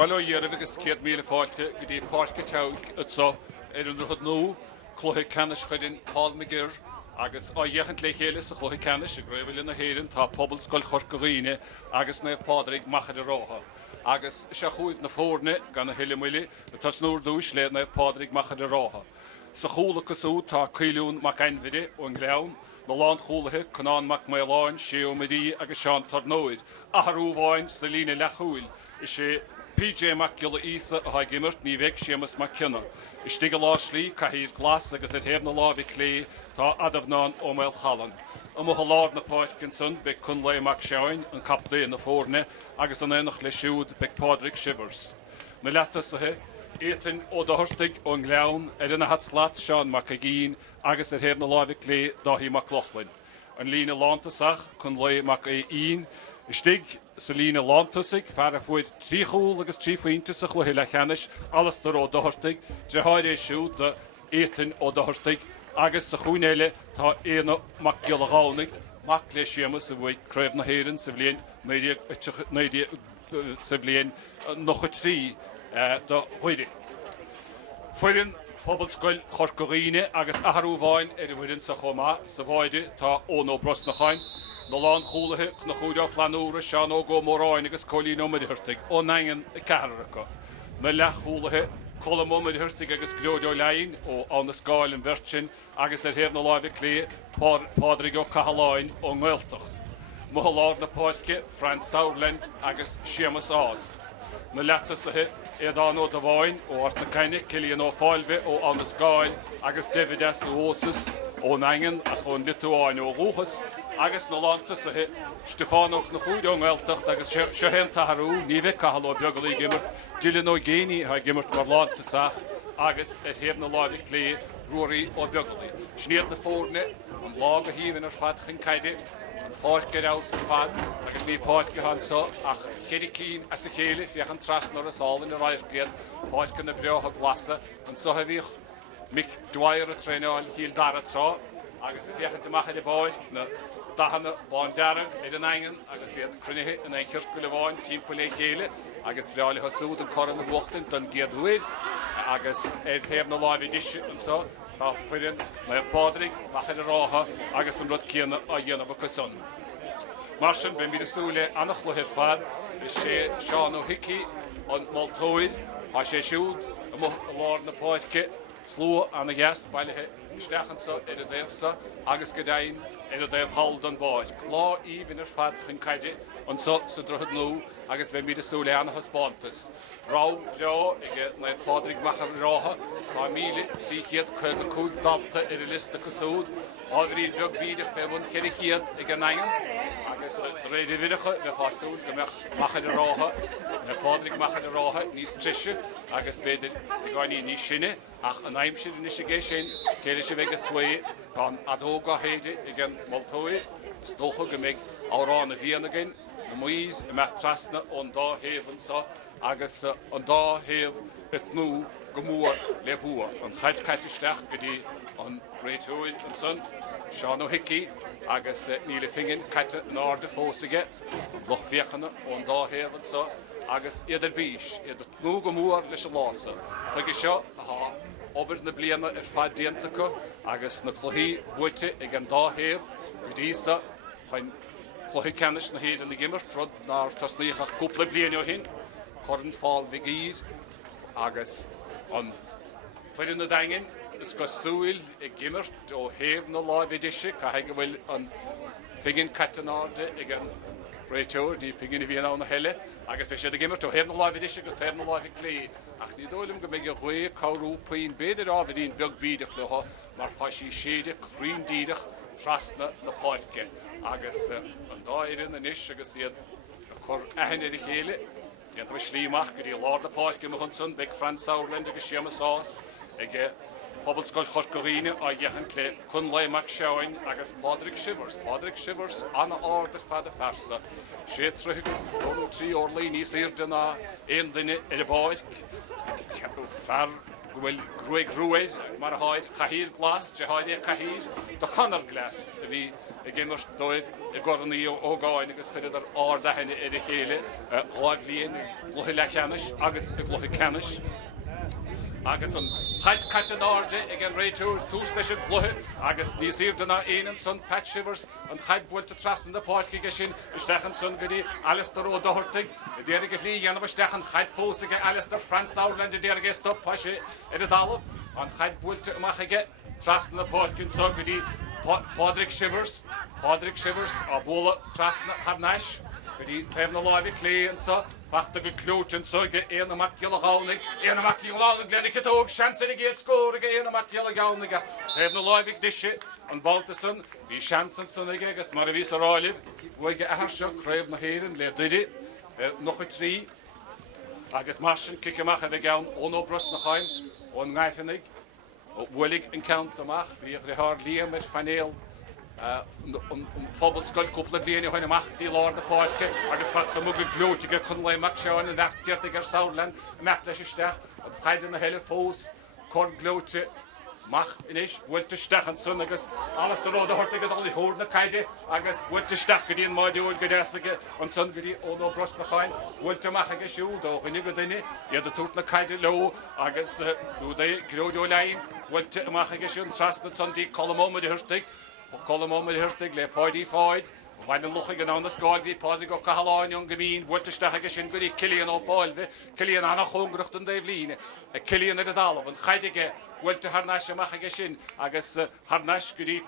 Well, year agus céad míle fáilte go dtí páirce teag atá an ruchad nó chluthaigh canis chuireann Paul McGirr agus á dhéchant le chéile sa chluthaigh canis a gréibhfuil na héireann tá Pobalscoil Chorca agus na Phádraig Maghera agus se chuaimh na fórne gan na hiilemuile tá snúr dúis le na Phádraig Maghera. Sa chúlachas ú tá cailún mac einmhide ó an gleann na lán chúlathe canán mac méileáin séo medí agus seán tarnóid a tharúmháin sa lína lechúil is sé PJ Macgilla Isa a ha gimmert ní bheith sémas mac cinna. Is stig a láslí caithír glas agus a héamh na lábhí clé tá adamhnán ó méil chalan. Am mo lád na páidcin sun be chun le mac seáin an capla na fórne agus an énach le siúd be Phádraig Shivers. Na letas athe étain ó dothirtaigh ó an gleann ina hat slaat seán mac a gín agus héamh na lábhí clé dáhí mac lochlainn. An lína lántasach chun le mac é ín stig sa lína lántasig fear a fuid tríchúil agus trífuinte a chluhí le cheannis alles do ó dothirtaigh de háir é siúd de étain ó dothirtaigh agus sa chúnéile tá éana mac gilagánig mac le sémas a bhfuid craibh na héireann sa bblion sa bblion noch trí do chuide. Fuireann Pobalscoil Chorca agus athrúmháin bhuiireann sa chomá sa bháide tá ón ó bros na chain. Na lán chúlathe na chúide flanúra seán ó go móráin agus cholín ó midthirtaigh ó naingan i cearacha. Na lech chúlathe colam ó midthirtaigh agus gróideo lein ó an na scáil an bhirtin agus héamh na lábhí clé Phádraig ó Cahaláin ó Nghailteacht. Mo lád na páidce Fran Saurland agus sémas ás. Na letas athe éadán ó do bháin ó ort na caine cilíonn ó fáilbhe ó an na scáil agus Davidas ó Ósas ó naingan a chun lituáin ó Rúchas agus na lántas athe Stefánach na chúide ó Nghailteacht agus sehéan tatharú ní bheith Cahaló beagalí gimmert dílann ó géine ha gimmert mar lántasach agus héamh na lábhí clé ruaí ó beagalí. Sníad na fórne an lá a híomhann ar fad chun caide an fáice rás ar fad agus ní páidce hansa ach chéidir cín a sa chéile fiach an trasnar a sálainn ar airgéad páidce na breotha glasa an sotha bhíoch mic dwair a tréáil híl dar a trá agus a fiachan tamachcha de báid na dahanna báin dearan an aingan agus iad crunithe in ein circul bháin timppla le chéile agus bhreála hasúd an choran na bhachtain don géadhuiid agus héamh na lábhí diise an só tá fuireann na Phádraig Maghera agus an rud céanna a dhéanamh go son. Mar sin ben míad asúla annach luthir fad is sé seán ó hici an moltóid a sé siúd a lár na páidce slú anna gheas bailithe isteachansa a bhéhsa agus go dain a bhéh hall don báid. Lá íbhín ar fad chun caide an so sa drochad nó agus bheith míad asúla anna haspántas. Rá breo ige na Phádraig Maghera tá míle síchiad chuir na cúd dalta ar a lista cosúd áhríd beag bíidir febhain chéir chiad ag an aingan agus réidir bhidecha bheith fásúil go meach Maghera na Phádraig Maghera níos trise agus beidir gáiní níos sinne ach an aimimsid in is gé sin céidir sé bheith swé gan adóga héide ag an moltóid stócha go méid árán a bhíanagin na muís i meach trasna ón dá héhansa agus an dá héamh itnú go mór le bua an chaid caitisteach go dtí an réitúid an son seán ó hici agus níle fingin caite an áda fósaige loch fiochanna ón dá héhansa agus idir bís idir nó go mór leis an lása. Chuige seo a obair na bliana ar fad déantacha agus na chluí buite ag an dá héamh go dísa chuin chluí canis na héad na gimmert trod ná tasníoch cúpla bliana ó hin chuann fáil bhí gíd agus an fuidir na daingin is go súil ag gimmert ó héamh na lábhí diise ca go bhfuil an fingin catanáde ag an réiteúir ní pingin bhíon na heile agus be sé a gimmert ó héamh na lábhí diise go téamh na lábhí clé ach ní dólim go méid go bhfuil cabhrú paoin beidir ábhíon beag bíideach leá mar páisí séide críndíideach trasna na páidce agus an dáirin an is agus iad chur aithne i chéile Iad bh slíach go dtí láir na páidce mo chun sun beag Fran Saurland agus sémas ás ag Pobalscoil Chorca a dhéchan clé chun leimeach seáin agus Phádraig Shivers anna áidir fad a fersa. Sé trugus trí orlaí níos irde ná aon duine ar a báid fer Gwil grwy grwyd, mae'r hoed cahir glas, jehad e cahir, dy chonar glas, fi y gymryd doedd y gorn ni o gael, agos chydyd ar orda hynny yr eich eile, gwaith fi'n glwchu lechianus, agos y glwchu canus. Agus an chaid caitan orde ag an réitúr túspeisiid gluthe agus níos ír dyna éan son Pat Shivers an chaid bwylta trasan da páirci sin istechan son gyda Alistair o dohortig dérig y ffli ganaf istechan chaid fósig Alistair France Outland dérig y stop pasi y dalaf an chaid bwylta ymach ag trasan da páirci so gyda Phádraig Shivers a bóla trasan harnais gyda trefn o laifi clé yn so Phádraig y clwt yn so gyda ein ymac gil o gawnig glennig chytog siansyn i gyd sgwr gyda ein ymac gil o gawnig trefn o laifi gdysio yn baltasyn fi siansyn sy'n ag agos mar y fys ar olif fwy gyda aharsio cref na heirin le dydi noch y tri agos marsin cic ymach efo gawn o'n o brys na chaim o'n ngaiffynig wylig yn cawns ymach fi ych rehar liam yr ffanel Pobalscoil cwpl blian i hwn ymach di lor na páirce agus fast am mwg y glwtig y cwnlau mach siawn yn ddectiart ag ar sawrlan mech leis ystech a paid yn y hele ffos cor glwtig mach inis bwylt ystech yn swn agus alas dy roed o hortig ydol i hwrd na caide agus bwylt ystech gyda yn moed i wyl gydesig yn swn gyda o'n o bros na chain bwylt ymach ag ysio do chynig o dyni i yd y tŵrt na caide lo agus dwi gyrwyd o lain bwylt ymach ag ysio yn tras na swn di colomom wedi hyrstig Colomom wedi hyrstig le ffaid. Mae'n yn lwchig yn ond ysgol fi Phádraig o Cahalain o'n gymyn bwyltystach ag ysyn gwyd i Cillian o ffail fi Cillian anna chwngrycht yn deiflin Cillian yr ydalaf yn chaidig bwylta harnas ymach ag ysyn agos harnas gyda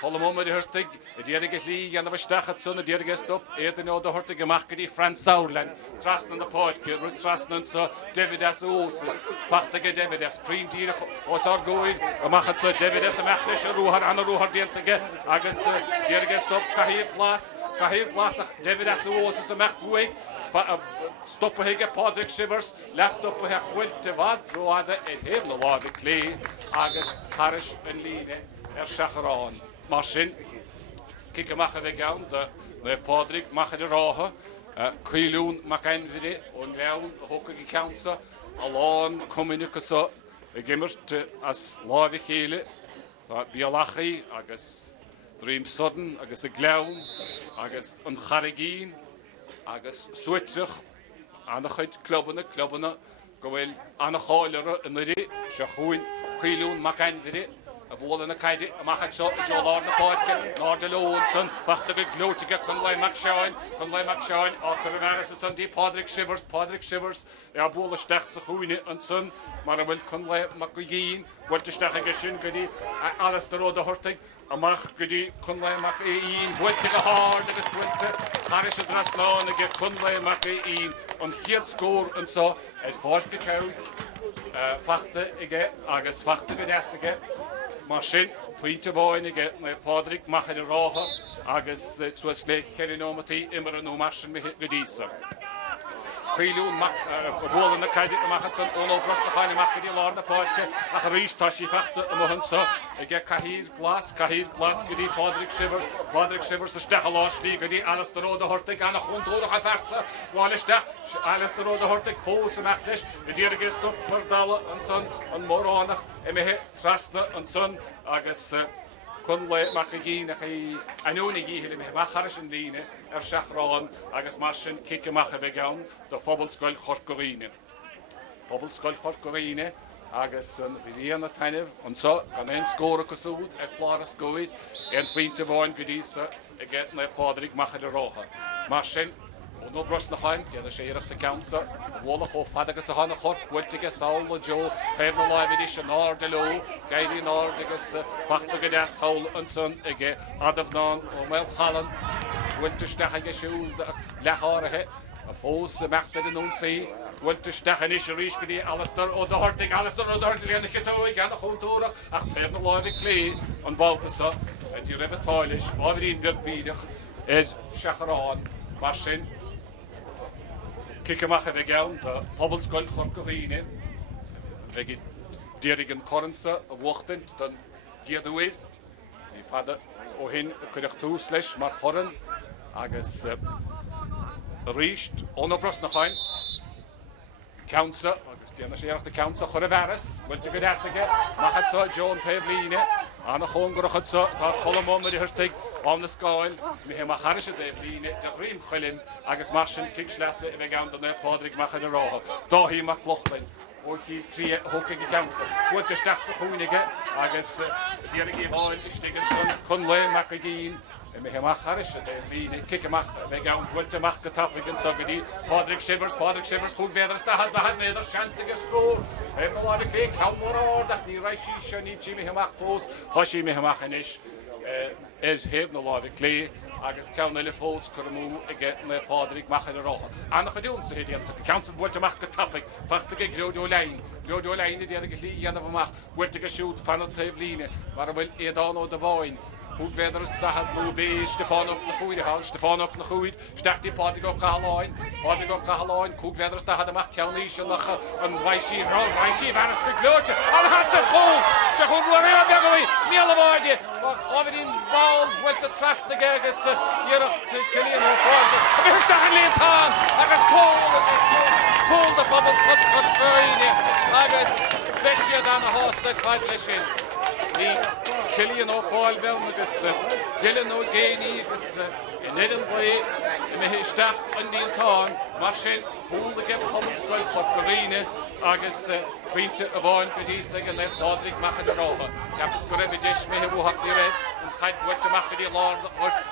Colomom wedi hyrstig y dierig y lli gan y fystach at swn y dierig ystop edrych o dy hyrtig ymach gyda France Outland trasn yn y páirci rwy'n trasn yn so David S. Osis Phádraig David S. Cream dîr os ar gwyd ymach at so David S. ymach leis y rŵhar anna rŵhar dientig agos dierig ystop cahir glas ach David S. Osis ymach dwyg stoppen hege Phádraig Shivers les stoppen hege wylte vad roade heb na wade klee agus harish en line Siacharán mar sin cic ymach a bheith gawn le Phádraig mach de ráha cuilún mach ein vide o'n lewn hocag i cawnsa a lán communica so y gimmert as láfi chéile bialachi agus dream sudden agus y glewn agus yn charigín agus switrich anachyd clobana gwyl anachóilera yn ydi siachwyn cuilún mach ein vide a bwol yn y caidi a machad so y lor na páirce nor de loodson Phádraig y glwtig cwnlau mach sioen o cyrraeris yn di Phádraig Shivers a bwol y stech sa chwyni yn syn mar a wyl cwnlau mach gyn wyl y stech ag ysyn gyda Alistair o dy hyrtig a mach gyda cwnlau mach un bwyltig a hard agos bwyltig haris y dras nawn ag cwnlau mach un ond hyd sgwr yn so páirce tew fachta ige agos fachta gydesig Mar sin, pwynta bóin ige na Phádraig mach yn y ráha agos suas le cherin omati imar yn o marsin mi gydisa. Cuilún bwol yn y caedig y machan son o'n o bros na chain mach gyda lor na páirce ach a rhys tasi fachta y mohan so ige cahir glas gyda Phádraig Shivers y stech a lás li gyda Alistair o dy hyrtig anna chwntwr a fersa gwael y stech Alistair o dy hyrtig ffos y machlis gyda'r gystwp mar dala yn son yn mor onach mehe trasna yn son agos cwnle mach y gyn ach i anwn i gihil mehe macharis yn line Siacharán agos marsin cic ymach a bheith gawn do Pobalscoil Chorca agos yn fyddian a tainif ond so gan ein sgôr o cyswyd plar a sgwyd ein ffwynt y foen gydisa y get na Phádraig mach y roha marsin o'n o bros na chaim diad a seirach dy cawnsa wol o choffad agos a hana chorp bwyltig a sawl o jo teir na laif edrych yn nord y lo gairi nord agos Phádraig y des hawl yn son ige adaf na'n o meil chalan Wiltestach ag ysio lechar a ffos y mechted yn o'n si Wiltestach yn eisiau rhys gyda Alistair o dy hyrtig yn y cytoi gan y chwntwrach ach teir na laif y cli ond bawb yso yn di ref y toilish o fydd un byr bydych Siacharán mar sin cic ymach a bheith gawn da Pobalscoil Chorca fe gyd dierig yn corinsa a wachtynt dan giadwyr i fada o hyn y cydych tŵs leis mar chorin agos rhysht o'n o bros na chain cawnsa Stianna sé ar de count a chur a bheras, bhfuil go deasige, machad sa John Dhuibhne, anna chun gorachad sa tá cholamón mar hirtig an na scáil, mi he Maghera sé Dhuibhne, de rím chuilim, agus mar sin kick slese i bheith gan na Phádraig machad a ráha. Dáhí mac lochlein, ó hí trí hócaig i council. Bhfuil de steach sa chúnige, agus díanig í háin istigan san chun le mac a gín, mi he Maghera sé Dhuibhne, kick amach bheith gan bhfuil amach go tapigan sa gotí, Phádraig shivers, chug vedras da had neidir seansige scrúl. Phádraig lé camor árdach ní raisi se ní tí mi amach fós, hoisi mi amach inis. Heb na lábh lé agus ceanna le fós chumú ige na Phádraig machad a ráha. Annach a dún sa hédianta, council bhfuil amach go tapig, fachta ag Jodo Lein i déanana go hlí anamh amach, bhfuil go siút fanna Dhuibhne, mar a bhfuil éadán ó da bháin. Hoe verder is dat het nu bij Stefan op de goede hand, Stefan op de goede, start die Phádraig op Coláiste, hoe verder is dat het mag Coláiste nog een wijsie, waar is het kleurtje, en had ze goed glorie op de goede, miele woordje, over die bal, wordt het vast de gegens, hier op de Killian op Phádraig, en we staan leed aan, dat is cool de Pobalscoil, agus besje dan de host dat gaat lesje. Die Killian O'Fáil wel agus Dylan O'Géini agus in Edinburgh me histach an die táin mar sin húldige Pobalscoil Chorca agus Binte a bháin go dtí an le Phádraig machad a ráha. Capas go raibh deis me bhuaach ní raibh an chaid bhuiite amach go dtí lár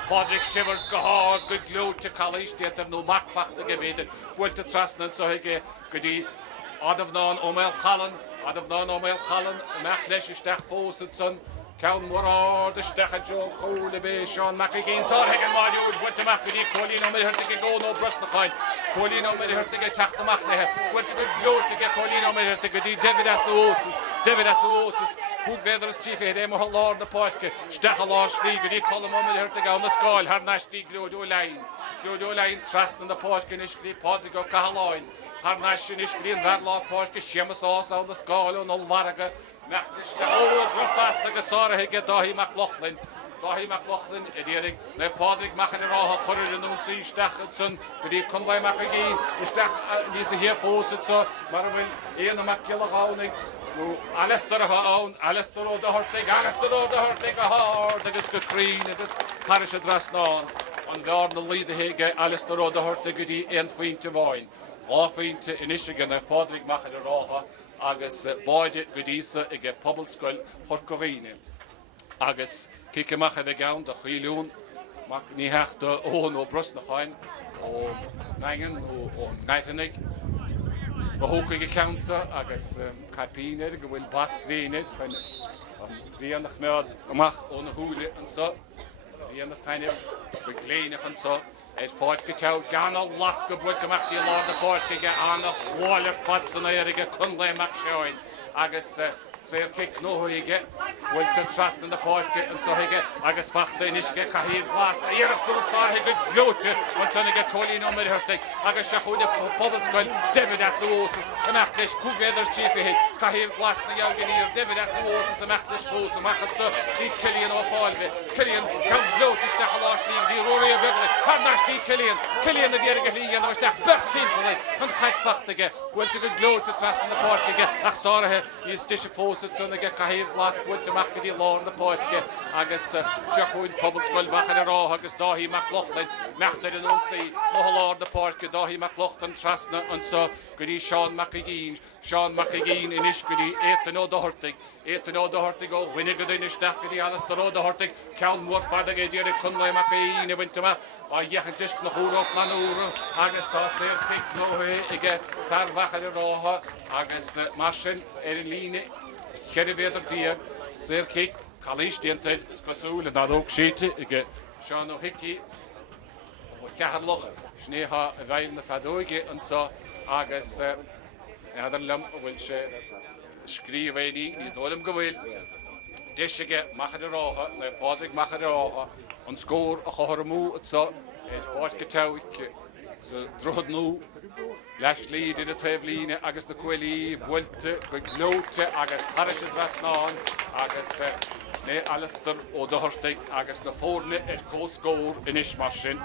Phádraig shivers go hád go glóte Coláiste ar nó macfachta go bhéidir bhuiite trasnan so go dtí adamhnán óméil chalan meach leis isteach fósad san ceann mórár de stecha John Chola bé Seán McGirr sátheag an máidiúd bhuiite amach go dtí Coláiste mar hirte go gón ó brosnacháin Coláiste mar hirte go teachta amach lethe bhuiite go glóte go Coláiste mar hirte go dtí David as ósas húg vedar is tífa héad émar lár na páisce stecha lár slí go dtí Coláiste mar hirte go na scáil thar naistí Jodo Lein trasna na páisce is go dtí Phádraig ó Coláiste har nasin is green ver lá páisce sémas ás á na scáil ó nó laraga meachtaiste ó dropas agus sáirithe Dáhí McLaughlin i dtírig le Phádraig machad a ráha chuir an úsaí stachad san go dtí chunlaim mac a gí isteach níos a hé fósad sa mar a bhfuil éana mac cialadh ánig Alistair ó da Hortaig a háard agus go crín agus Paris a drasnáin an bhear na lídathe Alistair ó da Hortaig go dtí éon faointe bháin. Áfhaointe inis gan na Phádraig machad a ráha agus báide go dtíosa ige Pobalscoil Chorca agus cice machad a gceann de chiúún ní heachta ón ó brosnacháin ó Naingan ó Naithanig go hócaig a ceansa agus caipíneir go bhfuil bascríneir chun bhíonnach méad amach ó na húile an sa bhíonnach taineh go gléanach an sa fáid go teamh ganna las go bhuiite amach dtí lá na páirce anna bháilir fad san éirige chun le mac seoin agus séir cic nóthaige bhfuilte trasna na páirce an soige agus fachta inisige caithír glas a dhéireach súlsáithe go glóte an sanige Coláiste mar hirtaig agus se chuide Pobalscoil David as ósas amach leis cúgvéidir tífahéid caithír glas na gealganíir David as ósas amach leis fós amachchad sa dtí Killian O'Fáil Killian ceann glóte isteach a láslíomh dtí róí a bheagla thar naistí Killian a dhéirige hlí an isteach bertímpla an chaid fachtaige bhfuilte go glóte trasna na páirce ach sáirithe níos deise fósad sanna caithír glas bhfuilte amach go dtí lár na páirce agus se chuin Pobalscoil machad a ráha agus Dáhí McLaughlin meachtar an úsaí ó lár na páirce Dáhí McLaughlin trasna an sa go dtí Seán McGirr inis go dtí éan ó da Hortaig ó bhuine go dtí isteach go dtí Alistair ó da Hortaig ceann mór fada é dtíir chun le mac a bhainte amach a dhéchan na chúrá planúra agus tá séir pic nóthaí ige fear machad a ráha agus mar sin ar an líne cheir bhéidir díag séir cic Coláiste scoúla na dóg síte ige Seán ó Hickey ó ceharlach snéha a bhaim na fadóige an sa agus idir lim a bhfuil se scríomhhéí ní dólam go bhfuil deisige machad a ráha le Phádraig machad a ráha an scór a chothramú atsa fáid go teamhaigh sa drochad nó leis líad in na Dhuibhne agus na cuailí bhuilte go glóte agus Paris a drasnáin agus né Alistair ó da Hortaig agus na fórne cóscór inis mar sin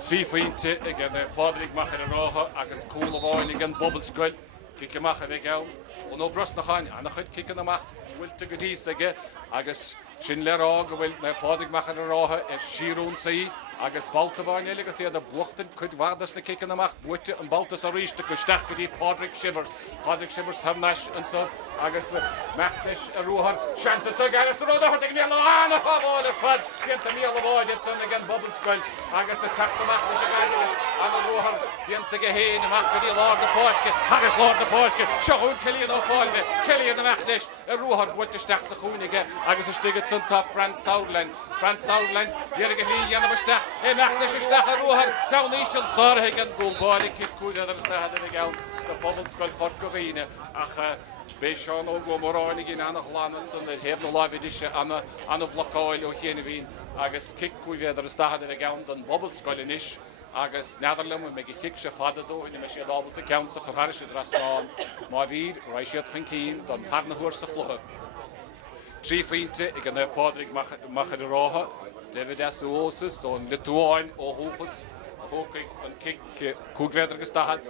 Trí faointe ag Phádraig Maghera agus cúla bháin ag an Pobalscoil cice macha bheith gabhain ó nó bros na cháin anna chud cice amach bhfuilte go dtí aige agus sin le rá go bhfuil Phádraig Maghera siarún saí agus balta bháin eile agus iad a buachtain chud bhardas na cice amach buite an baltas a ríiste go steach go dtí Phádraig Shivers hamneis an so agus meachtais a ruúthar seansa sa agus ruúthar ag níl ána chábháil fad dianta níl bháid san ag an Pobalscoil agus a teachtamach leis a gaiid agus anna ruúthar dianta go héin amach go dtí Lord na Páirce agus Lord na Páirce seoún cilíon ó fáilde cilíon amach leis a ruúthar buite steach sa chúnaige agus a stigad san tá Franz Southland diarige lí dhéanamh steach meach leis isteach a ruúthar ceannaí sin sáthaigh an gúlbáil cúide ar staidir a gabhain go Pobalscoil Chorca ach Bé seán ó go moráinna gin annach lánan san hebh na láimhidise anna bhlocáil ó chéana bhín agus cicúivéad ar staidir a gabhain don Pobalscoil inis agus neadarlam me cic se fadadó ina me sé dábalta ceansa chuthir sé drasnáin má bhír roiis siad chun cín don tarnahuair sa chlutha. Trí faointe ag an Phádraig Maghera David S. Ósas ón Litúáin ó Thuchas Thócaigh an cúgvéadar agus stahad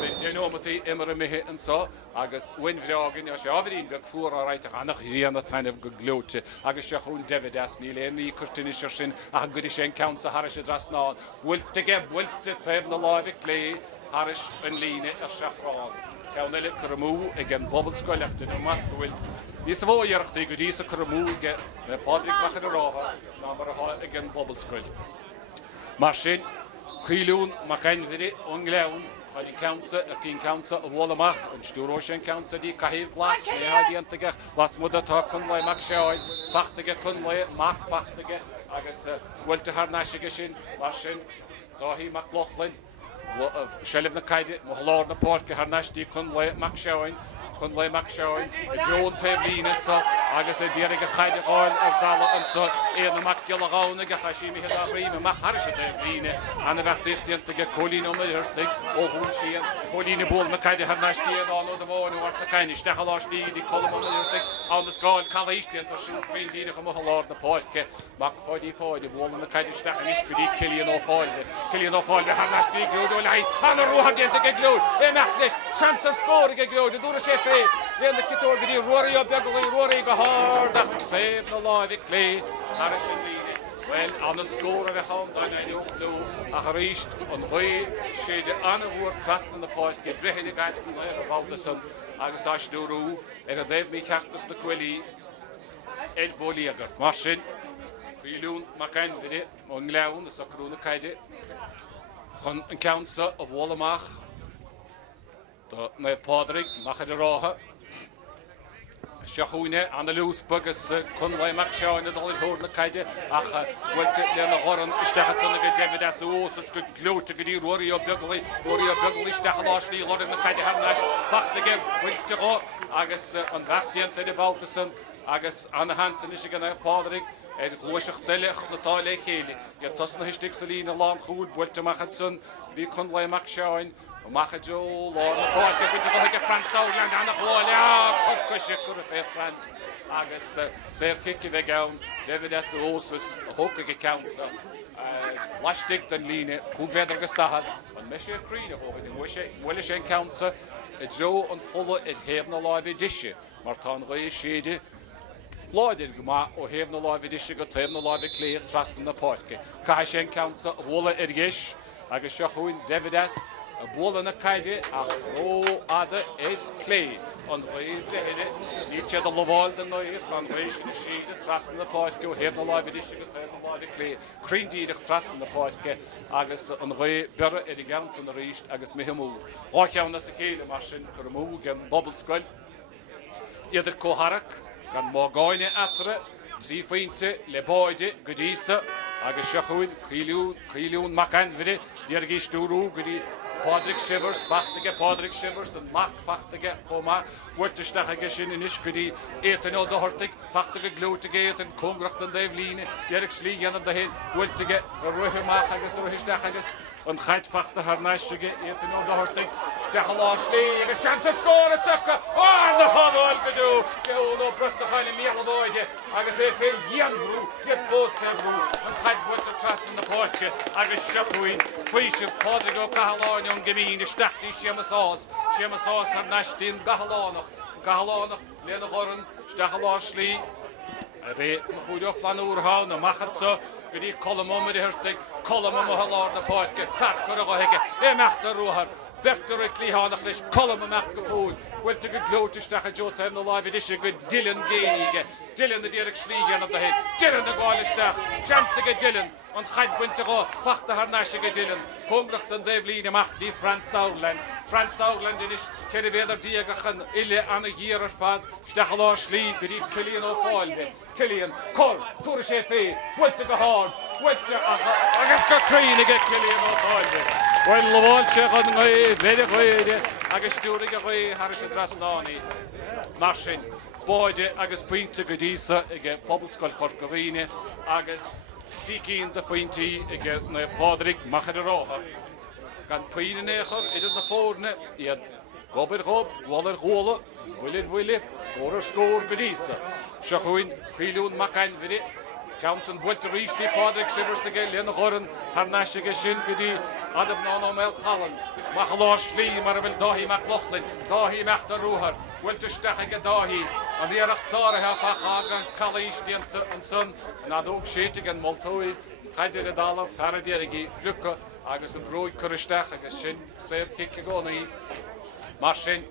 ben déanómatí imar a mithe an so agus winbhreágan sé ábhíonn beag fuair á ráiteach annach rianna tainmh go glóte agus se chun David S. ní léanaí curtaine sin a go sé ceann sa thar sé drasnáin bhfuilte taobh na láimhigh lé tharis an líne ar seachrán. Ceann eile chumú ag an Pobalscoil leachtain amach go bhfuil níos bhóiarachtaí go dtí sa chumú ige le Phádraig Maghera ná mar ag an Pobalscoil. Mar sin Cuilún Macanmhire ón Gleann chuí ceansa a tí ceansa a bhlamach an stúró sin ceansa dí caiir glas é díantaige las mud atá chun le mac seáid fachtaige chun le mac fachtaige agus bhfuilte th neisiige sin mar sin dáhí mac Lochlainn sellibh na caiide mo Lord na Páirce th neistí chun le mac seáin a Joan taobh líine sa agus a ddíarigh a chaideáil ar dala an sa éana mac gealagána go chaisiimi a bhríime mac thar sé taobh líine anna bheith diantaige cólín ó marúirtaigh ó hún sían cólína bóla na caiide th neistí adáin ó do bháin ó na caiine stechalátí dí colm ó marúirtaigh an na scáil Coláiste ar sin príomhdíine go mo Lord na Páirce mac fáidí páide bóla na caiide stechan is go dtí cilíon ó fáilde th neistí glúd ó leid anna ruúthar diantaige glúd meach leis seansa scóraige glúd a dúra sé Léon na citóir go dtí ruirí ó beagaí ruirí go háda léimh na láimhigh lé ar sin líine. Well an na scóra bheith an lú a ríist an chuí séidir anna bhuair trasna na Páirce breitheide gaiid san le bhálta san agus áistúrú ar a Dhuibhne ceachtas na cuilí bólí agart. Mar sin Cuilún Macanmhire ón Gleann sa crúna caiide chun an ceansa a bhlamach na Phádraig Maghera seachúine anna lús bagus chun le mac seáin a dul thór na caiide ach bhfuilte le na ghoran istechad sanna go David S. Ósas go glóte go dtí ruirí ó beagaí stechalátí Lord na caiide th neis fachtaige bhfuilte gá agus an bheachtaíonta de balta san agus anna Hansen is gan Phádraig glóiseach duileach na táile chéile. Ge tosna histig sa lína lán chúd bhfuilte machchad san bhí chun le mac seáin Macha Lord na Páirce go go Franz Southland anna bháil Chorca sé chu fé France agus séir cici bheith gabhain David S. Ósas a Thócaigh ceansa laistigh den líne cúgvéadar agus stahad an me sé príomh bhfuil sé ceansa i dteo an fola i hebh na láimhidise mar tá an rééis séide láidir go má ó hebh na láimhidise go taobh na láimhigh lé trasna na Páirce. Cai sé ceansa a bhla ar gis agus seachúin David S. a bóla na caiide ach ró ada clé an réibhreide ní tead a lomháil den nuir an rééis na siide trasna na Páirce ó hebh na láimhidise go taobh na láimhigh lé críndíideach trasna na Páirce agus an ré bere ar i gceann san na ríist agus mithimú. Áceanna sa chéile mar sin chumú gan Pobalscoil idir cóthraach gan mágáine atara trí faointe le báide go dísa agus seachúin Cuilún Macanmhire diargaí stúrú go dtí Phádraig Shivers fachtaige Phádraig Shivers an mac fachtaige chomá bhuiirteisteach aige sin inis go dtí étain ó dothirtaigh fachtaige glútaige étain congracht an Dhuibhne diarg slí anna de hé bhuiirtaige go ruithimeach agus ruithisteach agus an chaid fachta har naisige éta nó doharting Coláiste agus chance scóra tucha na háil goú nó brusna chaine míleide agus é fé dhéanbrú iad fós febrú an chaid buinte trasna na páirte agus sefuoin faoise Phádraig ó Coláiste an gimín isteachtaí siamasás har naistín Coláiste léana goran Coláiste a bheith na chúideó flanúrtha na machadsa go dtí colm de hirtig colm halár na páirce tarcar a gotheige é meachta ruthar Bertar a clíhánach leis colm meach go fún bhfuilte go glóteisteach a Jotain na láimh is go Dylan géige Dylan na ddíreach slígan of the head Dylan na gáilisteach seansa go Dylan an chaid buinte go fachta har naise go Dylan Cumbracht an Dhuibhne amach dí France Southland in is chéir bhéidir díagachan ile anna híar ar fad Coláiste go dtí Cilíon ó fáilbe Cilíon cor túra sé fé bhfuilte go hán bhfuilte agus go crína go Cilíon ó fáilbe Weil leváilte chun bhéidir chuide agus dúra go chuid har sé drasnánaí mar sin báide agus puinte go dísa ige Pobalscoil Chorca agus tícín de faointí ige na Phádraig Maghera gan puine néchar idir na fórne iad gobir gob bhir góla bhuiile scór go dísa se chuin chuún macain bhide Council builte ríistí Phádraig sibers aige léana goran har naisige sin go dtí adamh ná mé chalan Coláiste mar bhfuil dáhí McLaughlin dáhí meachta ruthar bhfuilte isteach go dáhí an dhéarach sáirithe facha agus Coláiste an son nádóg séite an moltóid chaidir a dálah feradéirigí flucha agus an bróid churisteach agus sin séir cic a gcónaí mar sin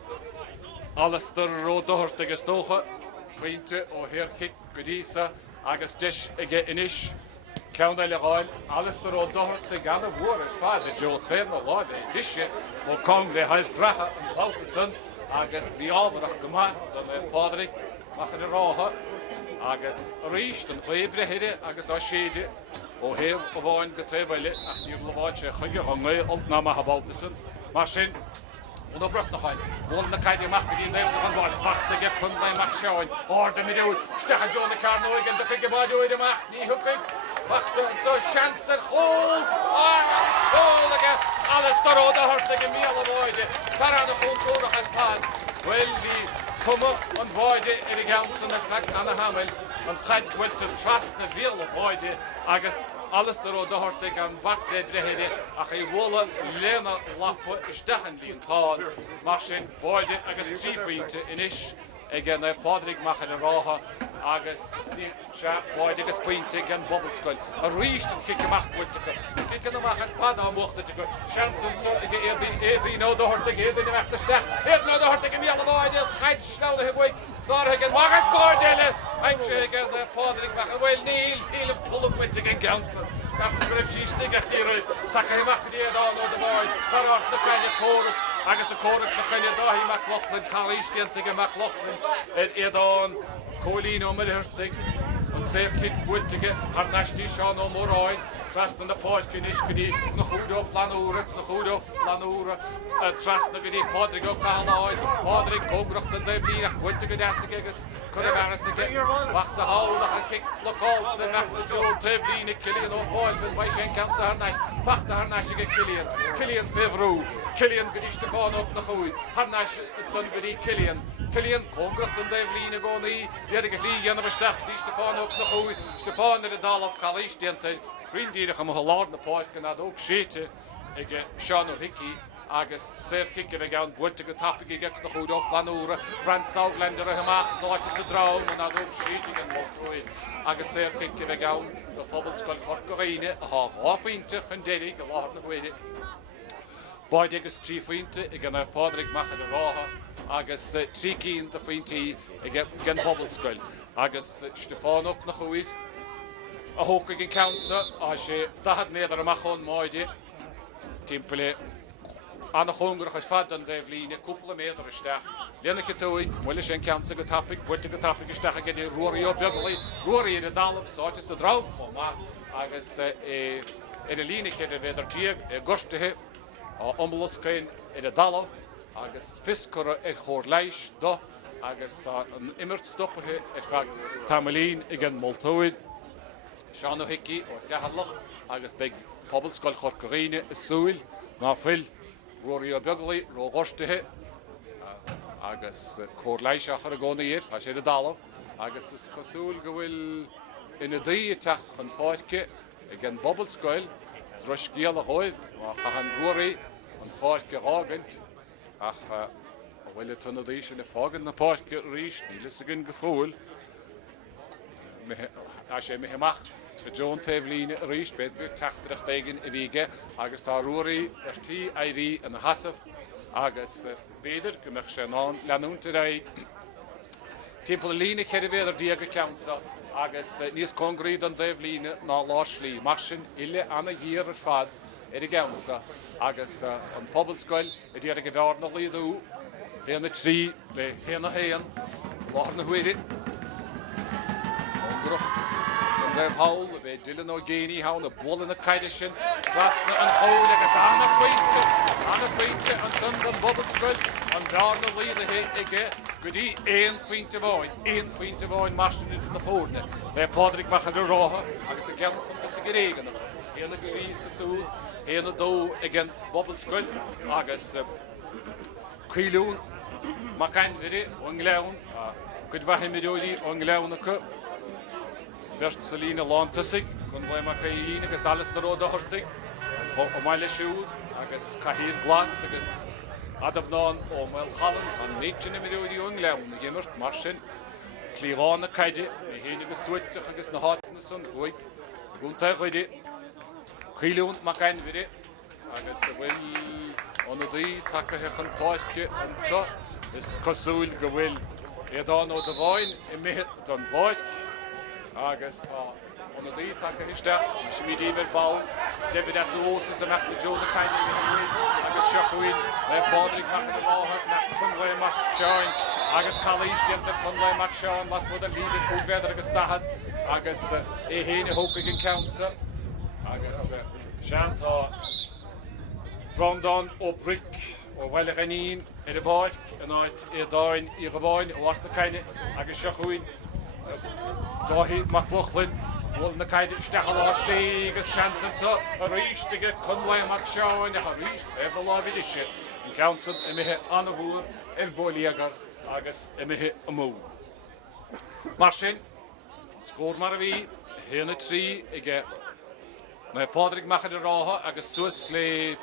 Alastar ró dohart agus tócha puinte ó hir cic go dísa agus deis ige inis ceann le gáil Alastar ó dohart a gan bhór ar fad a Jotain na láimh diise ó com le haid bratha an Baltasan agus bhí ábharach go maith don Phádraig Maghera agus ríist an chuibrehiide agus á séide ó héamh ó bháin go taobhile ach níor leváilte chuige an mé oltná a Baltasan mar sin Uno brusna chain, bol na caide mach go dtí léimsa an bháil fachta ge chun le mach seáin áda midúil steach an Johnna Carnoig an do chuige báidúid amach ní thucaig fachta an so seansar chól agus cól aige Alastar ó dohart aige míle bháide tar an na chuntóireach as pád bhfuil bhí cuma an bháide ar i gceansan anna hamil an chaid bhfuilte tras na bhíle bháide agus Alastar ó dohart aige an bacre brehiide ach é bhla léana lappa isteachan líon táin mar sin báide agus trífaointe inis ige na Phádraig Maghera agus se báide agus puinte ige an Pobalscoil a ríist an cic amach bhfuilte go cic amach an fad á mochta go seansan so ige éadí nó dohart aige éadí amachta steach éad nó dohart aige míle bháide chaid snáda hebuig sáirthe an magas báideile aimse ige na Phádraig Maghera bhfuil níl pullum muinte an gceansan Agus go raibh sí stigeach ní roiid take amach dí dá nó do bháid farart na chaine córa agus a córa na chaine dáhí McLaughlin Coláiste ige McLaughlin iadán cólín ó mar hirtig an séircic builtige har naistíí seán ó móráid trasna na páirce is go dtí na chúdó flanúra trasna go dtí Phádraig ó Coláiste Phádraig cógracht an Dhuibhne ach builte go deasa agus churabheras aige bachta hálach an cic bloáilta meachta Dhuibhne Cilíon ó fáilbh mai sin ceamsa har nais fachta har nais aige Cilíon febrú Cilíon go dtí Stefán op na chúid har nais san go dtí Cilíon cógracht an Dhuibhne gcónaí déad agus lí dhéanamh isteach dtí Stefán op na chúid Stefán ar a dálamh Coláiste Rindíireach am láir na páirce na óg séite ige seán ó hici agus séircic a bheith gan builte go tappaigh ige na chúdó flanúra France Southland ar a amach sáte sa drám na óg séite an moltúid agus séircic a bheith gan do Pobalscoil Chorca a háfaointe chun déirigh go láir na chuide. Báide agus trífaointe ige na Phádraig Maghera agus trícín de faointí ige gan Pobalscoil agus Stefán op na chuid a hóca gin ceansa a sé dahad méadar amach chun máide timpeala anna chungarach as fad an Dhuibhne cúpla méadar isteach léana ciúig muile sin ceansa go tappaigh builte go tappaigh isteach a gine ruirí ó beaglaí ruirí ar a dálamh sáte sa drám má agus ar a lína chéad a bhéidir díag gortathe á Pobalscoil ar a dálamh agus fiscura ar Coláiste do agus an imirt stoppathe ar feadh tamlín ige an moltóid Seán ó hici ó cheallach agus beag Pobalscoil Chorca súil ná fuil ruirí beaglaí ro ghostathe agus Coláiste a gcóna ír a sé a dalamh agus is cosúil go bhfuil ina dí techt chun páirce gan Pobalscoil dros géal a choid a chan ruirí an páirce ágant ach bhfuil tunna dí sin na fágan na páirce ríis ní lis a gin go fóil a sé meach John Dhuibhne a ríis bed bhí teachtarach dagan I bhíige agus tá ruirí tí éirí an hasamh agus beidir go meach sé ná leanúnta ra timppla lína cheir bhéad ar díag a ceamsa agus níos congríd an Dhuibhne ná láslí mar sin ile anna híar ar fad ar a ceamsa agus an Pobalscoil I dtíar a go bhearna líadú héanna trí le héanna héan láthna huiire Raibh hawl a bheith Dylan ó géine hawn a bol in a caide sin rasna an hawl agus anna faointe an son an Pobalscoil an bhearna líadthe ige go dtí éon faointe bháin mar sin na fórne le Phádraig Maghera rátha agus a ceann chuntas a go réigeanna héanna trí súd héanna dó ag an Pobalscoil agus cuilún má cain bhiri ó ngleann go bhaithe midóidí ó ngleann acu Bert Salina Lantasig, chun bhaim a caín agus alles na róda hortig, ó maile siúd agus caithír glas agus adamnáin ó mail chalan an méidjin imiúí ó ngleann na gimmert mar sin clíháin na caide a héine agus suiteach agus na hána san chuig gúnta chuide chuilún má cain bhiri agus a bhfuil óna daí takeithe chun páirce an sa is cosúil go bhfuil éadán ó do bháin I mithe don báid agus tá óna daí take isteach sem mí díomhar ball David as ósas a meach na Joe caine agus seachuin le Phádraig Maghera rátha nach chun bhaimach seáin agus Coláiste chun bhaimach seáin mas mud an líad cúbhéidir agus stahad agus é héine hóca gin ceamsa agus sean tá Brandán ó Bric ó bhile ganín ar a báid an áid éadáin I go bháin ó harta caine agus seachuin Dáhí mac Buchlin bhil na caide isteach láslí agus seansansa a ríiste chunhaimach seáin a ríist ar láhid isise an ceansan I mithe anna bhúr ar bóilíagar agus I mithe a mú. Mar sin, scór mar a bhí, héanna trí ige na Phádraig Maghera rátha agus suas le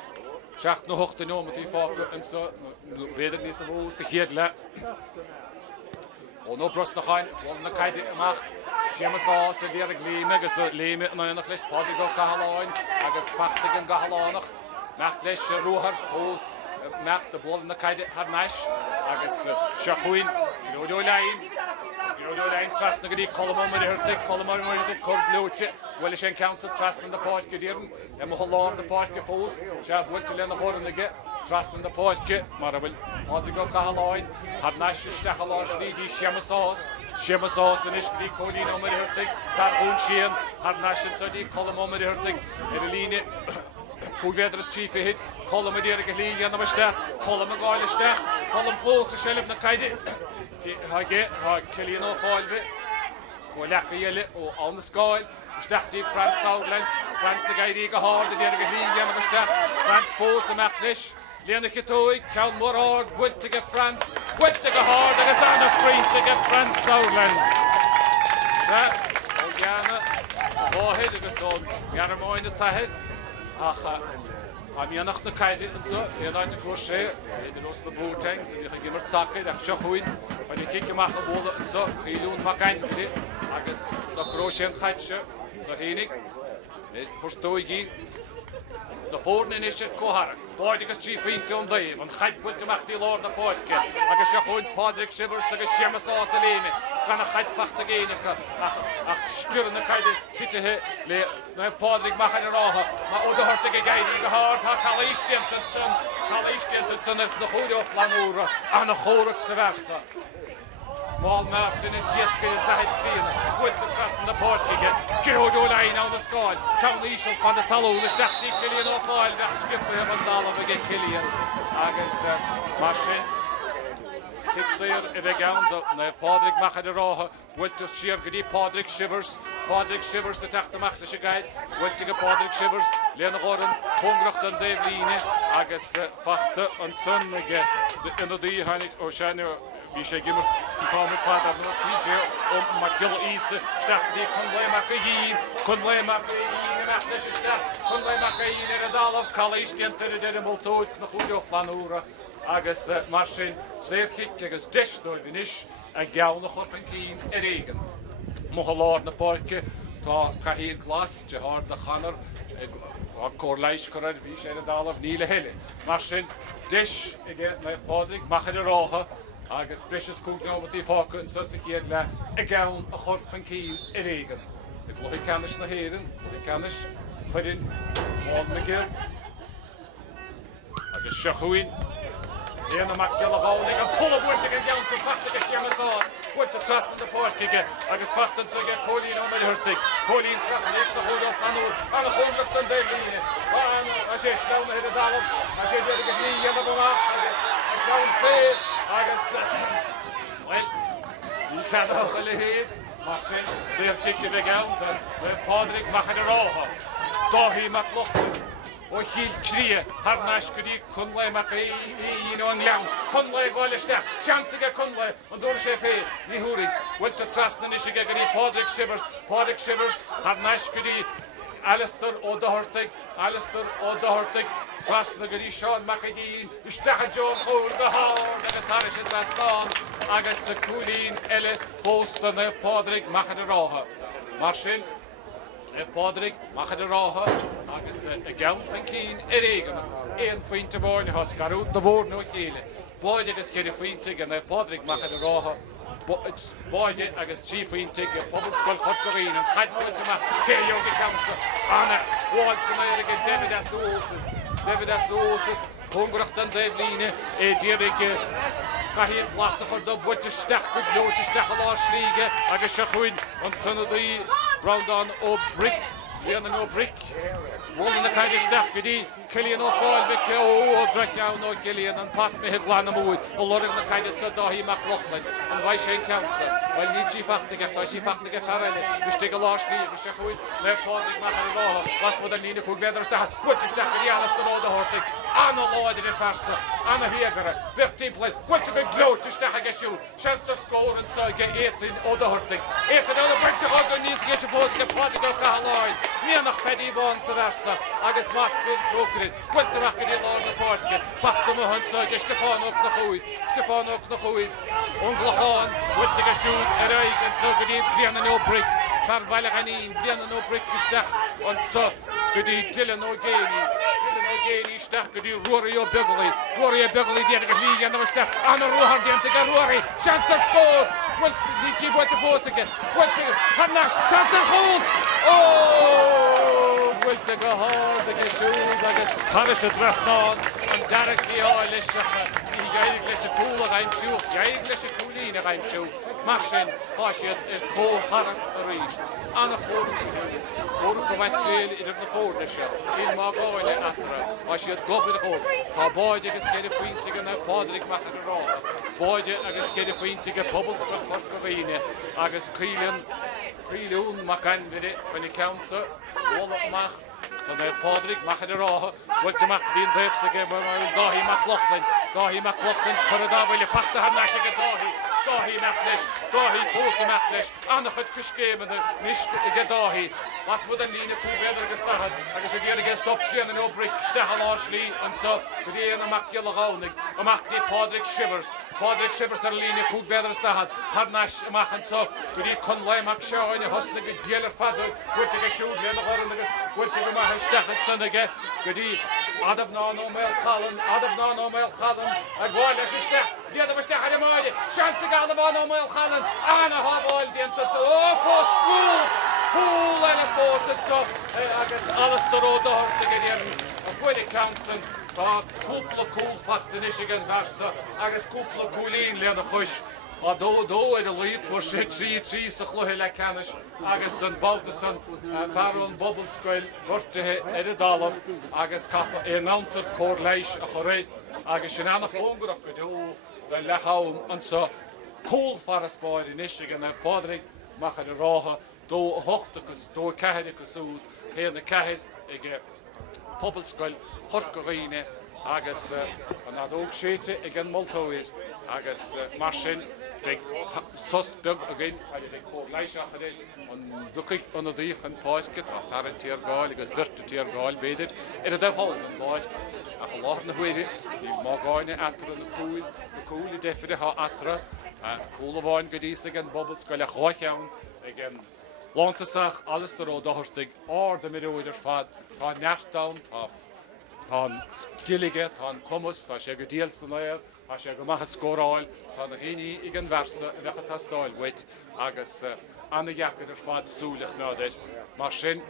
7 na 8 nómatí fágra ansa bhéidir níos a bhú sa chéad le. Ó nó bros na chain, bhil na caide amach Siamasá sa bhíar a glíime agus a léime an aonach leis Phádraig ó gahaláin agus fachtaigh an gahalánach mecht leis ruthar fós mecht a bhil na caide har neis agus seachuin gródó lein trasna go dtí colmar hirtig colmar go cur blúte bhfuil sé council trasna na páirce dírin a mo lár na páirce fós se bhfuilte le na chóranige trasna na páirce mar a bhfuil Phádraig ó gahaláin har neis isteach láslí dí Siamasás in iscí códín ó mar hirtig tar ún sían har neis sa dí colmar hirtig ar a líne cúbhéidir is tí fihid colm a díar go líí anam isteach colm a gáil isteach colm fós a seileh na caide Haige cilíon ó fáilbhe go lecha dhéile ó an na scáil isteachtaí Frans Saudland Frans a gaiirí go háda díar go líí anam isteach Frans fós a meach leis Léana Citóig ceann mór áard builte go Frans builte go háda agus anna fríinte go Frans Saudland ó gceanna bháid agus ón ghearmáin na taithid acha a míanach na caide ansa éonáid a fuair sé éidir os na búteing sa bhícha gimmart sacaid ach seachuin fan I cice amach a bóla ansa chuilún macain agus sa gró sé an chaidse na hénig chuirtóigí na fórna in isise cóthara báid agus tí finte an daobh an chaid builte amachtaí lár na páirce agus seachuin Phádraig sibhars agus Siamasás a léime gan a chaid fachta géanacha ach sciúr na caide titithe le na Phádraig Maghera rátha má ó do horta go gaiirí go háir tá Coláiste an san ar na chúide ó flanúra a na chóraach sa bhersa. Small Martin in Tiesca in Tahid Clean, Quilta Trust in the Portige, Girr line on the squad, Coláiste van de talún, is dachtí Cillian ó fáil, bheith skippa hef an dálamh again Cillian, agus mar sin. Tigsir I vegan na Phádraig Maghera Wilta sheer gedi Phádraig Shivers the tacht machlische guide Wilta Phádraig Shivers Lena Gordon Hungracht an Dhuibhne agus fachte an sonnige in die hanig Oceania wie sé gimmer Tom Father PJ McGirr is stach die kon Coláiste multóid na chuúo flanúra agus mar sin séirchic agus deisdóibhnis a geall na chorpan cín éigen. Mochaláir na páirce tá caithír glas de hard na chanar a Coláiste choir bhí sé a dálah níle heile. Mar sin deis I gé na Phádraig Maghera agus breis cúgneábatí fáca an susa chéad le a geall a chorpan cín éigen. Glóí canis na héireann, glóí canis chuirin McGirr agus seachúin Déana McGirr gánig an pullabúirte an geall sa fachta go siamasán búirte trasna na páirciige agus fachtan sa gur cólín ó meile hurtig cólín trasna éis na hóideál fanúr an a chónlacht an Dhuibhne a sé slána hir a dalam a sé déad agus ní dhéanamh amach agus an gán fér agus ní cadach a le héad mar sin séirchic I bheith gall le Phádraig Maghera Dáhí McLaughlin ó chiil crí Harnáis go dtí chunla íon an leann chunla gáiliste seansaige chunla an dúir sé féin ní thuúraigh bhfuilta trasna isige go dtí Phádraig Shivers Harnáis go dtí Alistair ó Dhuibhne trasna go dtí Seán Macadín isteach John Chór go háir agus thar sé trasnán agus sa cúlín eile pósta na Phádraig Maghera mar sin Phádraig Maghera agus a geall fan cín éigen éon faointe bháine has garút na bhór nó chéile. Báide agus céidir faointe gan Phádraig Maghera báide agus trí faointe Pobalscoil Chorca an chaidmhainte céoga camsa anna bháil san éige David Osas hungracht an Dhuibhne dírig caithíon plasa chuir do bhuiite steach go glóte steach a lá slíige agus seachúin an tunadaí Brandon ó Brick Leanan ó Brick bhna na caiidir steach go dtí Cillian ó Fáilvice ó Dreicneann ó Cillian an pas mé glána múid ó loraigh na caiidir sa Dáhí McLaughlin an bhaid sé ceamsa bhail ní tí fachtaige tá sí fachtaige fearraile iste go lá slí agus seachúin le Phádraig Maghera las mod an lína chuig bhéidir steach bhuiite steach go dtí Alistair ó Dhuibhne anna láidir I farsa anna hiagara bertíblaid bhuiite go glóte steach a gesisiú seansar scór an saige étain ó Dhuibhne étain ó Dhuibhne go níos géise fósca Phádraig ó Cahaláin níanach fedí bán sa versa agus más bil trócarid bhuilte mach go dtí lár na páirce bachta mo han saige Stefán ó na chuid ón glacháin bhuilte go siúd aigen sa go dtí Brianna ó Brick tar bhaile ganín Brianna ó Brick isteach an sa go dtí Dylan ó Géirí isteach go dtí Ruairí ó Begallaí déad go hlí an isteach anna ruthar déanta go Ruairí seansar scór bhuilte fósaige bhuilte Harnáis seansar chún bhuilte go háda go siúd agus Paris a drasnán an dearach í áiliseacha í gaig leis a cúla gaimsú gaig leis a cúlín a gaimsú mar sin tá siad cóharach a ríist anna chór go bhaith cléil idir na fórneise hín má gáile atra má siad gobir a chór tá báide agus céidir faointe na Phádraig Maghera báide agus céidir faointe Pobalscoil Chorca agus Cíliún Macanvide when it counts Wallachmach dan Phádraig Maghera bhuilte mach dín Dhuibhne Dáhí McLaughlin chuirgá bhfuil fachta Harnáis go Dáhí fósa meachleis anna chud criscéimena níos go Dáhí las bud an lína cúbéidir agus stahad agus a ddíad agus stop Brianna ó Brick steach a lá slí an sa go dtí amach le gánig amach dtí Phádraig Shivers ar lína cúbéidir stahad Harnáis amach an sa go dtí chunlaimach seáin a hosna go díalar fadú bhuilte go siúd Leanan Gordon agus bhuilte go maith steachad sannaige go dtí adamná ó Méil Chalan a bháil leis isteach díad a steach a máide seansa gála bháin ó Méil Chalan anna hábháil déanta fós púl a fósa agus Alistair ó Dhuibhne go dhéann a bhuiile ceamsan tá cúpla cúl fachtain isige an versa agus cúpla cúlín leanna chuis a dó a líad for sé trí sa chluithe le canis agus an balta san fearún Pobalscoil gortathe a dálamh agus cafa é nátar Coláiste a choréid agus sin anna fóngrach go dó the lechaum and so cool for a sport in Michigan and Phádraig Maghera ráha do hochtachas do cahedicus úd here the cahed ige Pobalscoil Chorca agus an adóg séite igen moltóir agus marsin big suspect again big Coláiste an dúcaig an a dích an páiscit a charan tíar gáil agus birta tíar gáil beidir a debhol an páis a go láth na huiide í má gáine atra na cúil I defide ha atra cúla bháin go dís again Pobalscoil a cháithán again Lántasach alles de ró dochirtig de midúidir fad tá neartán tá skillige tá commas tá sé go díal san éir a sé go maithe scóráil tá na híní igen versa a bhecha tá stáil wait agus anna jacidir fad súlach nádeil mar sin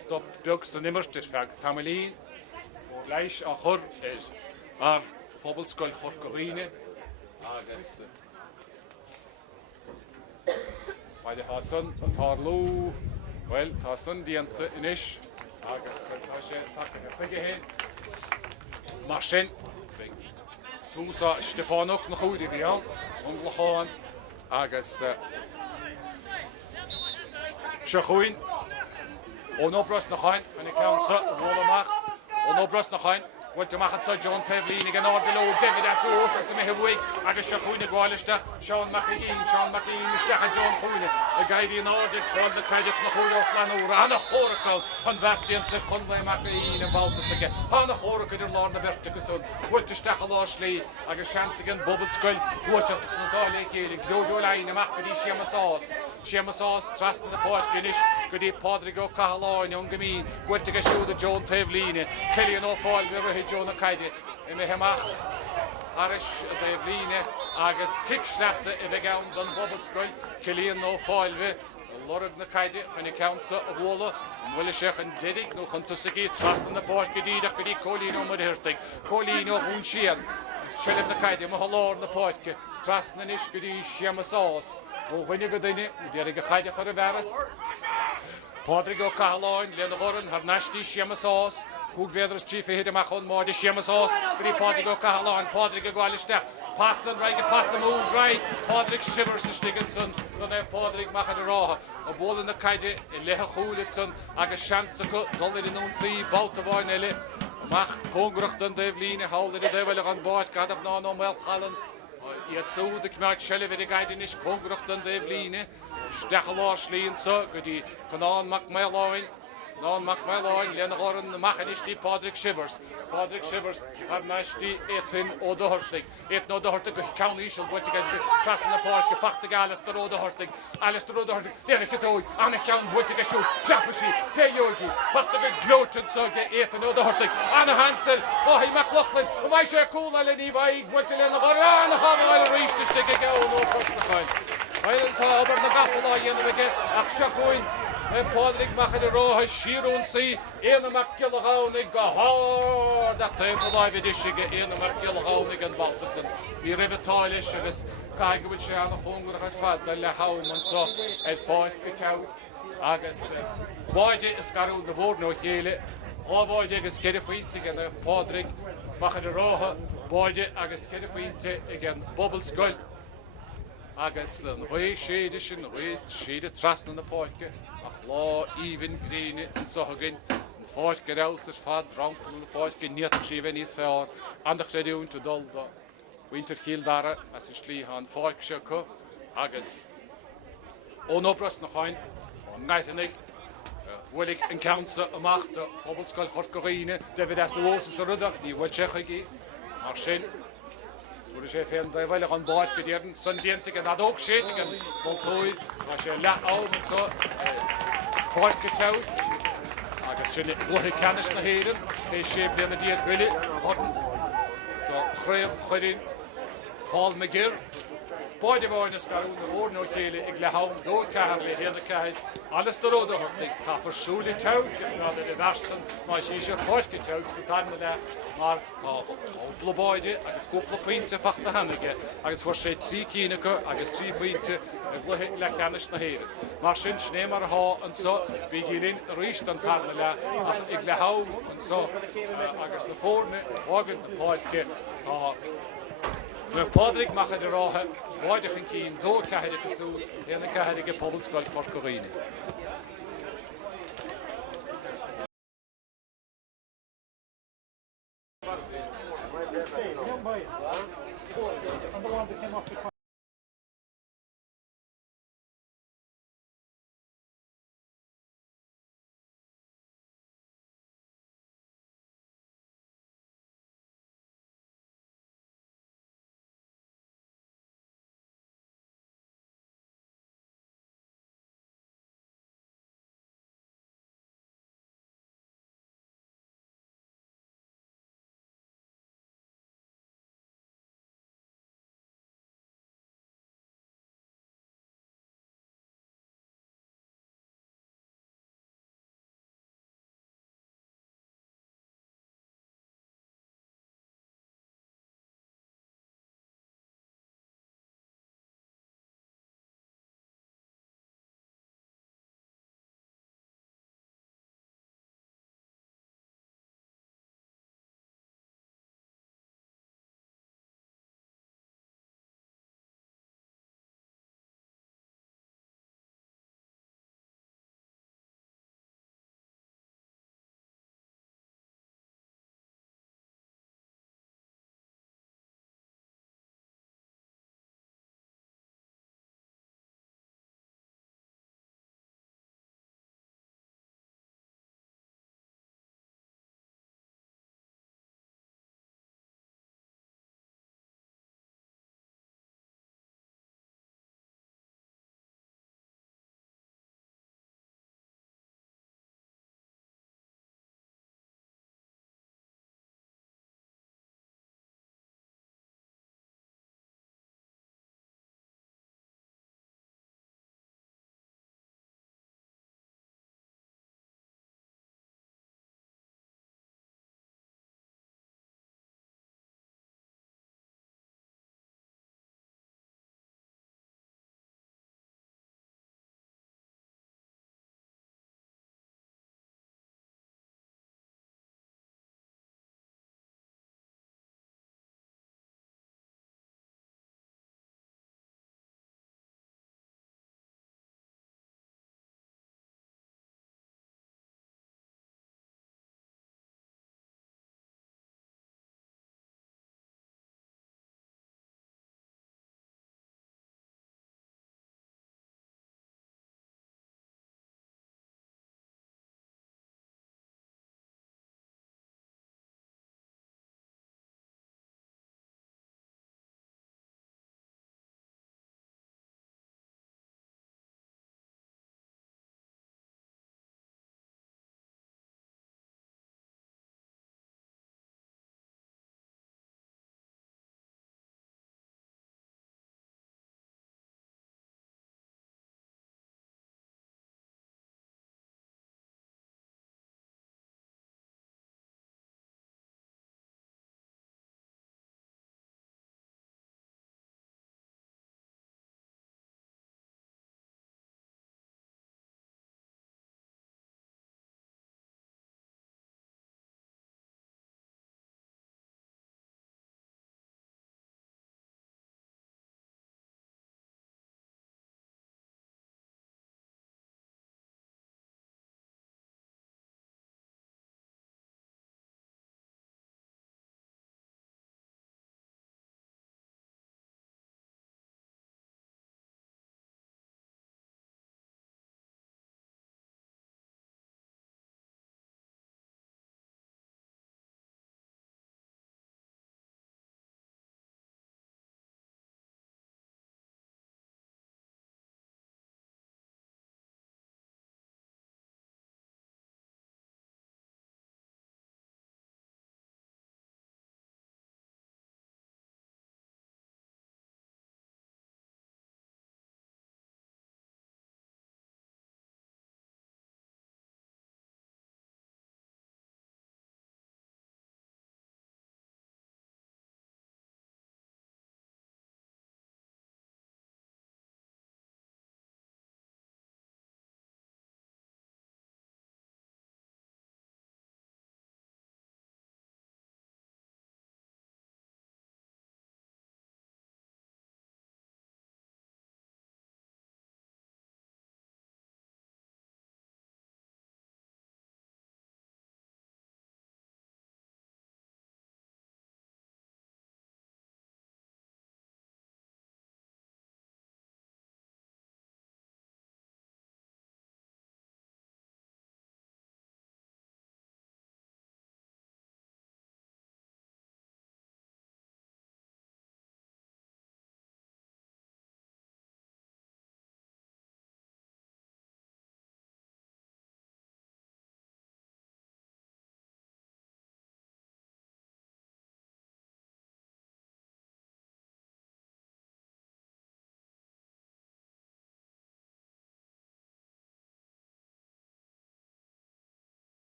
stop beag san immertir feg tamilín leis a chur ar Pobalscoil Chorca agus Weil ha sun tar lo well tá sun dianta inis agus tá sé take hen mar sin túsa Stefanok na chuúdi bhí an lacháin agus se chuin ón obras na chain an I ceansa bhlamach ón obras na chain Well to Maghera John Dhuibhne again Ardelo David Assos as me hewig agus Coláiste Coláiste Sean McGirr Stecha John Dhuibhne a guide in Ardig for the credit na Chorca Flanúra an Chorca an vertiant the Conway McGirr and Baltus again an Chorca der Lord the Verticus well to Stecha Láshley agus chance again Pobalscoil what at na Dáile Chélig Jojo Line McGirr Sheamasás trust the port finish good Phádraig go Coláiste on Gameen well to get show the John Dhuibhne Kelly no fall Jonah Kaide in me hemach Arish Dhuibhne agus kickslasse in the gown don Pobalscoil Killian no foilve Lord na Kaide when it counts of Wola and Willishech and Didig no Huntusiki trust in the port Gedida Gedi Colino Mudhirtig Colino Hunshian Shellif na Kaide Mahalor na Portke trust in Ish Gedi Sheamasás o when you go in it you get Kaide Chorveras Phádraig go Coláiste Lenagoran har nashti Sheamasás Húg vedras chief hit amach on more the Sheamasás Gedi Phádraig go Coláiste Phádraig go Coláiste pass and right pass move right Phádraig shivers Stigginson no Phádraig Maghera ráha a ball in the Kaide in lecha Chúlitson agus chance go dollar in on see balta bhainile mach congracht an Dhuibhne halde de devil an bord gad of no well hallen yet so the kmart shelle with the guide in is congracht an Dhuibhne Stecha Láshley so Gedi Canaan McMilloin Non McMilloin Lenagoran Maghera Phádraig shivers har nashti etin o de hortig et no de hortig county shall go to get trust in the park Phádraig Alistair o de hortig there get out an count go to get show trapezy Yogi Phádraig gloated so get etin o de hortig Anna Hansel oh he McLaughlin why she cool and he vai go to Lenagoran have reached the sig go no cross I'll tell about the gapla in the wicket Akshakoin Phádraig Maghera ráha Shirún sí éana McGirr go hard ach tá live edition éana McGirr an Baltasan í rivetáilis agus caiige bhfuil sé anna chungur as fad le haum an so fáid go tew agus báide is garú na bhór nó chéile ábáide agus ceidir faointe gan Phádraig Maghera ráha báide agus ceidir faointe gan Pobalscoil agus an bhuí séidir sin bhuí séidir trasna na fáidce Lá even green and so again fáid go railsir fad rank na fáid go níotar sí bheith níos fearr andach sé dún to dul do winter Kildara as is slí han fáid se co agus ón obras na chain ngaitannig bhfuil an countsa amach do Pobalscoil Chorca David Assos a rudach ní bhfuil sechaigi mar sin Wurde sé féin de bhile an báid go dtíarn san dianta an adóg séite an moltóid mar sé le áman so fáid go tew agus sin bhluthaigh canis na héireann é sé bliana díad bhuiile chodan do chréamh chuirín Paul McGirr báide bháin is garún na bhór nó chéile ag le hám dó cehar le héana ceid alles do róda hortaigh tá farsúla tew gif ná de versan má sí sé fáid go tew sa taimna le mar tá cúpla báide agus cúpla pointe fachta hanige agus fuair sé trí cíneacha agus trí pointe bhluthaigh le canis na héireann mar sin snémar há an so bhí gilín ríist an taimna le ach ag le hám an so agus na fórne ágan na páidce tá Nuair Phádraig Maghera rátha, bháideach an cín, dó caithead cosú, héanana caithead Pobalscoil Chorca.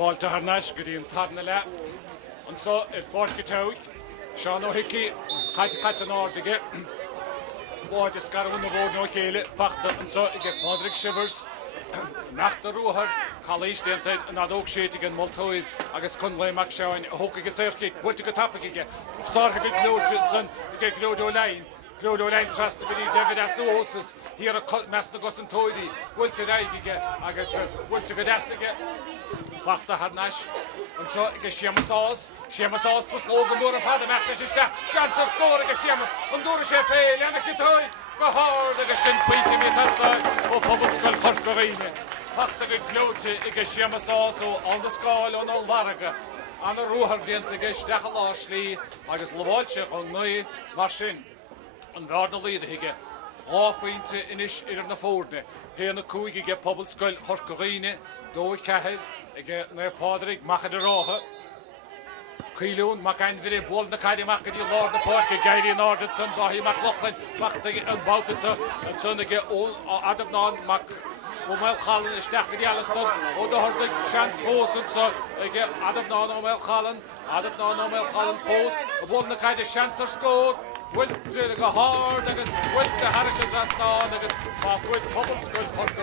Fáilte ar náis go dtíon tarna le. An so fórca teig, Seán ó Hickey, caite an áirdige. Báid is garún na bhód nó chéile, fachta an so ige Phádraig Shivers. Nachta rúthar, Coláiste an adóg séitig an moltóid agus chun léimeach seáin hóca go sérciig, bhuilte go tappaige. Sártha go glóide san ige glódó lein. Glódó lein trasta go dí David Asósas, híar a meas na gos an tóidí, bhuilte raigige agus bhuilte go desaige. Fachta har náis. An so ige Seamasás tras lógan dúr a fada meach leis iste. Seans ar scór ige Seamas, an dúr sé féil, leanna citóid. Go hard agus sin pointe mí tastáid ó Pobalscoil Chorca. Fachta go glóte ige Seamasás ó Pobalscoil ó Phádraig. An a rúthar dianta ige steach a láslí agus leháilte an nui mar sin. An bhar na líad ige. Ráfuinte inis ar na fórne. Héana cúig ige Pobalscoil Chorca dóid cehid ige na Phádraig Maghera. Cílún mac ein bhí bol na caiide mac go dtí Lord na Pórca gaiirí an áirde san bahí mac lochlan machta an báutasa an son ige ó adamnáin mac ó meil chalan isteach go dtí Alaston ó do hortaigh seans fós an so ige adamnáin ó meil chalan fós a bol na caiide seans ar scór. Bhuilte go hard agus bhuilte haris a drasnáin agus bhuilte Pobalscoil Chorca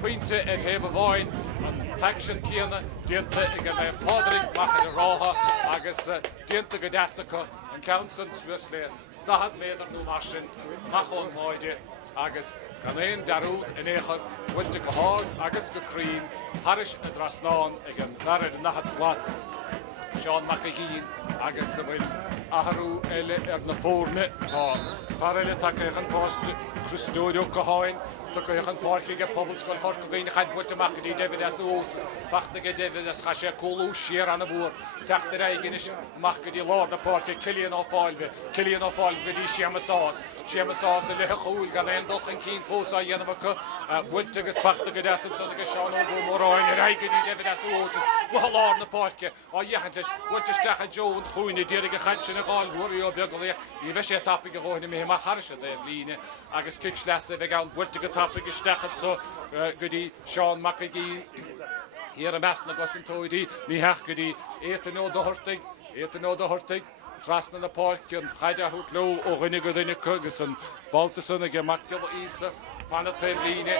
pointe ar hebh bháin an teag sin cíanna dianta ige na Phádraig Maghera agus dianta go deasacha an ceansan Swiss-léir 10 méadar nó mar sin machón máide agus gan éon darúd in échar bhuilte go hard agus go crín haris a drasnáin ige an narid nachad slat. Seán McGirr agus bhfuil aharú eile ar na fórne par eile takeach an páist Crustóideach go háin takeach an páirc ige Pobalscoil Chorca chaid bhuilte mac go dtí David Asósas fachta go David as chaise cóú siar an na bhór teachta raigin is mac go dtí Lord na Pórca Cilíonn ó Fáilbhe dtí Seamasás a lethe chúil gan éon dulchan cín fós a dhéanamh bhuilte agus fachta go deasan son agus Seán ó Móráin a raig go dtí David Asósas bhuithe Lord na Pórca á dhéchan leis bhuilte steach a Joan chúine díra gáil sin a gáil dúirí ó beagalaíoch í bheith sé tappaigh a ghóinna mé mar hairse a bhlíine agus cic leasa bheith an bhuilte go tappaigh stechad so go dtí Seán McGirr híar a meas na gos an tóidí ní heach go dtí éan ó do hortaigh trasna na Pórca an chaide thút leo ó dhuine go duine agus an baltasan ige macil ísa fanna ta bhlíine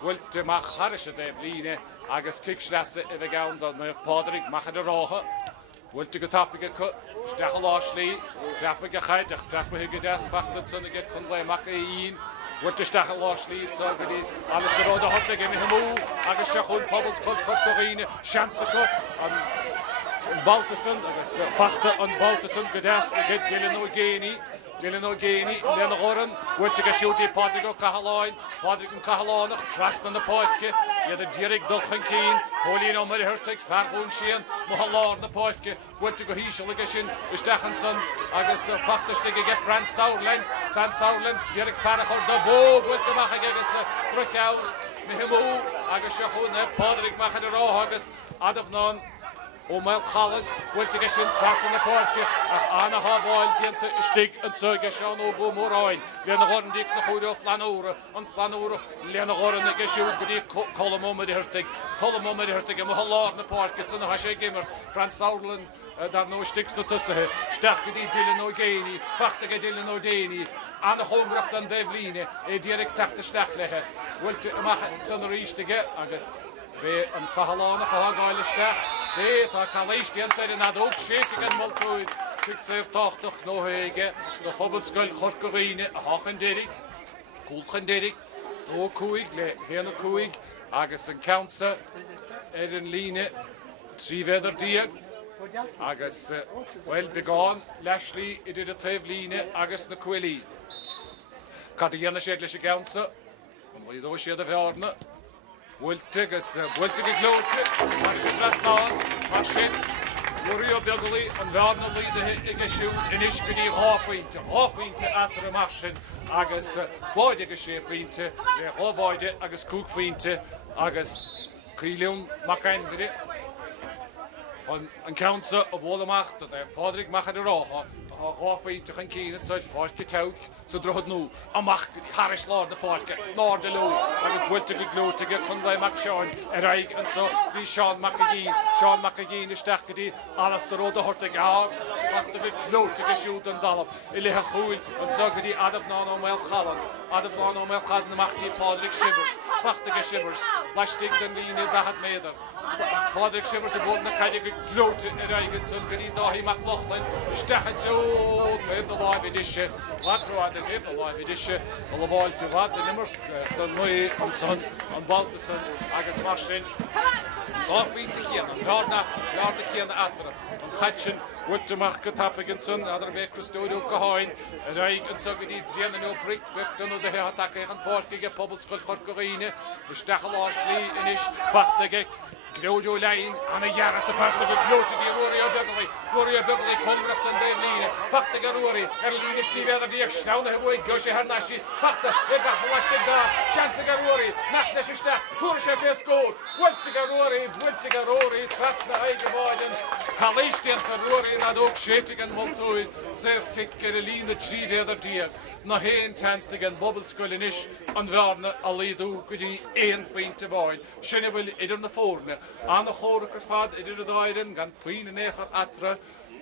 bhuilte mar hairse a bhlíine agus cic leasa a bheith an na Phádraig Maghera. Bhuilte go tappaige steach a láslí, creappaige chaideach, creappaige go deas fachtan san ige chun léimeach íon, bhuilte steach a láslí so go dtí Alistair ó do hortaigh in himú agus se chun Pobalscoil Chorca seansacha an baltasan agus fachta an baltasan go deas ige Dylan O'Géini, Lena Goran, bhuilte go siútaí Phádraig ó Cahaláin, Phádraig an Cahalánach, trasna na Pórca, iad a dírig dulchan cín, Pólín ó mar hirtaigh ferchún sían, mocha Lord na Pórca, bhuilte go híisiil ige sin isteachan san agus fachtaiste ige San Saurland, dírig ferachar do bó, bhuilte macha agus brucheáil na himú agus se chun na Phádraig Maghera agus adamnáin ó meil chalan bhuilte go sin trasna na Pórca ach anna hábháil dianta istigh an suige Seán ó Móráin Lena Goran díc na chúide ó Flanúra an Flanúra Lena Goran ige siúd go dtí Colmóid hirtaigh a mocha Lord na Pórca san na sé gimmert San Saurland dar nó stigs na tusathe steach go dtí Dylan O'Géini fachta go Dylan O'Géini anna chóngracht an Dhuibhne dírig teachta steach lethe bhuilte macha san na ríistige agus bheith an Cahalánach a gáil isteach sé tá Coláiste antar in adóg séitig an moltóid tuig séir táchtach nóhéige do Pobalscoil Chorca a hachan dérig, cúlchan dérig, dó cúig le héana cúig agus an ceansa ar an líne trí bhéidir díag agus bhfuil beáin leislí idir a taobh líne agus na cuilí. Cad a dhéana séad leis a ceansa an bhfuil siad a bhearna bhuilte go glóte mar sin drasnáin mar sin dúirí ó beagalaí an bhearna lídathe ige siúd inis go dtí háfaointe atar mar sin agus báide go sé faointe le hábáide agus cúgfaointe agus cíliún mac ein bhí an ceansa a bhólamach do Phádraig Maghera ráfaíteach an cíine sa fáilce teach sa drochad nó amach Harris Lord na páilce ná de lú agus builte go glúteige chun bheith mac seáin aig an so bhí Seán McGirr isteach go dtí alas do ród a hortaigh fachta go glúteige siúd an dalab I lethe chúil an so go dtí adamh ná ó mbeil chalan na machtaí Phádraig Shivers fachta go Shivers leistigh den líne 10 méadar Phádraig Shivers a bud na caide go glúte aig an son go dtí dáhí mac Lochlainn isteach jo taobh na láimh idise Lacroad and Eva Live Edition, the Laval to what the number, the Noy on Son, on Baltason, Agus Martin, Laughing to Kian, Yard the Kian Atra, and Hatchin, Wiltermach Tappiganson, other Bay Custodio Cahoin, and Rig and Sogadi, Piano Brick, Victor of the Hatak and Porky, Pobalscoil Chorca, the Stachalashli, Inish, Phádraig. Grojo Line and a Yaras the first of a glow to the Rory Beverly, Congress and Dhuibhne, Phádraig Rory, Erline Chief other dear, Schnaun the Way, Goshi Harnashi, Phádraig, Egafalastic Dar, Chansiga Rory, Nachneshista, Torsha Fesco, Wiltiga Rory, Trasna Eigeboiden, Coláiste and Rory, Nadok, Shating and Moltoil, Sir Kick, Erline Chief other dear, Nahain Tansig and Pobalscoil Inish, and Varna Alidu, Gudi, Ain Faint to Boyne, Shinnewill, Idon the Forne. An the Chorca fad idir the Dhuibhne gan Queen and Echar Atra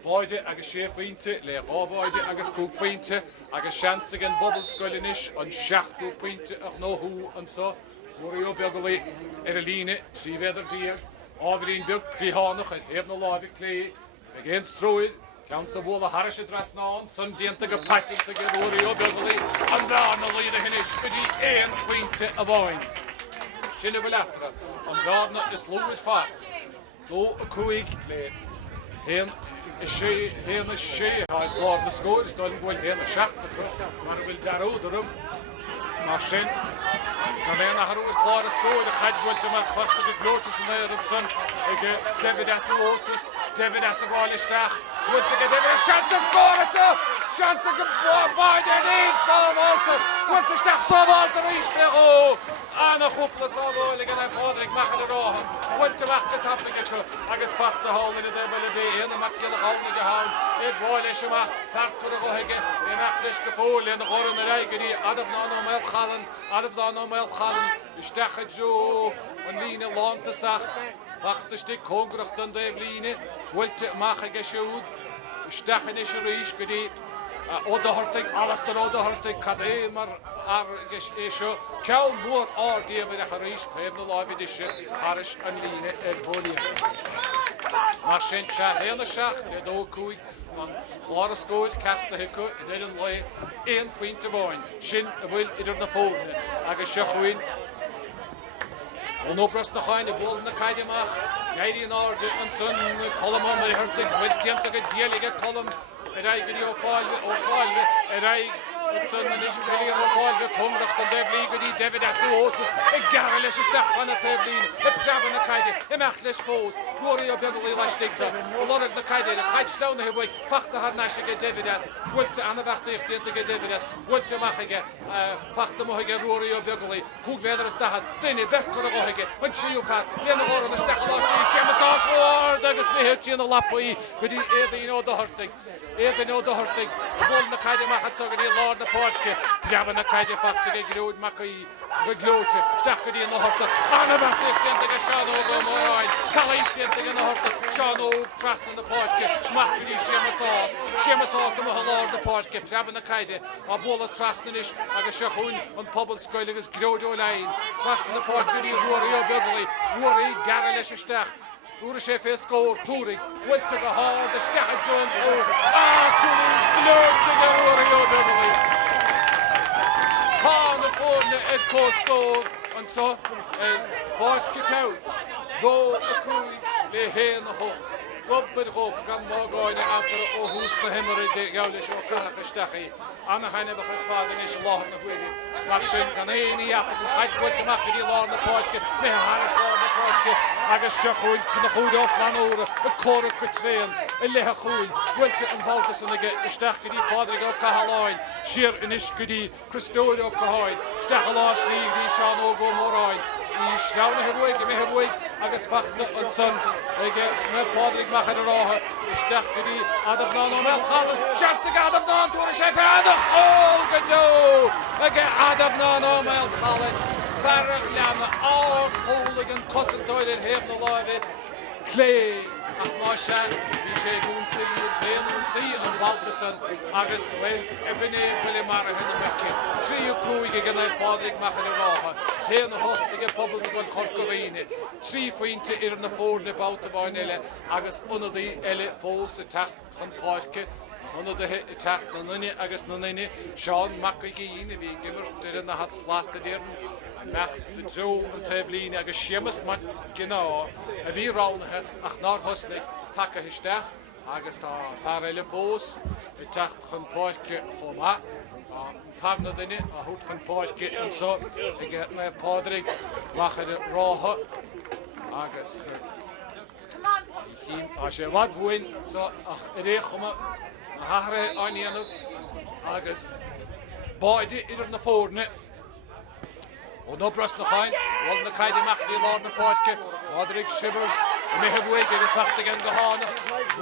Boide agus sé fainte le Boide agus cúg fainte agus Seansig and Pobalscoil Inish an 7 fainte ach nóthú an so Rorio Beverly Erline sí vedar dír Ábhrín beg Clíhánach and Hebna Lávi Clé against Troid Council Wola Harris Drasnan Sun Dienta go Patrick to get Rorio Beverly and Varna Lida Hinish Bidi Ain fainte a Boyne Shinnewill Atra an Varna is Lewis Fat. Go a Cuig, Hen is she, has brought the score, it's done well here in the shaft, but man will Daro the room. Martin. Gavena Haru is Florida score, the Hadwell to my first of the Glotus and there and son. David Assarosis, David Assawalistach. Will to get David a chance to score, it's a chance to go by the knees, so Walter. Will to start so Walter Eastbero. And a couple of Savo again, I'm Phádraig Maghera. Will to make the topic at you. I guess fast the hole in the devil be in the McGirr hole in the hound. It boilish him up, fat to the go again. In Achlish Gafool in the Gorn the Raggedy, out of Nano Melchallen, Istach Joe, and Lina Long to Sach. Wacht stick Congracht and Dhuibhne, Wilte Maghera Shoot, Stachen is a Rish Gedi. Odohartig, Alastair Odohartig, Kademar, Argesho, Cal Moore, or David Harish, Pebble Live Edition, Arish and Lina Erbolia. Martin Shah, Hena Shah, the Dokui, and Pobalscoil, Casta Hicko, Nedon Lay, Ain Faint to Boyne, Shin, Will, Idon the Phone, Agashahuin. No press the hind, the ball in the Kaidamach, Guardian or and Son, Column on the Hurting, with Tiamtaka, Dialiga column. Aig video fáil aig Son and Ish Killian fáil Congracht and Dhuibhne David Assarosis Garr leis isteach an Dhuibhne Pravan na caide Imachlis fós Rorio Beverly leistigta Lorg na caide Chaid Slowna Hibway Fachta Harnaisiige David Ass Wilte Anabachtaich Dintige David Ass Wilte Maghera Fachta Maghera Rorio Beverly Cúg Vedar Stahad Dine Bertford Maghera When Chiu Fat Lena Hora the Stachalashi Sheamus off Agus Mihitchi in the Lapui Gudi Edin Odohartig Edin Odohartig Bol na caide Machat Sogadi Lord the Portke Pravan na caide Phádraig Glúd Macaí Glúte Stachadi in the Horta Anabachtaich Dintige Shadow go Moraid Coláiste in the Horta Shadow Trust in the Portke Maghera Sheamus sauce and the Lord the Portke Pravan na caide a Bola Trastanish agus Shahun and Pobalscoil agus Grojo Line Trust in the Portke Rorio Beverly Rory Garr leis isteach Úr sé fé scór túring, Wilte go hard, the Stach John Ford. Glúte go Rorio Beverly. Há na fórne có scór, and so, Phádraig out. Go a cúig le héan na hoch. Robber hoch gan Maghera after o hús na himmer de gaulish o Cach Stachi. Anna Haine bach Fádraig is Lord na Huidi. Martin gan éini after the height went to Maghera di Lord na Portke. Me Harris Lord na Portke. Agus Shahuin na Huid off van ore. A Chorca train. A leha Huid. Wilte and Baltas and again. Stachi di Phádraig o Cahaloin. Sheer in Ishkudi. Custodio Cahoin. Stachalash League di Sean Ogo Morain. I Schnaun Hibwig, me Hibwig, agus Fachta and Son, again, Phádraig Maghera, Stachgedi Adam non Mel Khallen chance Adam non Tour Chef oh Gado Adam non Mel Khallen Phádraig Lam all hooligan concentrated here the live Clay Masha Bishe Gunsi Gunsi and Baltason agus well Ebene Billimara in the Mecca see you cool again Phádraig Maghera here the host to get Pobalscoil Chorca see Fuinte in the Ford about the Barnella agus one of the Ele Fos attack on Parke one of the attack Nonini agus Nonini Sean McGirr we give her in the hot slot there Nach de Joe Dhuibhne agus Seamus man genau a bhí ránathe ach ná hosnig take histeach agus tá fearréile fós I techt chun páirce chomá tarna duine a thút chun páirce an so I get na Phádraig Maghera rátha agus a sé bhag bhuain so ach I réchama a hathra aníanamh agus báide idir na fórne O no bras na chain, wal na caide machdi lord na Phádraig, Phádraig shivers, mehebwig agus fachtigan gahana,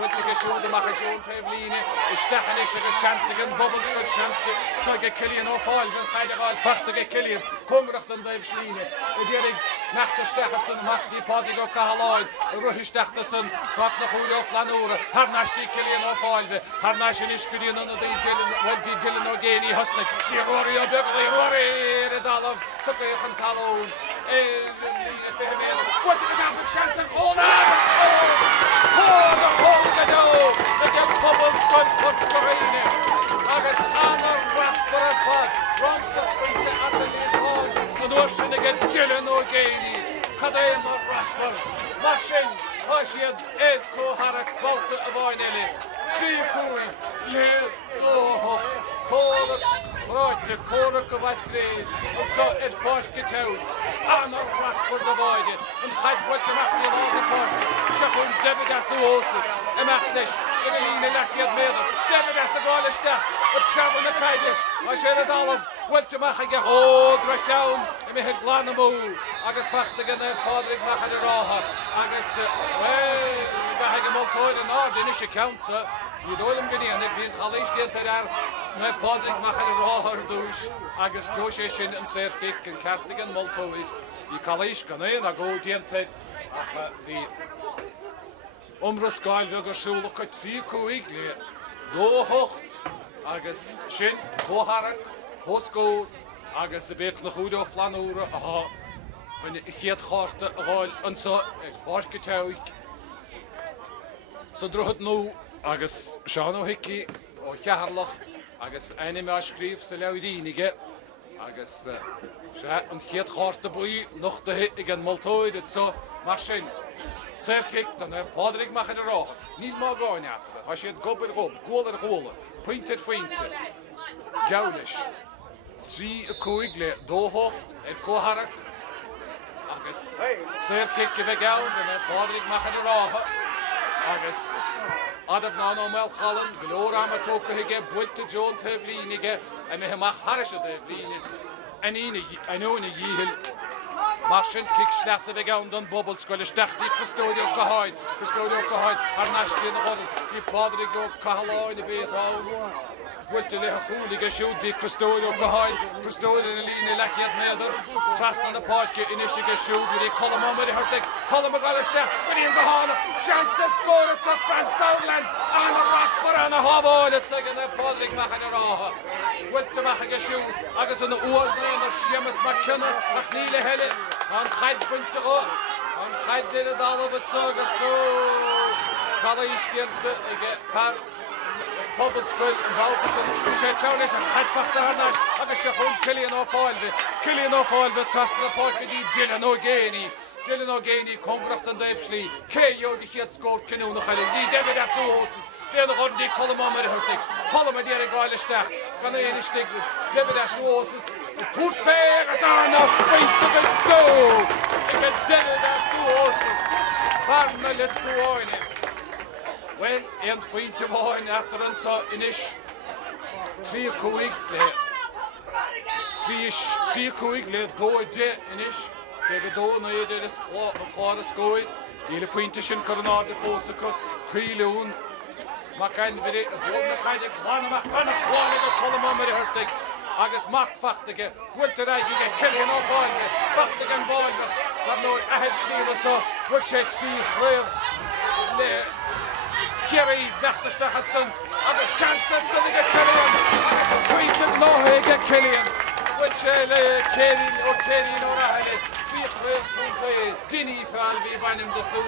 wiltige shoe the Maghera Joan Dhuibhne, istachan is a chance again Pobalscoil chance, so get Killian off all, when caide gal fachtige Killian, hungrach dan Dhuibhne, Dierig nacht stachatson machdi Phádraig o Coláiste, ruhi stachtason, fach na chude off lanura, har nashti Killian off all, har nashin iskudin on the Dylan O'Gani husnik, the Rory o Beverly Rory Redalov, took van Talon. What did it have a chance of hold on? Oh, the whole Gado. The Pobalscoil Chorca. August Anna Rasper and Fod. Romsa Prince Asselin Hall. And Ocean again Dylan O'Gani. Kadema Rasper. Mashin. Hashiad Ed Koharak Bauta of Oinelli. See Kuri. Lil. Oh, Call Chorca, Chorca was great, and so it forced it out. Anna Rasper divided, and had brought him after all the party. Shafun David as the horses, a Machlish, Evelina Lachiad Mother, David as the Coláiste, a crab on the Kaide, I share it all of Welch Maghera, oh, Drake down, and me had Glanamool, August Phádraig and Phádraig Maghera, August, well, Maghera Multoid and Nord, in his account, sir. You don't know him being Coláiste there. Na Phádraig Maghera her douche, agus Coláiste and Serkick and Cartigan Multoid. You Coláiste gan na go diente the Pobalscoil vegur shúla cut 3 cúig le go hocht agus sin Phádraig Pobalscoil agus the bit na chude flanúra aha when chiad chorta gáil an so forke tauig so drohad no agus Sean O'Hickey o chearlach agus eine me skrif se leudínige agus an chiad chorta bui noch de igen Multoid so mar sin Serkick dan Phádraig Maghera niet má gáin atra ha siad gobir gob gólar góla pointed fuinte Gaulish 3 cúig le dóhocht Coláiste agus Serkick ve gaun dan Phádraig Maghera agus Adam non Mel Khallen, Glóra am tóca hige builte Joan Dhuibhne a me hemach harisha Dhuibhne an ina yihil Marsin kick slasa ve gaun don Pobalscoil stachti Custodio Cahaid har nashti in the I Phádraig o Coláiste beit haun builte le chulige shoot Custodio Cahaid Custodio in Lina Lachiad Mother trust on the parke initiative shoot with Column with Hertig Column Coláiste with him Gahana chances score it's a fan Southland and a Rasper and a Hobble it's like in the Phádraig Maghera builte Maghera shoot agus on the oars and the Seamus McGirr ach Níle Helle and Chaid buinte go and Chaid did it all of it so Coláiste get far Pobalscoil and Baltason, Chaulish and Hadfachta Harnash, agus Shafun Killian off all the trust of the park with Dylan O'Gani, Congracht and Dhuibhne, Yogi had scored Canoe no Khalil, David as the horses, they're the Hordy Column Hertig, Column of Derek Coláiste, Canadian Stig, David as the horses, put fair as on a fight to the toe, against David as the horses, Farna let go on it. Well, and Fuinte Boyne after and so inish 3 cúig le 3 cúig le 2 de inish ke go na idir is Pobalscoil Díle Puinte sin Coronado Fósacha Chríleún Macain Vidi, Kaja Kwanamach, Panakwanaga, Colomomari Hurtig, Agus Mark Fachtige, Wiltereigi, Killian O'Boyle, Fachtigan Boyle, no Ahead Cleaver, Wilchet C. Rail, Jerry Nachtastachatson, Agus Chancellor, Sonniga Killian, Tweeted Nohiga Killian, which Killian O'Rahele, Chief Rail Punte, Dinny Falvi, Banim the Sul,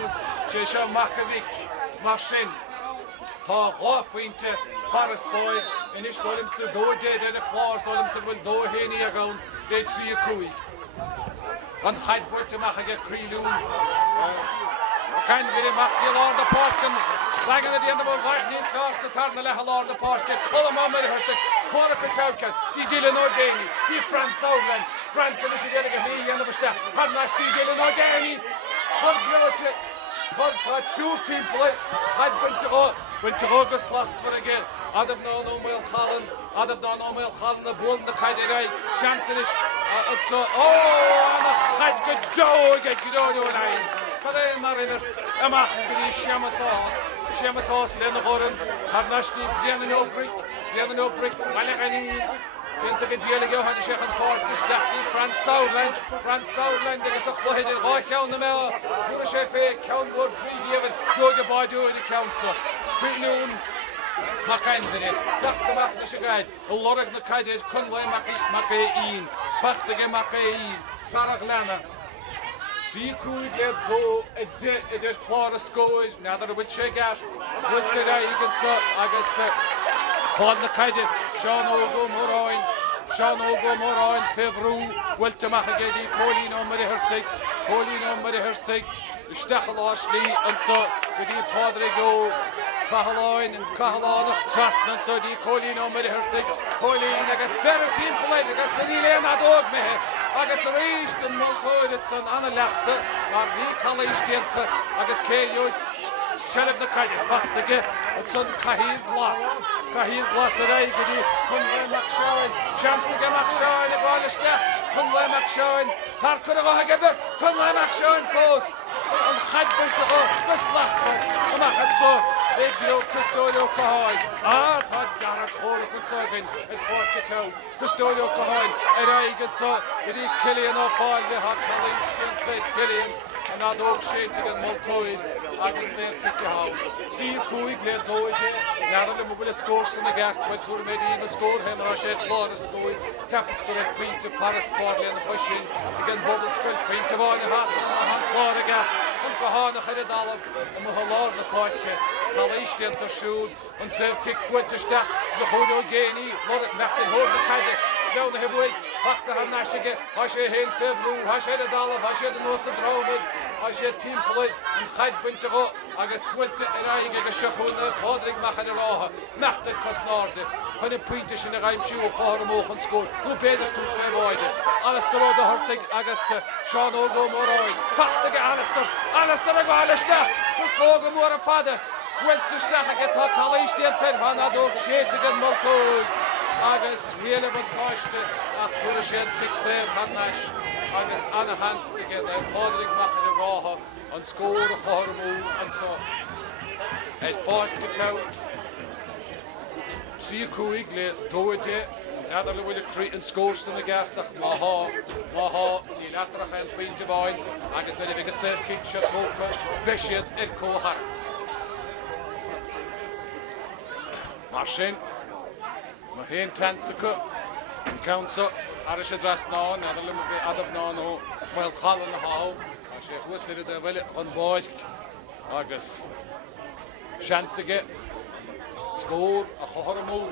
Chesham Makavik, Marshin. Tá gáfuinte Pobalscoil in is stolim se do dead and a claws stolim se will do henny agoun they see a cooey and hide port to make a creeloon kind of really make the Lord the Porkin like at the end of a Varney's fast the turn the Lord the Porkin pull them on with her the Chorca Chorca di Dylan O'Gani di France Southland France and the Shigelic he and the step Hadnash di Dylan O'Gani what beauty what two team play had went to August last for again. Adam no Mel Holland, Adam no Mel Holland, the bull in the Kaiderai, Chancellor. So, and a had good dog, get good on your eye. But I am a river, a machine, Shama sauce, Lenagoran, Harnashti, piano brick, Malagani. Then to get Jelly Johan Shechan Park, France Southland, there is a flight in Royal the Mel, Furashefe, Countwood, Breed, Yoga Badu, the Council. Noon, Macain Vidi, Tafta Machta Shagad, a lot of the Kaided, Conway Macain, Phádraig Macain, Phádraig Lana. See, could let go a dead Pobalscoil, now that a witch gasped. With today, you can say, I guess, Fod the Kaided, Sean Ogo Morain, Fevru, Weltamachagedi, Colino Mary Hurtig, Stachel Ashley, and so the deep Phádraig Cahaloin and Cahalon Trust, and so the Colino Mary Hurtig, Colin, I guess, better team play, I guess, the Lena dog me. I guess raised and Multoids and Anna Lachte, the Coláiste, I guess, Kayo, Sheriff the Kaja, Phádraig, and so the Cahill Glass, Raigudi, Conway McShawn, Chancellor McShawn, the Coláiste, Conway McShawn, Parker of Hageber, Conway McShawn flows, and Hadbert to go, this last one, and I had so. Big Custodio Cahoy. Todd Darragh Chorca with Sogan at Chorca Custodio Cahoy. And I get so it is Killian O'Boyle, the hot Coláiste, Killian, and not Oak Shade and Multoid. I can say Picahow. See Cooey, Glad Doid, now the mobile scores in the gap, went to the medieval score, and Rochette Pobalscoil, Capiscoil at Print to Pobalscoil and the pushing, again Pobalscoil, Print to one, and Phádraig, and Kahana Hedalov, and Maghera the Chorca. Coláiste enter shoot and serve kick good to start the Hodo Gani, Lord Nachtin Hord the Kaja, down the heavyweight, Hachta Hanashige, Hashe Hail Fevru, Hashe the Dalov, Hashe the Nosa Drawwood, Hashe Team Play, and Hide Bintero, Agus Pulte and I get a Shahuna, Phádraig Maghera, Nachtin Cosnorde, when a Prentish in a Rhyme Shoe, Hormoch and School, who paid the two Favoid, Alistair the Hurtig, Agus, Sean Ogo Moroy, Phádraig Alistair Coláiste, just Logan more a father. Weltestach get a Coláiste and Terhana dog shade again Multoid. Agus really vantage ach Coláiste kick save Hadnash. Agus Anna Hans again Phádraig Maghera and score a Hormo and so. It fought get out. See Cooey do it. Another little treat and scores in the Gartach Maha, the Latrach and Queen Divine. Agus the big serve kick shot Chorca, Bishop and Cohar. Marshin, Mahin Tansaka, Council, Arisha Drasna, another little bit out of Nano, well, Holland Hall, I say, who said it well on boys, Agus, Chancellor, score, a Hormo,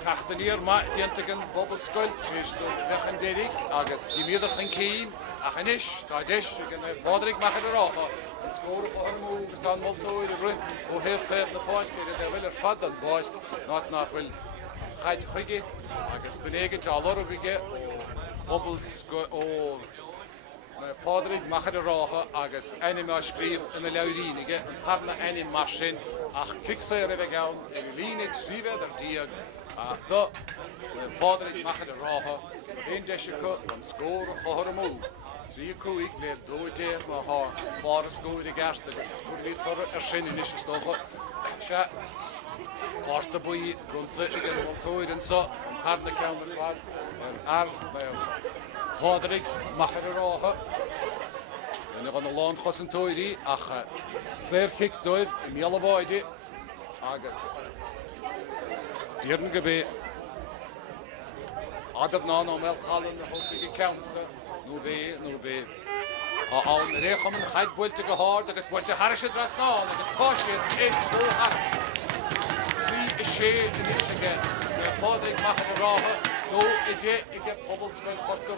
Tachtanier, Diantigan, Pobalscoil, Chase to Vechanderic, Agus, give me the Thinking, Achanish, Tadish, Phádraig Maghera. Score Hormo, Stan Multoid, who have to have the point, they will have fun and boys, not enough will hide Quiggy, I guess the negate, a lot of we get Pobalscoil, Phádraig Maghera, I guess any Marshgrave and the Laurine, get Parla any machine, Ach Kicksayer of a gown, and lean it, Shiva, the dear, Do Phádraig Maghera ráha in deisico an scór a choharmú. Trí cúig le dóidéir má há Pobalscoil I gast agus chuirlítar sin in is stocha. Se Chorca buí grunta I gan bhiltóid an so an tarna ceanna fád ar Phádraig Maghera ráha. En ik ga een land gaan toeren, ach, zeer gek doef, in alle beide, agus. Dieren gebeuren. Adaf na nou wel gaan de hoofdige kansen, nu be. Al regen een gaat bolte gehoord, agus bolte harsje dras na, agus tasje in hoe hard. Zie is schee in is again. Phádraig Maghera ráha, doe idee, ik heb Pobalscoil Chorca.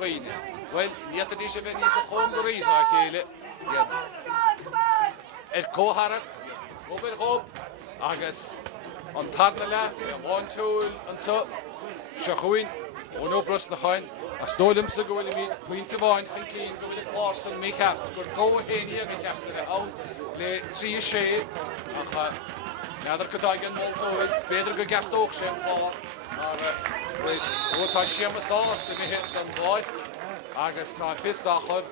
Wel, niet dat is even niet zo gewoon gereden, Achille. Coharach, Oberhoop, agus, an Tarnala, Montoul, en zo. Shachuin, Onobrus na Chain, a Stolim se go with Queen Tavine, and Keen, go with the Clarson, Mika, go ahead here, Mika, le 3 shade, Nader Kadagan, Montoul, Pedro Gagarto, Shem Fall, Rota Shem Sauce, and hit them boy, agus, not Fist Sacher,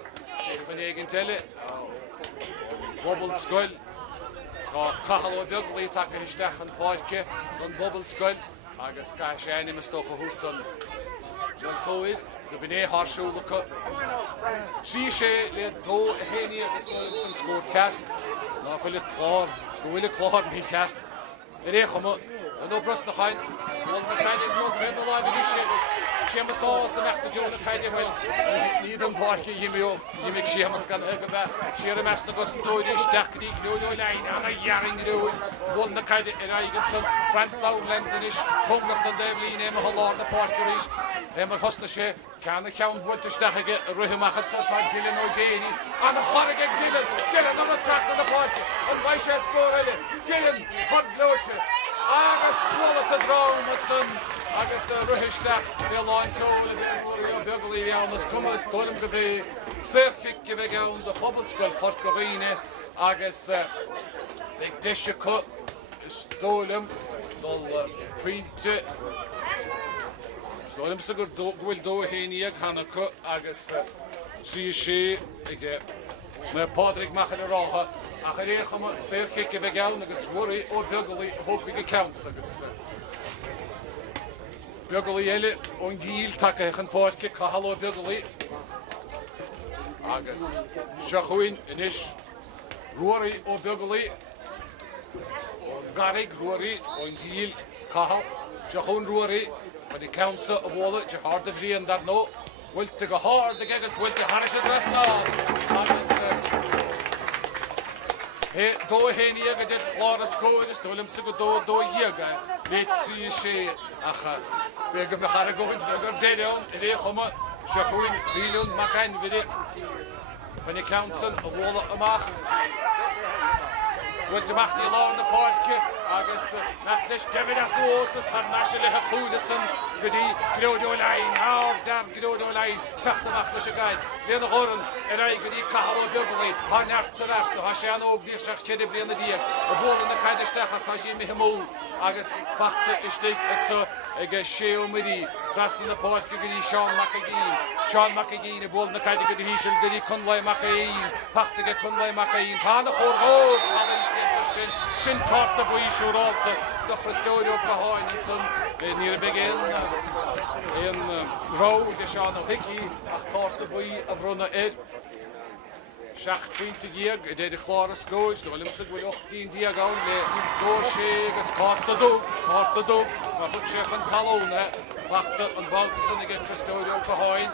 when you can tell it. Pobalscoil, Cahalo Dhuibhne take histach an páirce don Pobalscoil agus ca séanim is stocha húst an Dhuibhne, Dhuibhne harsúlacha. Trí sé le dó héine agus san scór ceart, ná bhfuil chlár mí ceart. Réchama, an óbras na chain, bhil na caiidir John Trevor láid is sémas á sa mechta John na caiidir bhfuil níd an páirce dhimig sémas gan hega séar mes na gus an tóidir stechadí glúdó lein a jaring rúin, bhil na caiidir aigen san Fransá lentin pomlacht an Dhuibhne éime halár na páirce ríis, mar hosna sé, Can the count what to stachige, Ruhimachat Sotan Dylan O'Gani, and a Horrigig Dylan on the trust of the park, and Vaisha score Dylan, Hot Glote, August Wallace a drawn with some August Ruhistach, the line told, the Bugly Yamas, Cumas, Tolum Gabe, Circuit Givegown, the Pobalscoil Chorca, August Big Dish Cut, Stolum, Print. Stolim se gwil do héniag Hanacha agus trí sé ige me Phádraig Maghera ráha ach a réchama séirchic I bheith geann agus ruaí ó beagalaí hópaige ceann agus beagalaí eile ón gíl take an páirce cahalló beagalaí agus seachuin inis ruaí ó beagalaí ó garig ruaí ón gíl cahall seachún ruaí When the council of Wallet, the hard of Rian that no, will to go hard the gigas, will to Harish address now. He do Henia did Flora score, the Stolim Sugo do Yaga, let's see she, aha, we're going to have go into the dead on, Rehoma, Shahuin, Bilun, Makan with it. When the council of Wallet Amach. With the Machti along the park, Agus Machlish David Assos had nationally a Hulitson, Gudi, Glodo Line, our damn Glodo Line, Tachta Machlish guide, Leon Horan, and I Gudi Kahalo Bugly, Harnart Savarso, Hashano, Birchach Chedibli and the deer, a ball in the Kadistach, Hashim Himu, Agus Fachta Istik, and so against Sheo Midi, Fast in the park, Gudi Sean McGee, a ball in the Kadigudi Hishel, Gudi Kunlay Macain, Fachta Kunlay Macain, Pana Horgo, Shin Carta Bui Shuralta, the Prestorio Cahoin and son near Begin in Row, the Shano Hickey, Carta Bui of Runa Ed. Shach 20 year, did the Clara Coach, the Olympic will auch in Diagon, the Shag, Carta Dove, Mahutchef and Palona, Wachta and Baltison against Prestorio Cahoin.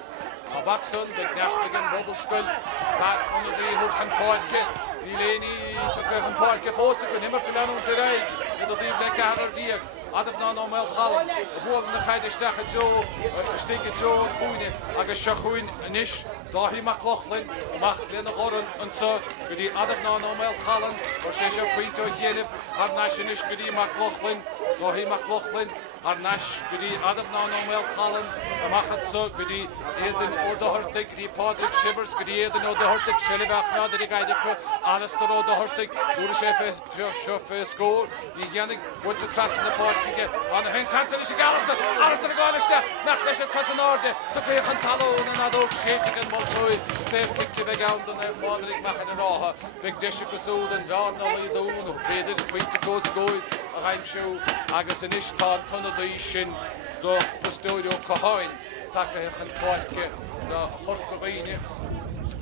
A Baxon, the Gastigan Pobalscoil, back on the day Hook and Parke, Eleni took a Parke Fosik and Himmer to Lanum today, with the Dhuibhne Carver Diag, Adab no Mel Hall, a board in the Kaidistach Joe, a stick at Joe, Dhuibhne, Agus Shachuin, Nish, Dahi McLaughlin, Machlin Oran, and so, with the Adab no Mel Hallan, or Shesha Pinto Yenif, Harnashinish, Gudi McLaughlin, Dahi McLaughlin, Nash, Goody, Adam Noel Colin, a Machatso, Goody, Eden O'Dohertig, the Phádraig Shivers, Goody, Eden O'Dohertig, Shellivach, now the Gaidako, Alistair O'Dohertig, Urichef score, the Yannick, with the trust in the party, on the hand, Tantan Alistair Coláiste, Nachlesh of Casanorde, to pay Talon and Adok Shating and Multoy, same kick to the ground and Phádraig Maghera, Big Dish of Kasood and Garno, the Uno, paid it, Queen to go score. I'm sure agus an istán tunna dí sin do Chostóideó Caháin takeach an Chorca do Chorcaghine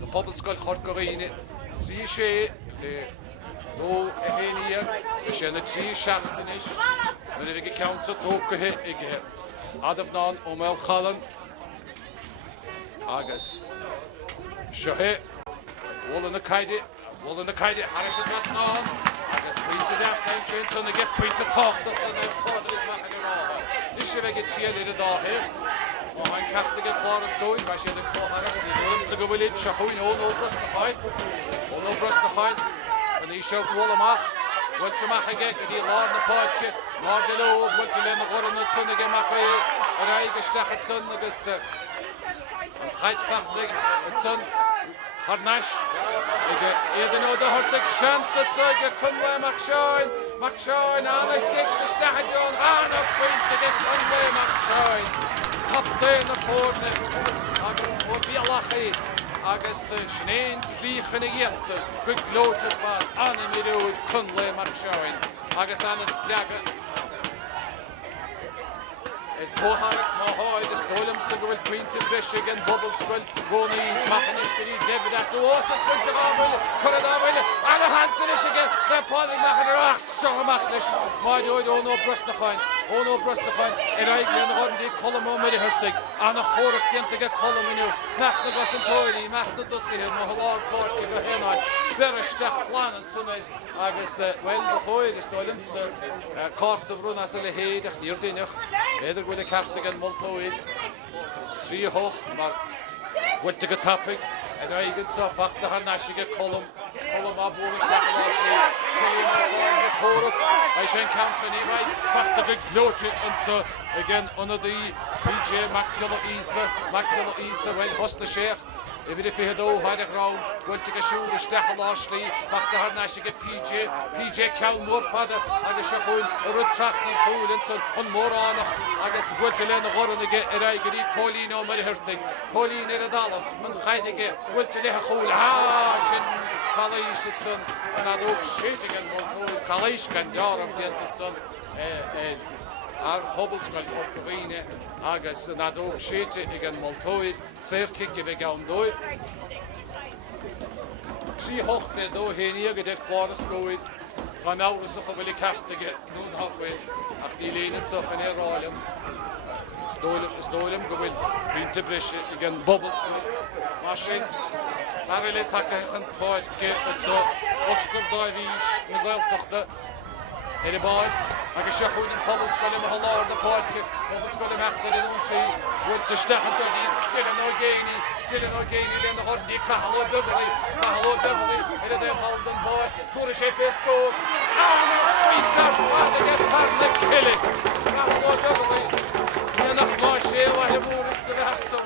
do Pobalscoil Chorcaghine trí sé dó a héine sé na trí seachtanis mar ag ceansa tócathe ag adamnán ó Mel Chalan agus seohe bhil na caide haris a trasnán agus pointe de Saint sin son get pointe tocht of the Phádraig Maghera. Is she get see a little dahe. Oh, I'm Catholic Pobalscoil, but she the Coláiste and the Dhuibhne so go will it shahoin all over the fight. All over the fight. And he showed Wallamach. Went to Maghera, the Lord the Poike, Lord the Lobe, went to Len the Goran the son again Maghera. And I gestachet son agus and Heid Phádraig and son Nash, Eden O'Dohertig, chance at Saga, Conway McShine, and I kick the Stahajon, and a point to get Conway McShine. Up there in the corner, August Obialachi, August Shnain, Zichen again, good loaded for Animiru, Conway McShine, August Anna Splaga. Phádraig Maghera, the Stoilm Sigurd Quinton Bishop and Pobalscoil, Goni, Machanishkiri, David Asosas, Puntagamil, Coradamil, and a Hansen again, the Phádraig Maghera, Shahmachlish, Mario, no Brustnachine, and I can the column on the Hertig, and a Chorca to get column in you, Master Gosson Tori, Master Dusty, Mahalar Port, Henai, Berestach Plan, and so many. Agus well before the Stoilms, Court of Run as a Head, near Dinach, either with a Cartigan Multoid, 3 hoch, maar went to get topic, and I get so fast the Harnashig column up over the Staffordshire, Killian the Chorca, I shan't count any right, fast the big glory, and so again under the PJ McGirr Isa, well, Host the Sheikh. Even if he had all had a ground, went to get shoe the Staffordshire, back the Harnashig PJ Calmore father, I guess Shahun, a root trust and fool, and so on more on. I guess went to learn the war and get a riggy, Pauline or Mariherting, Pauline in a dollar, and Heidige, went to let a hole, shin, Coláiste, son, and I don't shit again, Coláiste and Jar of the son, Ar Pobalscoil Chorcaghine agus na dóg séte ag an Multoid Saorcaigh go bheith gan dóid. Sí hoch le dó héine go dé Pobalscoil Tá meabhras a go bhfuil ceartaige nún hafuil ach ní léanann sa fan éráilm. Stoilm go bhfuil Pínta Brise ag an Pobalscoil. Má sin ar le takeach an Páirce an so oscar dáhís na Gaeltachta in the boys, I can show in Pobalscoil in Maghera, the Portke, Pobalscoil in Maghera, they don't see, went to Stafford, Dylan O'Gainey, then the Hordy, Cahallo Beverly, and then Holden boy, Tourish score, Peter, to get Phádraig killing, Cahallo Beverly, and a flash here, I have moved to the house, so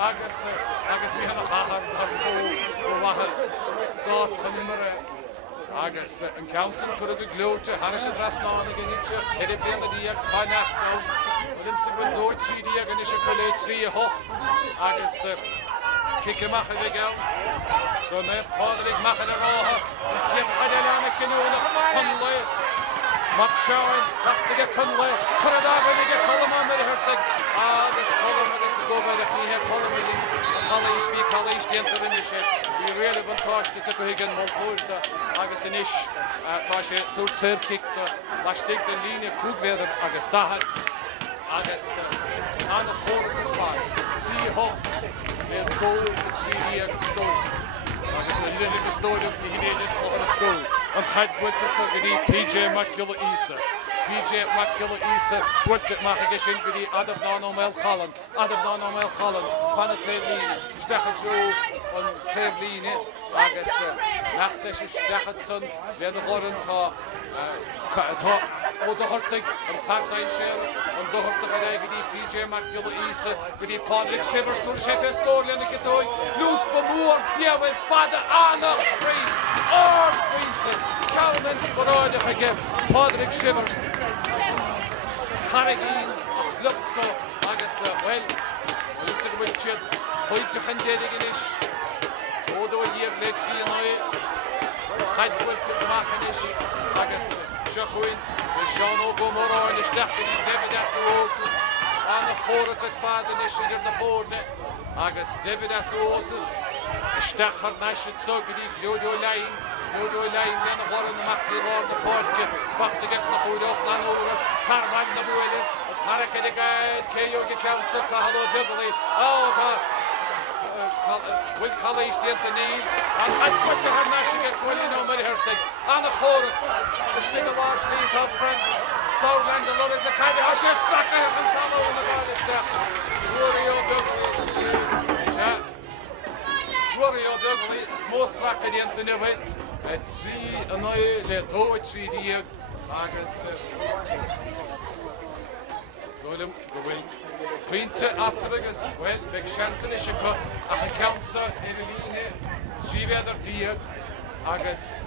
Agus me have a hard, sauce, Hanimera. Agus an council could have glowed to Harris and Rasnan again, Keribia, Tanach, Limson will do it, CD, and Ishakole, 3 hoch, Agus Kikamach again, don't have Phádraig Maghera, Jim Hadelana Canola, Conway, McShine, Phádraig Conway, Coradava, they get column on the Hertig, this column, I guess, go by the Fee, Coláiste, enter in the ship. We really want to take a hig and Multoid, Agus in Ish, Tasha, Toot Saorcaigh, Lastig, the Lina, Krugweather, Agus Dahat, Agus, Anna Chorca Fad, See Hoch, and Gold, CD, and Stone. Agus the Lina Stone, he needed over the school, and had went to PJ McGirr Isa. PJ McGirr Isa, went to Maghera Gudi, Adam Mel Chalan, Fanna Dhuibhne, Stachat Joe, on Dhuibhne, Agus, Nachlesh Stachat son, the other Goran Tá ó do Chorca an Phádraig sér an do Chorca a raig gotí PJ McGirr Isa gotí Phádraig Shivers túr sé fé scór lena gotói lús ba mór diabhfuil fada annach brí ardhuinte Calvin sporáide a gib Phádraig Shivers Carragín lupso agus well lús a bhfuil siad pointe chandédig in is ódó díobh leid sí an Chaidhfuilte machanis agus seachuin Seán ó Gomoráin isteach go dtí David Asósas an na Chorca fádanis idir na fórne agus David Asósas isteach ar naisiid so go dtí Glódó Lein lena chóran na machtaí lár na Pórca fachtaigh na chúid ó Flanóra tarmhaid na buile a tarcha de gaid céo go ceansa cahaló Dhuibhne bhfuil Coláiste anta níl an chaidhfuilte ar naisiid go bhfuil nó mar hirtaigh an na Chorca istí go láirslí tá France Southland a lurid na caiide a sé stracha an taló na gáilisteach Dhuibhne ó Dhuibhne Dhuibhne ó Dhuibhne is mó stracha anta nibhid trí an le dóid trí díag agus Stoilm go bhfuil Puinte aftergus, well, big chance in Ishika, a council in Dhuibhne, Shivadar Dia, Agus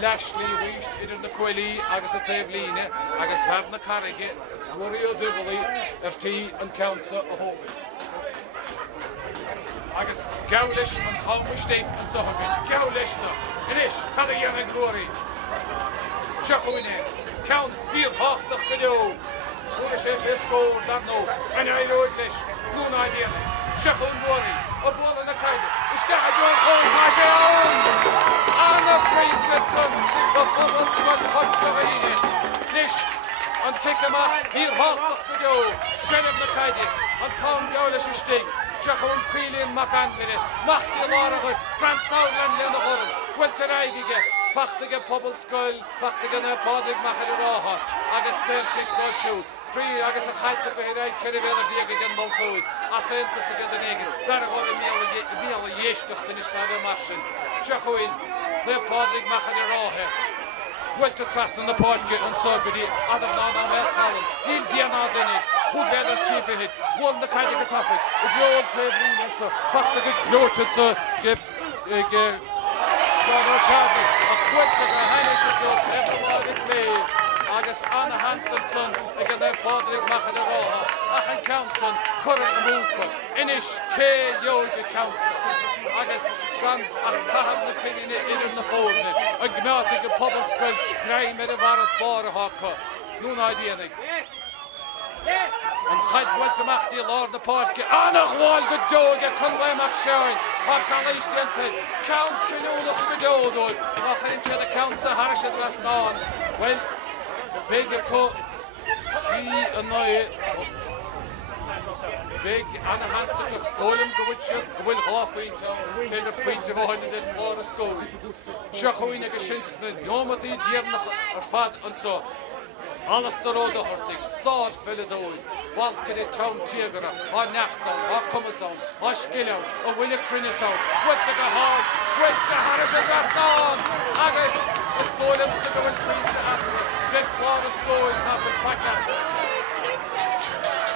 Lashley reached in the Coláiste, Agus a Dhuibhne, Agus Bharna Carragé, Rory O'Donnell, FT and council a Hobbit. Agus Gaulish and Thomas State and so on. Gaulish, Finish, had a young glory. Chacoine, Count Field Hawk the Video. Hoe sé fé scór dat nó an éróid leis nún idea Sheffield Glory a ball in the caiide iste a John Cole tá sé an a Freintson a Pobalscoil Chorca leis an kickach hír háach go deo Sheffield na caiide an Tom Gaulish sting Sheffield Quillian Maghera machti láracha France Southland lena choran Welter aigige fachtaige Pobalscoil fachtaige na Phádraig Maghera agus serpig dal shoot agus a chaite Phádraig Cherivela diag again Moltoid a sentas again the negin dar go míle yéisteach den is na marsin Chachuin le Phádraig Maghera Welter trasna na Pórca an sogudi adam ná an well chalam níl diana dennig húd vedars chief hit won the caiide go topic it's your old Dhuibhne and so fachtaige glóirte so ge Seán O'Connor a Welter a Hanish so everybody play agus Anna Hansenson again the Phádraig Maghera ach an council current múca inis cé yoga council agus gan ach cahab na pingine idir na fórne a gmeáta go Pobalscoil graim ar a bharas bára háca nún idénig an chaidhfuilte machtaí lár na Pórca annach bháil go dóga chunléimeach seáin a Coláiste anta count canúlach go dódóid ach an te a count sa harisiad ras náin well Big co she annoy Big Anna Hansen of Stoilm go will halfway to the point of 100 or a school. Shachuina geschinst the nomati diernach or fad and so. Alles de rode hortig, saad Philadoid, Balkan town Tigra, or Nachton, or Comason, or Skillow, or William Crinison, Welter hard, Welter Harris and Raston, Agus, a Stoilm Sigur and Prince After. Pobalscoil nothing packet.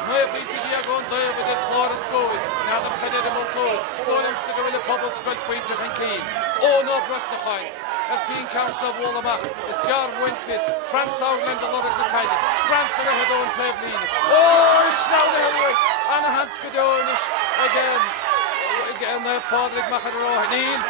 No be to be going there with it Pobalscoil. Now the pedal of Moltoid. Stolen Sigur Pobalscoil point to clean. Oh no Brosnachine. 13 counts of Wallamach. Girr Winfis. France Southland a lot of the kind. France and a head on Dhuibhne. Oh Snow the Hillary. Anna Hanskadonish again. Again the Phádraig Maghera Neil.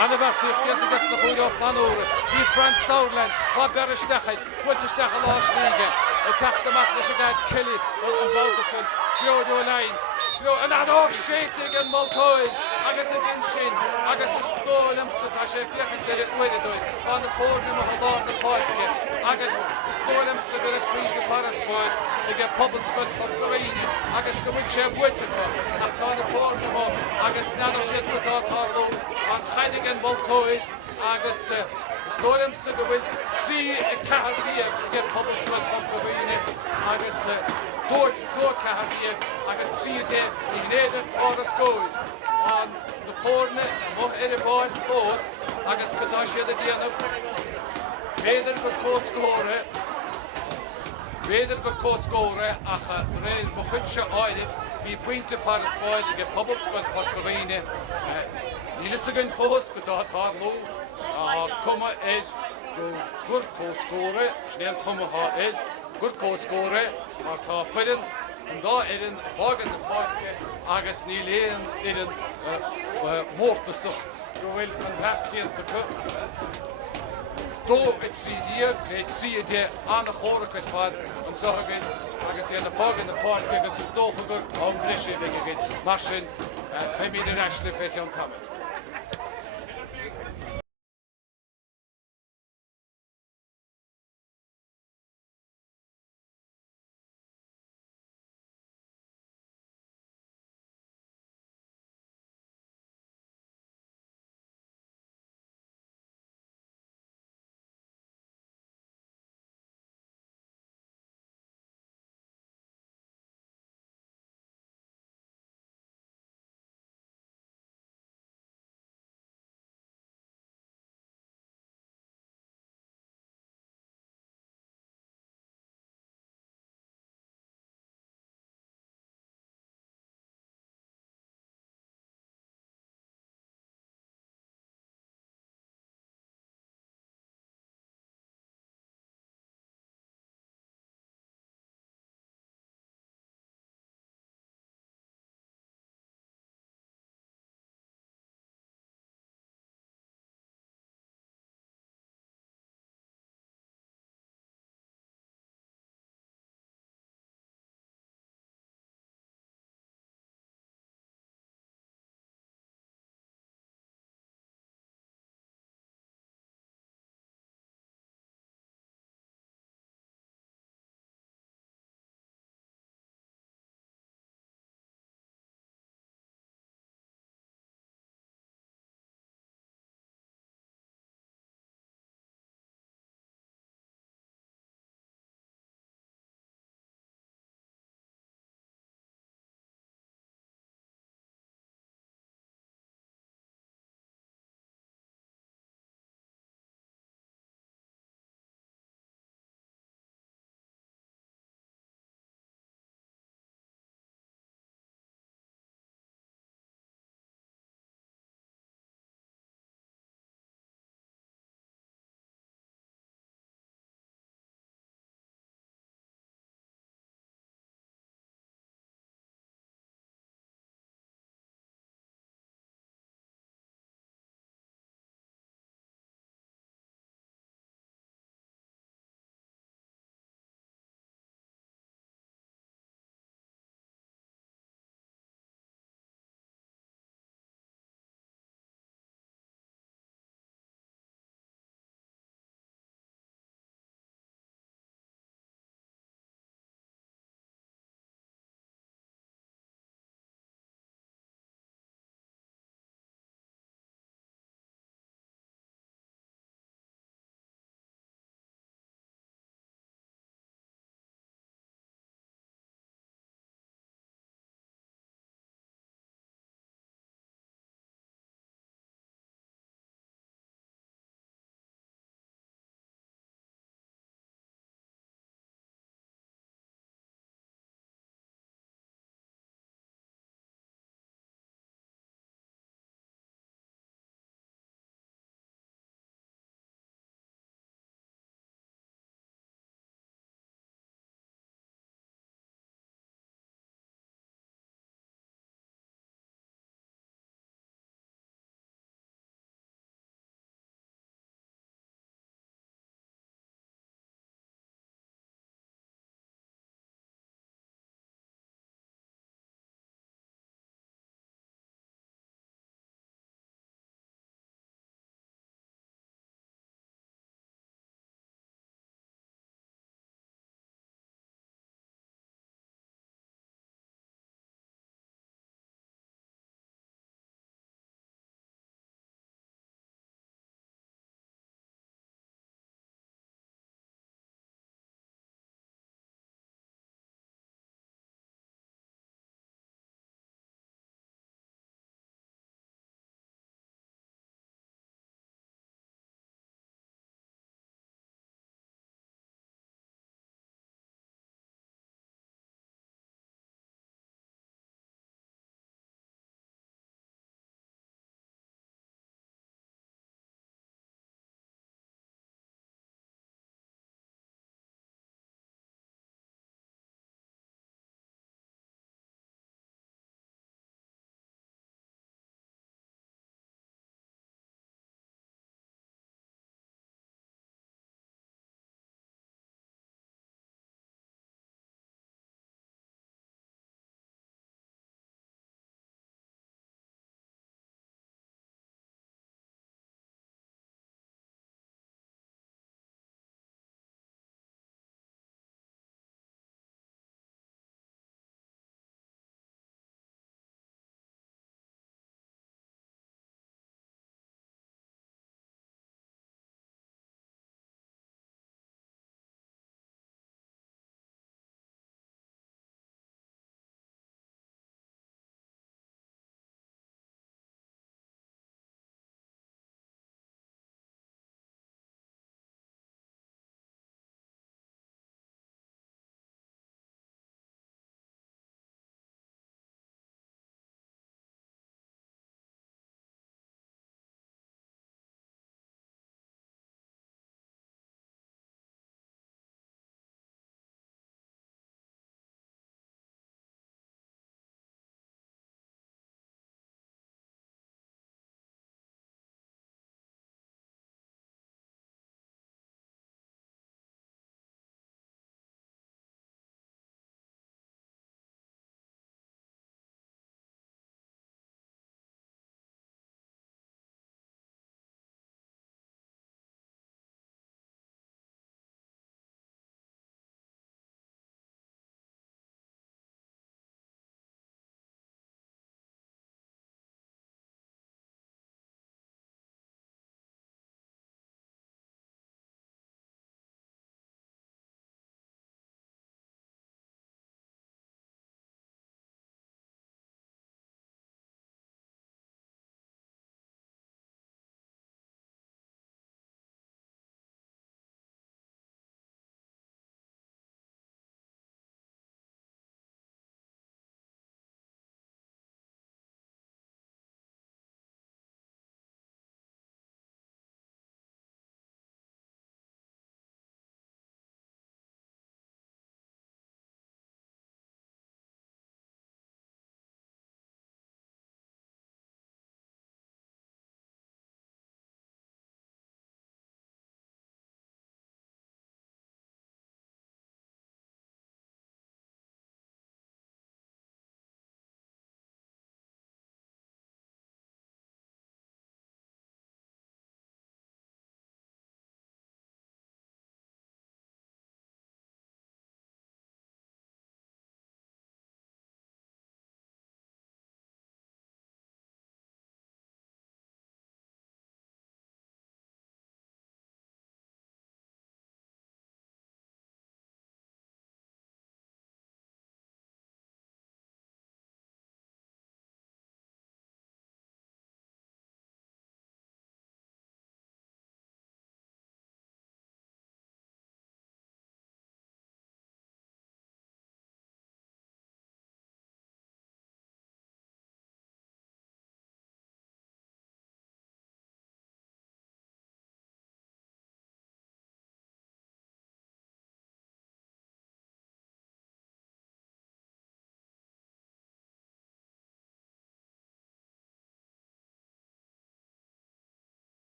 Anna Vertief to get the food off Flanóra. Die France Southland. What better stachid. What to stach a last league. Attack the Maghera guy Kelly and Balderson. Glódó Lein. And that all shaking and Moltoid. Agus a din sin. Agus a Stoilm so tá sé fiachan til it wiridóid. On the fórnum of a lár na Pórca. Agus a Stoilm so go a Queen to Pobalscoil. They get Pobalscoil Chorca agus go bhfuil sé bhuiite go. Ach tá na fórnum agus nadidir sé go tátáú an chaidig an Moltoid. Agus Stoilm so go bhfuil trí a cahartíag get Pobalscoil Chorca agus dúir cahartíag agus trí dé I gnéidir á a scóil. On the fórne mo a báin fós agus go tá siad a déanamh féidir go cóscóra Beidir gur cóscóra ach réil mo chun se áileh hí pointe Phádraig ag Pobalscoil Chorca. Ní is a gin fós go tá lú cuma go gur cóscóra, snéal cumatá gur cóscóra mar tá fuirin an dá irin fágan na páirce agus ní léon irin mórtasach go bhfuil an bheachtíanta go. Dó it sídíar, it síide anna Chorca fad an sothagin agus é na fágan na páirce agus is dócha gur an brise agin mar sin pe míad ar eisle feiche an tamil.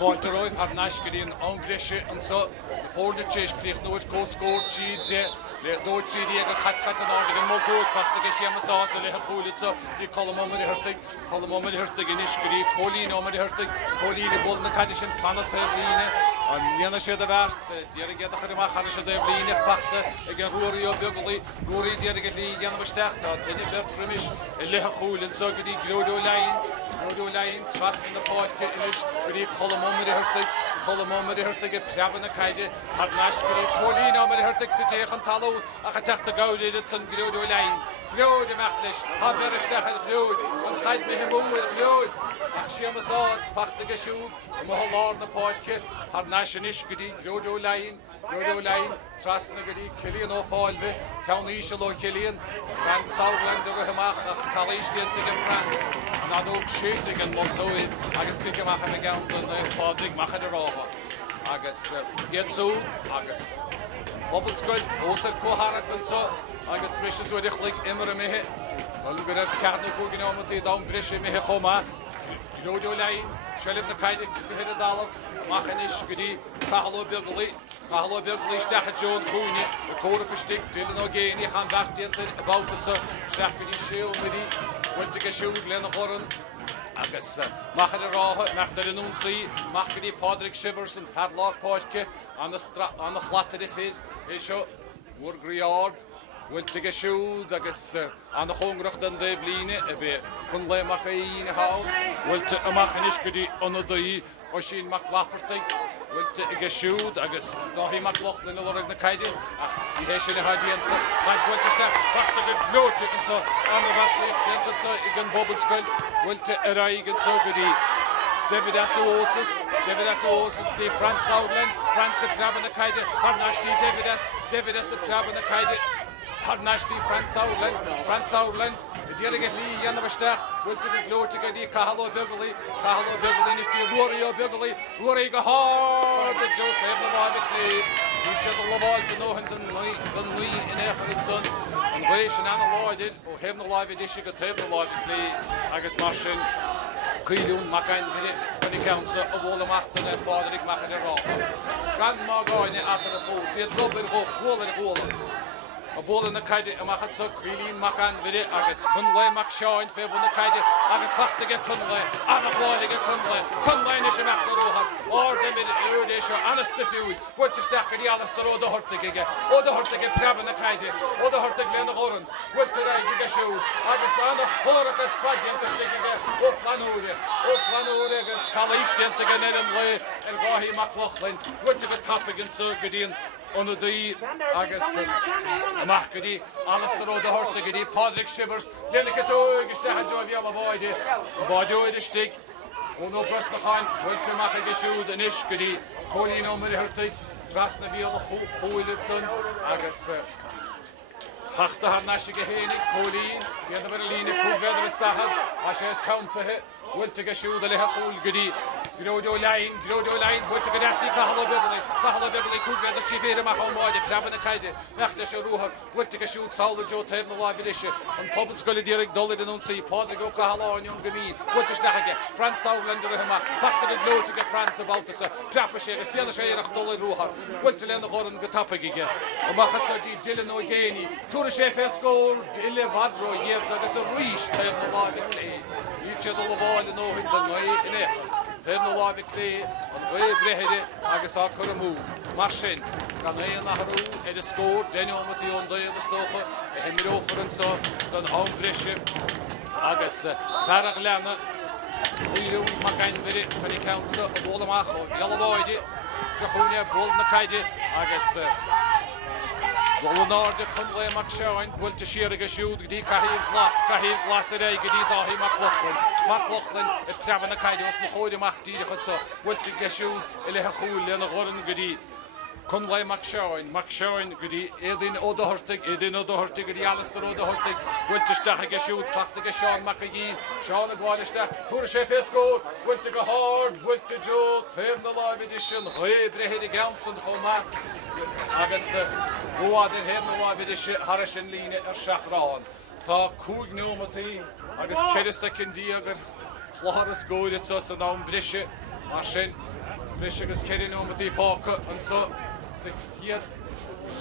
Fáilte roimh har naiscirín an grisise an so fórna tééis críoch nóid có scór tíide le dóid tíí ag chat an áda an módóid fachta go séamasása le chuúlaitsa í colmómar hirtaigh in iscirí cólín ómar hirtaigh cólín bol na caiide sin fanata líine an níana sé a bhart díar géad a chuach chana sé líine fachta ag an ruúí ó begaí ruúí díar go lí ganam steachta duine bertrimis i le chuúlann so go dtí glódó lein trastan na páidce inis go dtí colmómar hirtaigh go preaban na caiide har naiscirí cólín ómar hirtaigh te téach an talú a cha teachta gáidir san glódó lein glód amach leis ha beristeach an glód an chaid me himúil glód ach séamasás fachta go siúd mo lár na páidce har naisinis go dtí glódó lein trasna go dtí Cilíon ó Fáilbhe ceannaí se lo Cilíon France Southland go amach ach Coláiste in France an adóg séite an Montóid agus cice amach na gan don Phádraig machcha de ráha agus géadsúd agus Pobalscoil fósar cóharach an so agus brisas wedi chlig immer mehe so lu gyrraedd carnw gwy gynnom ydy dawn brisi mehe choma glódó lein sialib na caide te hyd y dalaf machan is gydi cahalo bygli stach a John Dhuibhne y cwr ac ystig dilyn o geni chan fardiant y bawtasa stach gydi siw midi wyntig a siw glen o choryn agus machan y roha machan y nwnsi mach gydi Phádraig Shivers yn ffarlar páidce an y chlatar y ffyr eisio wr griard Wiltig a siúd agus an na chongracht an Dhuibhne a be chun le mach a íine há Wilte amach an iscudí anadaí ó sin mac lafartaigh Wilte ag a siúd agus dáhí mac lochlin a lorag na caide ach í hééis sin a hadíanta chaid Wilteiste fachta go glóte an so an a bhartaíocht denta so ag an Pobalscoil Wilte a raig an so go dtí David Asosas, the France Southland, France the Praban the Kaide, Harnashti David S the Praban the Kaide, Harnashti France Southland, the delegate Lee Yanavastach, will to the glow to get the Kahalo Bugly is the Rorio Bugly, Rory go hard, the joke, every lobby, each of the Laval to know him than we in Efferson, and Wish and Anna Lloyd, or him the live edition, got the lobby play, Agus Martian. Cilún macain when he counts of all the machten and Phádraig machcha de ráha. Gran má gáine atar a fós, iad robir góla. A bóla na caide a machad so Cilín macan vide agus cunle mac seáin fe bu na caide agus fachtaige cunle, anna bláilige cunle is a machta róhab, ordemid urdéisio anasta fiúd, bwyrtisteach gadi alasta o da hortaige preban na caide, o da hortaig lena goran, bwyrtireigige siú, agus anna chorca fadiantastigige o flanúre agus Coláiste antige neran le gahi mac lochlin, bwyrtige tapigin so gadín Ono dí agus amach gotí alastar ó da horta gotí Phádraig Shivers lenicató agus de hanjó bhí a báidóid istig ono brus na chain bhainte mach ag siúd an is gotí cólín ó mar hirtaigh tras na bhí a chúilid son agus hachta har naisi go hénig cólín tíana bar a lína cúbheidir is stachad a sé taunfathe bhainte go siúd a le chúil gotí Glódó lein, bhainte go dastí Cahalo Bugly cúbheidir sí féidir amach ó máide preaban na caide mech leis a rúthach bhainte go siúd saola Joe taobh na láimhidise an Pobalscoil díreach dulid an únsaí Phádraig ó Cahaláin gomín bhainte staige France Southland ar amach fachta go glóte go France a bháltasa preapa sé agus déana sé arach dulid rúthach bhainte lena goran go tapaigige amachchat so dí Dylan ó géni túra sé fescór Dile Vadro dhéad agus a ríis taobh na láimhid Níte do Laval in óhin den nuí in Fed na láimhid lé an bhé brethide agus á churamú mar sin gan éon nachrú a scór déine ómatí ón daoine na stócha a himirófar an so don ámbrise agus carach lena uirú macain vire fan i countsa a bóla amach ó Yalabáide se chúne ból na caide agus Bólanáde chun le mac seáin bhfuilte siar agus siúd gotí caithír glas a ré gotí dáhí mac lochlin i preaban na caide os mo chóide amach díide chun so bhfuilte go siúd i lethe chúil lena ghoran gotí chun le mac seáin gotí éidirn ó da hortaigh gotí alastar ó da hortaigh bhfuilte stacha go siúd fachta go seán mac a gí seán a gháilisteach túra sé fescór bhfuilte go hard bhfuilte Joe taobh na láimhid sin chué brethide gamsan chomá agus bhuaidir héim na láimhid thar sin líne ar seachrán Tá cúig nómatí agus chéidir sa cindí agur chláthar a scóide so san ám brise mar sin Brishagus Kerry no with the Falca and so here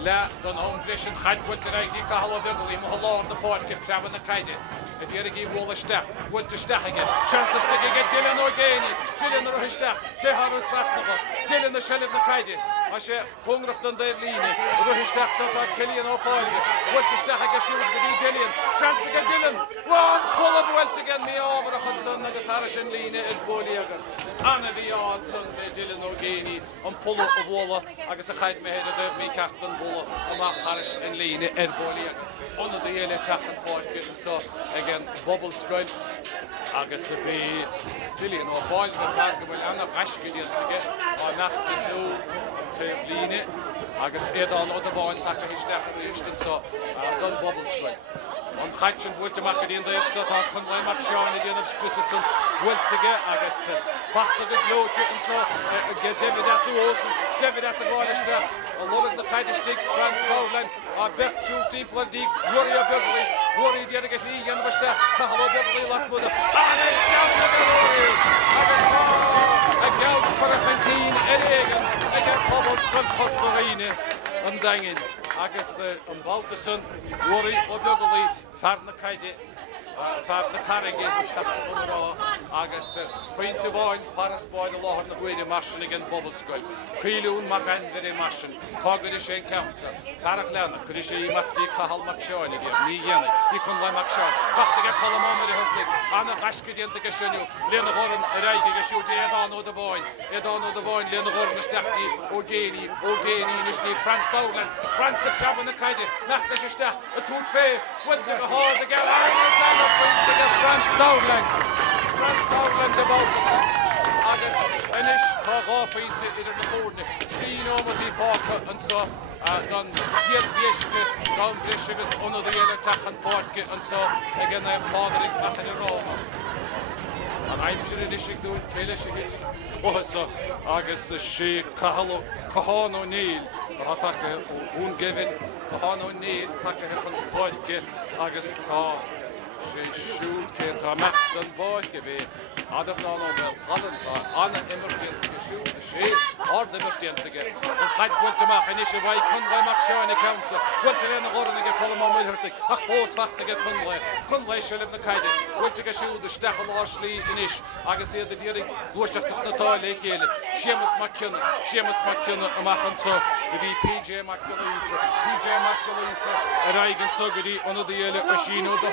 La don home Brishan had put the right Kahalo Bigly, Mahalor the port kept traveling the Kaji. And here give Wall a staff, went to staff again. Chance to stick again, Dylan O'Gani, Dylan the Rohista, Keharu Trasnova, Dylan the Shell of the Kaji. Ashe Hungrach dan Devline, Rohista, Killian O'Foley, went to staff again, shoot with Dylan. Chance again, Dylan. One pull up went again, me over a Hudson, Nagas Harish and Lina and Boliager. Anna the yard Sunday, Dylan O'Gani, and pull up of Walla, I guess a height made of me Captain Bulla, and Mark Harish and Lina and Boliager. One of the early attacking part getting so again Pobalscoil agus be Dillian O'Foyle the flag will Anna Rashke to get on nach to Dhuibhne agus Edon Odevain take his stach so done Pobalscoil. On Hatchen will to make it in the so that can I make sure in the other Christensen will to get agus Phádraig Glote and so get David as a Coláiste. A lot of the kind of stick, France Southland, Bertu, Team for Dig, Gloria Beverly, Gloria Derek Lee, and the Staff, Hello Beverly, last mother. And a gal for a 15, Egan, again, Pobalscoil, Chorca, and Dangin, Agus, and Baltason, Gloria Beverly, Phádraig, Phádraig, which had Agus, Point of Oil, Pobalscoil, the law, and the Dhuibhne Martian again, Pobalscoil. Creelún Maghera very Martian, Coláiste and Council, Phádraig Lana, Coláiste Machti, Cahal Macshon again, me Yenny, you can lie Macshon, Phádraig Colomon, the Hurtig, Anna Rashkid to Gashenu, Lena Horan, Raigi Gashu, Edon Odevain, Lena Horan, Stachti, O'Gani, Nishti, France Southland, France the Crab and the Kaidi, Nachlash Stach, a Toot Fair, went to the hall, the Gal, to get France Southland, the Baltas. Agus Anish Hagafi to either the Dhuibhne, Sino with the Falca and so done here Vieste, down Brishagus under the yellow Tachan Portke and so again they Phádraig Maghera. And I'm sure it is doing Kalish hit. So Agus she Cahan O'Neill, Hataka Gavin, Cahan O'Neill, Taka Portke, Agus Ta. She shoot Kate Machtan Portke. Adam Holland, Anna Emergent, shoot the she, or the Emergent again. And Had Quiltamach, and Isha White, Kunway Macshani Council, Quiltan the Gordon again, Colomon Wilhertig, a force fact again, Kunway shall have the Kaidi, Wiltiga shoot the Stachel Larsley in Ish, Agassier the Deering, Worcester the Toilet, Seamus McKinnon, a Machanso, with the PJ McGirr, and Reagan Sugady, one of the yellow, Machino the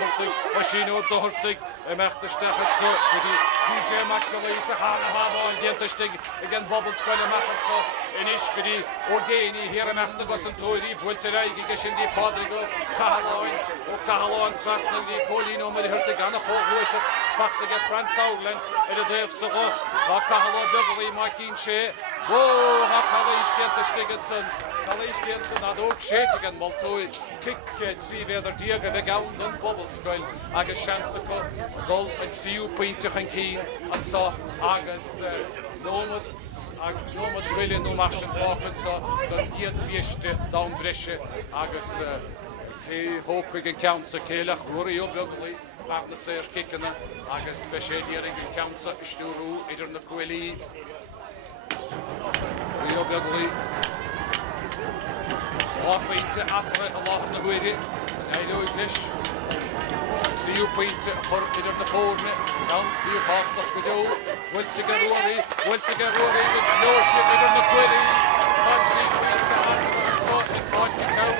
Hortig, a Master Stachel, so with the PJ McGirr, Hana, and Dentistig, again Pobalscoil and Machanso, and Ishkadi, O'Gani, here a Master Gosson Tori, Phádraig, Gashindi, Phádraig, Cahalon, Trasnelli, Colino, Maghera, Coláiste, Phádraig, France Southland, and the Dave Soho, Cahalon, Beverly, Makin Shea, Whoa, Coláiste, Stigenson, Coláiste, Nadok Shea, again, Maltoy, Kick, see whether Diego the Gown, and Pobalscoil, Agus Shansico, Gull, and see you point to Hankeen, and so Agus, Nomad William no Martian Falcon, so the Diet Vieste, down Brescia, Agus, Hopig and Council, Kelach, Rory O'Bugly, Partner Sir Kickana, Agus Special Hearing and Council, Sturu, Idern the Quilly, Rio Bugly, Offing to Atra, a lot of the Huidi, and I know English. See you point to Idern the Fordne, down for your part of the Joe, went to get Rory, with Lordship, Idern the Quilly, Fancy, so it bought me town.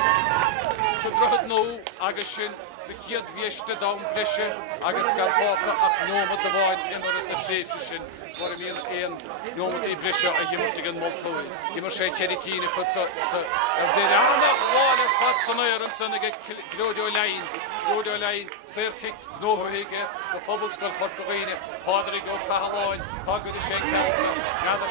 So Druid no, Agashin, Sekiat Vieste down Brescia, Agus Galpoka, at Noma Divine, in the Restitution, for a meal in Noma de Brescia, and Yimmertigan Moltoy. Yimmershay Kerikini puts up, so they're on that wall of Patsonair and Sonnig Glodio Line, Sir Kick, no Hige, the Pobalscoil Chorca, Phádraig Cahalon, Pagod the Shen Council, Nather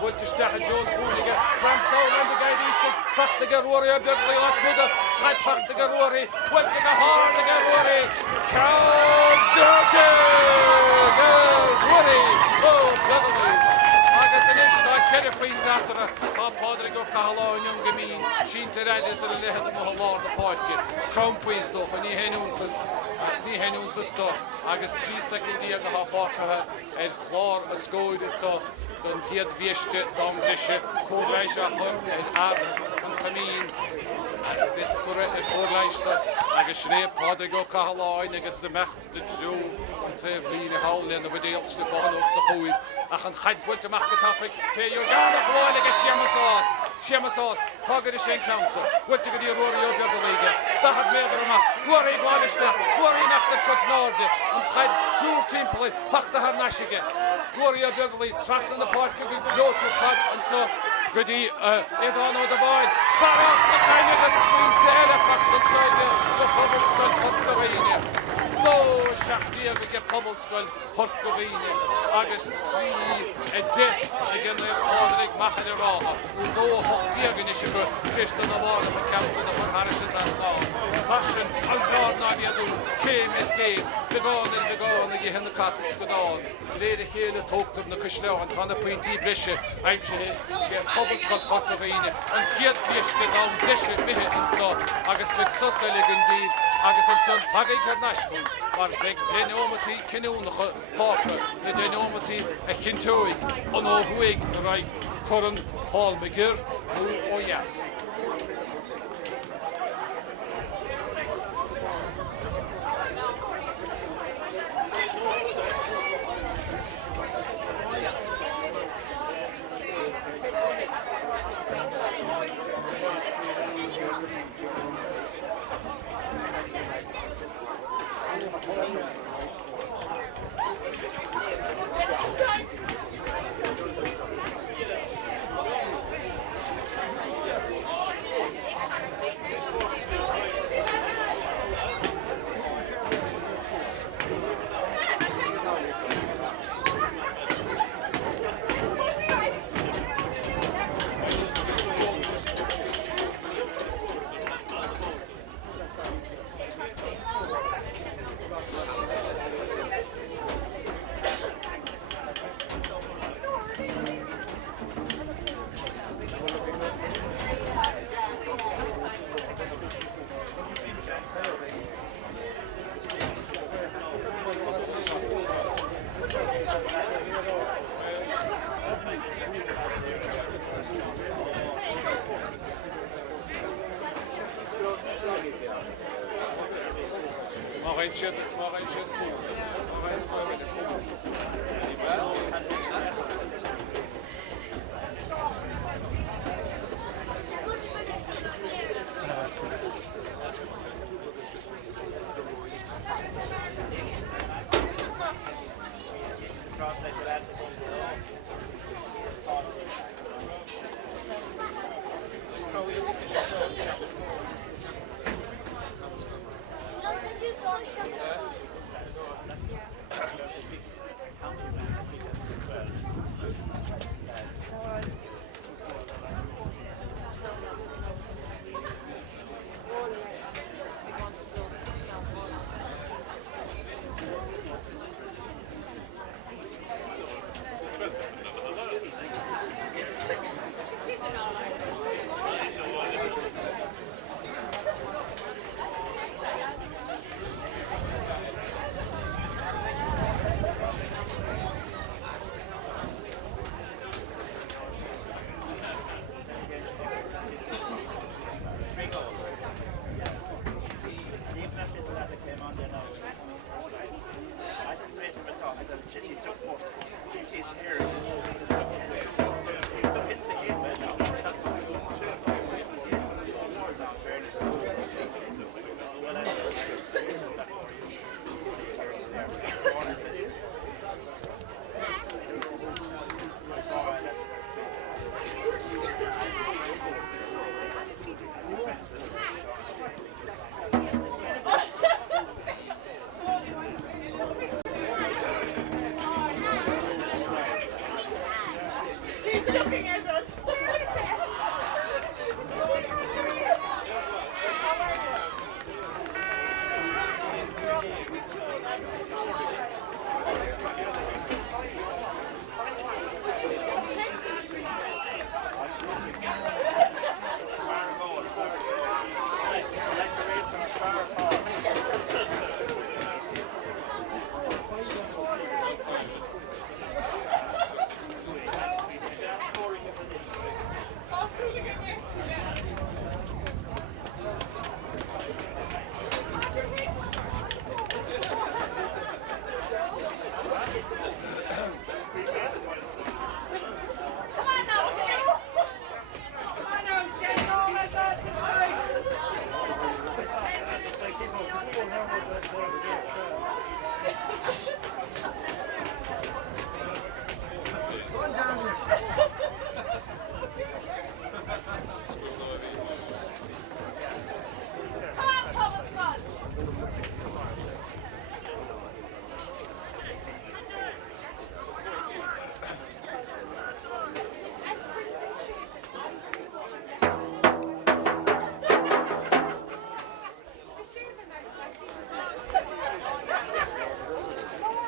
would to start a John Hoonigan, France Southland, the guy Easton, Phádraig Rory, Beverly last mother, Had Phádraig Rory, went to the heart again, Rory, Count Dirty, Rory, oh, Beverly, Agus and Ish, like Cerra faoin deachara tá Phádraig ó Coláiste an gomín sínta réidir ar a lehead mo láir na páirce. Crampúisteach a ní hénúntas do agus trí sacildí a go háfácathe ar chlár a scóide tá don giad bhíiste dom brise Coláiste a chur ar an chamín vis cura ar Coláiste agus sné Phádraig ó Coláiste agus sa mecht de dú an taobh lína hálainn a bhdéalste fáin ó na chúid ach an chaidbuilt amach go tapig cé ú gána bháil agus Seamasás Págad is sin council bhuilte go dtí ruirí ó beag go líige dachad méadar amach ruirí bháiliste ruirí nachtar cosnáde an chaid trúr timppla fachta haar naisiige ruirí ó beag go lí trasna na páirce go glótar fad an so go dtí éadán ó do bháin farach na caine agus puinte eile fachta an soide do Pobalscoil Chorca nó seachtaí a go Pobalscoil Chorca agus trí a de ag an Phádraig Maghera ráha ú dó a hochtaí a gine se go trísta na bhála a council na chur Harrison Rasná Marsin an grád náiadú céim is céim de gáin a gé na catas go dáin léad a chéile tógtar na cosleáin tána puintí brise aimse Pobalscoil Chorca an chiad bhíiste dá brise mihe an so agus beag sosaile an dín agus an son tagaigh ar naiscún mar beag dénómatí cinúnacha fáca na dénómatí a chintóig an óhuaig na raig churan Hall McGirr ó Yes.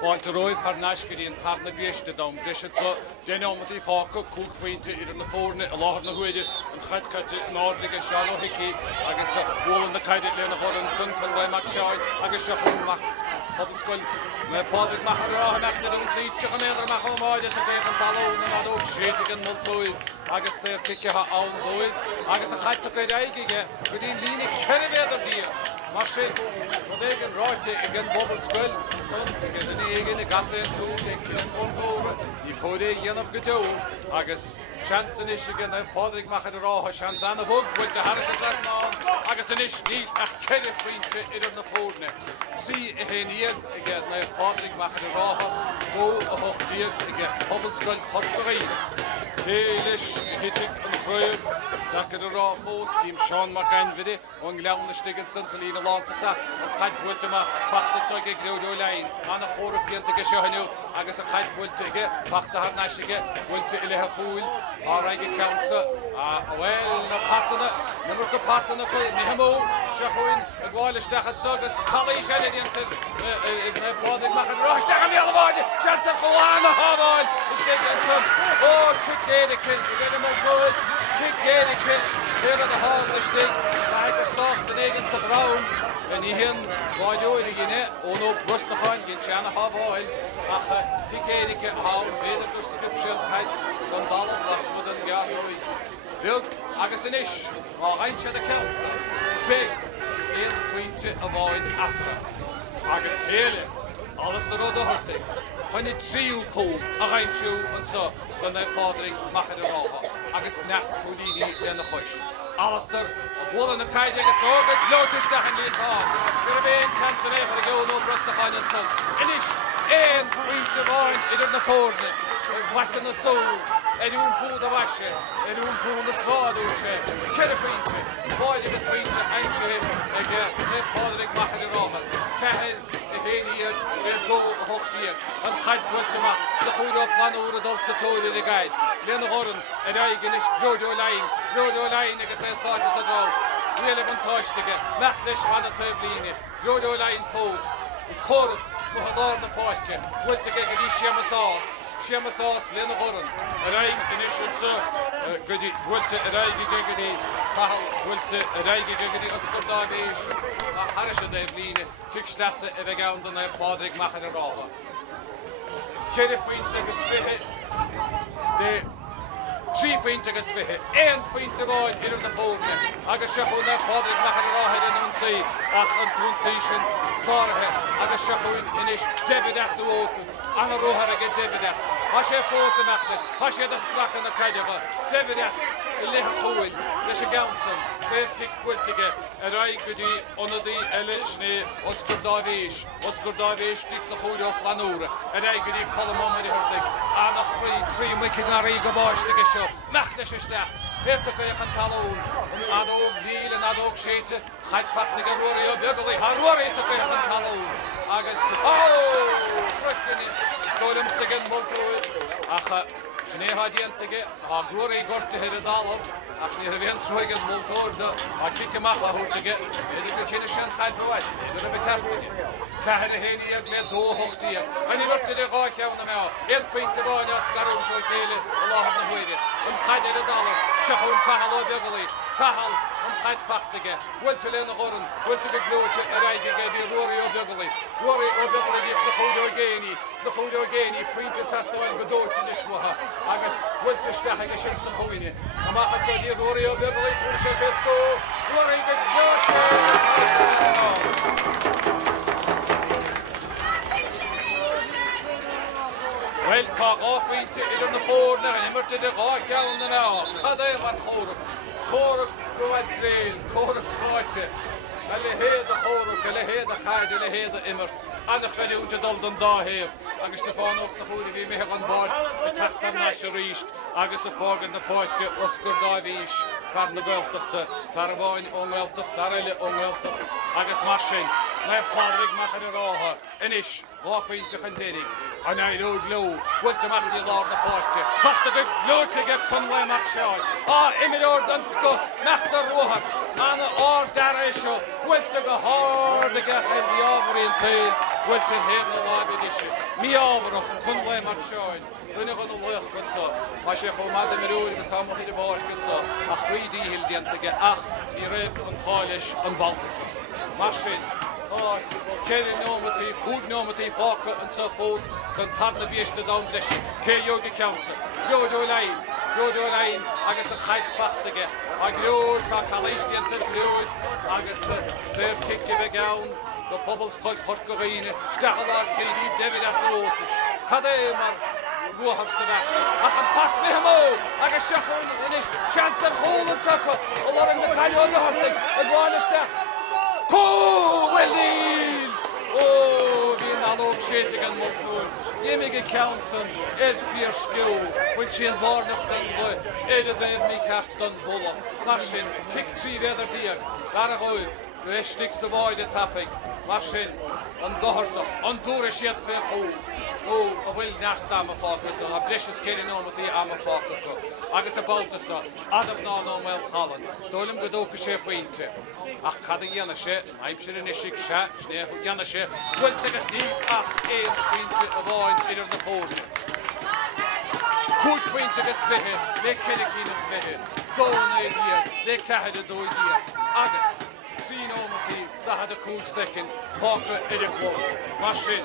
Fáilte roimh ar naiscirí an tarna bíiste dom brisise so déanamatí fáca cúg faointe ar na fórna a láthar na huiide an chaidcaite nádaige seán ó hicí agus bhla na caiide léna choran sun chun bhaimach seáid agus se chumach Pobalscoil na Phádraig Maghera meachtar an síte an éidir machamáide a bhéh an talón na dóg séite an multóid agus picethe ann dóid agus a chaite go raigige go dtíon lína ceirvéidir dia. Mar sin, so dhégan ráite i gin Pobalscoil an son, i gin éigen i gasaí an túl, i gin multóra, i códé dhéanamh go dó, agus seansan is i gin Phádraig Maghera seans anna bhug, bhfuil de haris a glasnáin, agus an is níl a ceile faointe idir na fórne. Sí i héníag i gin Phádraig Maghera, dó a hochtíag i gin Pobalscoil Chorca. Héiles hitig an chréib, stacad a rá fós, cím Seán mar gainvidí, o'n gleanna stigin san sa lína lántasa, an chaid bhfuilte ma pachtad soig i gleudó lein, anna chórach dianta go seohanú, agus a chaid bhfuilte ige, pachta har naisige, bhfuilte i lethe chúil, Phádraig i ceansa, well na passanna, numar go passanna go mihimó, se chuin, a gháile stachad sogus, Coláiste dianta, Phádraig Maghera, stachad mialamáide, seansa choána hábáil, i stigin san, Kick get him on good, kick here at the hall the stick, like a soft and egg sa ground, and he him, why do it again, oh no, brust the hand, get Chana have oil, kick how made a prescription, had $1 plus with an yard, Bill, Agasinish, or Eincha the council, big, in free to avoid Atra, Agus Kele, alles the road of hunting. When it tríú cúm a raimsú an so don Phádraig Maghera agus necht chulíní lena chuis. Alastar a bhla na caiide agus ógad glóteiste an líon tá. Gur a bhéon tan san échar a gceol nó brus na cháin an son. Inis éon fríte bháin idir na fórne, bhaite na sól, edún púd a bhaise, edún púd na tráúse, ceir a fríte, báid agus fríte aimse ag Phádraig Maghera. Cehir héníag le dó a hochtíag an chaid bhilteach le chuúrá fanúr a dul sa tóidir i gaid. Léana choran a raigin is glódó lein agus é sáte sa drá. Rialah an táistige, meach leis fanna töblíine, glódó lein fós, i córach mo a lár na páisce, bhilteige go dtí siamasás léana choran. A raig in is an sa go dtí bhailte a raigige go dtí pahal bhailte a raigige go dtí oscar dábéis a haris a débhlíine. Kickstase a bheith gawn don Phádraig Maghera. Ceir faointe agus fiche, de trí faointe agus fiche, éon faointe bháid idir na fórne, agus se chun Phádraig Maghera in an saí ach an trúnsaí sin sáirithe, agus se chun inis devidas a ósas, anna róthar aige devidas. Tá sé fós amachta, tá sé da strachan na creideacha, devidas i lethe chúin leis a gawnsan, sér kick bhilteige, a raig go dtí onadaí eile sné oscar dábhéis dích na chúide ó flanúra, a raig go dtí colamóid i thuirtaigh, anna chríomaic na raig go báisteige seo, meach leis isteach, héta go an talún, adóg níl an adóg séite, chaid fachna go ruirí ó beagaí, ha ruiríta go an talún, agus, friccinni, stólim sa gin multúid, acha, Snéha diantige, a glóraí gorta hir a dálam, ach ní a bhéon troig an multóirda, a ciceamach a thuirtaige, éidir go chinne sin chaid broid, éidir a bheith cartaige. Cahir a héníag le dó hochtíag, a ní bhirta de gáceam na mea, éon faointe bháin as garúnta ó chéile a láthar na huide, an chaid ar a dálam, se chun cahal ó beagaí, cahal an chaid fachtaige, bhfuilte léna choran, bhfuilte go glóite a raigige dí ruirí ó beagaí dí na chúide ó géine, príinte tastáil go dóite nismutha, agus bhfuilte isteach sin sa chuine. Amachchan sa dí ruirí ó beagaí trúr sé fescó, ruirí go Well, cá gáfaointe idir na fórne an imirte de gáceann na mea, cad é mar chórach go bhfuil gréil, chórach chráite, le héad a Chorca, le héad a Chaide, le héad a Immer. Annach feliúnta dul don dáhéir, agus de fáin op na chúri bhí méhe an bar, a teachtar nás a ríist, agus a fágan na páice osgur dáhís, car na gweiltachta, car a bháin óngeiltacht, tar eile óngeiltacht, agus mar sin, na Phádraig Maghera ráha, inis, láfaintach an dérig, an éiród ló, bhfuilte machtaí lár na páice, machta go glótige chunla mach seáid, imiród an sco, machta róhach, anna dar seo, bhfuilte go háirdige chan diávarín tail, bhfuilte héad na lábid isise, míávarach chunla mach seáid, Dúine gan loch gotsa, má sé chomad imiród agus hamach idir báir gotsa, ach rídíhil diantaige ach ní raibh an táilis an baltas. Mar sin, Kerry nómatí, cúd nómatí fáca an sa fós gan tarna bíiste dám leis, cé yoga council, Jodo Lain, agus a chaid pachtaige, a grúd cha Coláiste an grúd, agus sér cici bheith gaun, go Pobalscoil Chorca stachadar clídí David Asolosis, cadé mar Ruhar sa versi, ach an pas me hamo, agus siachon inis, chans an chólan saco, o lor an na cailio an hartig, a gwailistech. Welín! Hín alóg sétig an moknúr, Iimige Council, fír skiú, buid sin barnach den blu, a Dhuibhne cecht an bula, mar sin, kick trí vedar diag, dar a góib, vestig sa báide tapping, mar sin, an doharta, an dúra siad fé hús, a bhfuil neart am a fácata, a brisas céirí nómatí am a fácata, agus a baltasa, adamh ná nó meil chalan, stólim godóca sé faointe, ach cad a dhéana sé, aimsir in isig sé, snéach dhéana sé, bhfuilte agus ní ach éon faointe a bháin idir na fórne. Cúd faointe agus fihe, le ceiricínas fihe, dóna é díag, le cehead a dói díag, agus sí nómatí, dahad a cúd second, fáca idir bhór, mar sin,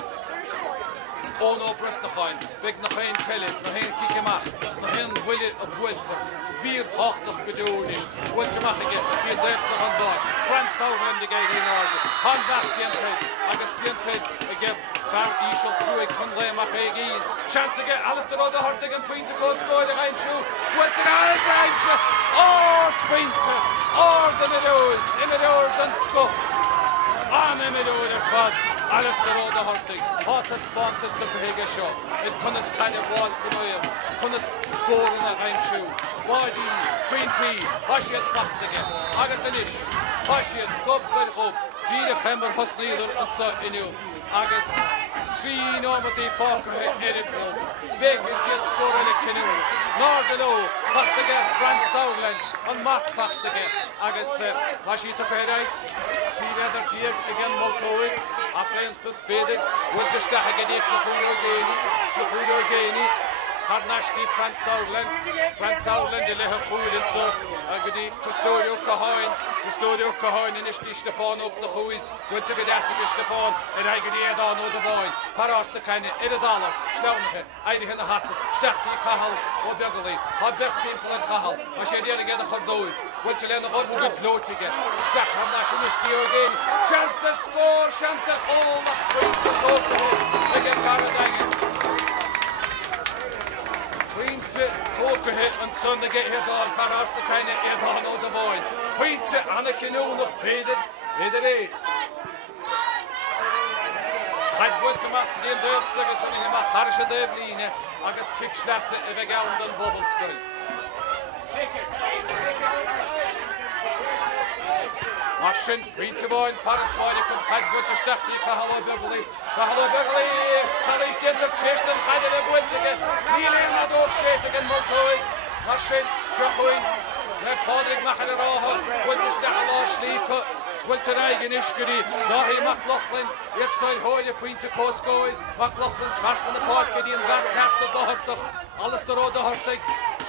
Ono bres na chain, big na chain telid, na hain chigemach, na hain wille a bwilfer, 480 bedoonish, wiltemach again, be devs of an dog, France Southland again in order, han back dientid, agus dientid again, Var Ishal Pruig, Conlemach again, chance again, Alistair Oda Hartig and Point to Pobalscoil, I'm sure, wilted Alice, I'm sure, Twinte, the middle, and Scott, on the middle, fad. Alistair Oda Hartig, Hata Spontas the Maghera show. It couldn't kind of waltz in oil, couldn't score in a time shoe. Body, 20, Hashiat Pachtige, Agasanish, Hashiat, Gop, Deed of Hember, Hosneeder, and so in you. Agus, see Normandy, Parker, Eric, Big and get score in a canoe. Nordelo, Pachtige, France Southland, and Mark Pachtige, Agus, Hashita Phádraig, see the other dear again, Moltoid. Asenta spedig, wilde stache gediek na Phádraig géni, had nashti France Southland, de lehe chuilin so, a gedi Custodio Cahain, in ishti Stefan op na chuil, wilde gedessig Stefan, en hij gedi edan o de boin, parart de kenne, $1, snelnige, eidig in de hasse, stachti Cahal, o begali, ha bertimpel en Cahal, maar she dere gede chordoi, wilde lenne gorbu goed blotige, stach had nashin ishti o géni, chance all the Queen's again Phádraig. Pointe Tócaithe an Sunday get his on Farart the kind of Edan o the boy. Pointe Anna Chinú noch Beidir é. Chaid bwyltamach di'n döfs agus yn hymach harsha Dhuibhne agus kickslasa I bheith gawn don Pobalscoil. Marsin, Pointe Boil, Pobalscoil, con chaid bwyltastachti Cahalo Begley, Coláiste enter Cheston, chaid y bwyltige, Níl na dog Sétig yn Moltoid, Marsin, Siachuin, Phádraig Maghera ráha, bwyltastach alár slípa, Bwyltaraig in Ishguri, Dahi Maclachlan, Ietsaid Hoyle Pointe Coscoil, Maclachlan, Trastan the Park, Gideon Garcart of the Hartach, Alistair Oda Hartig,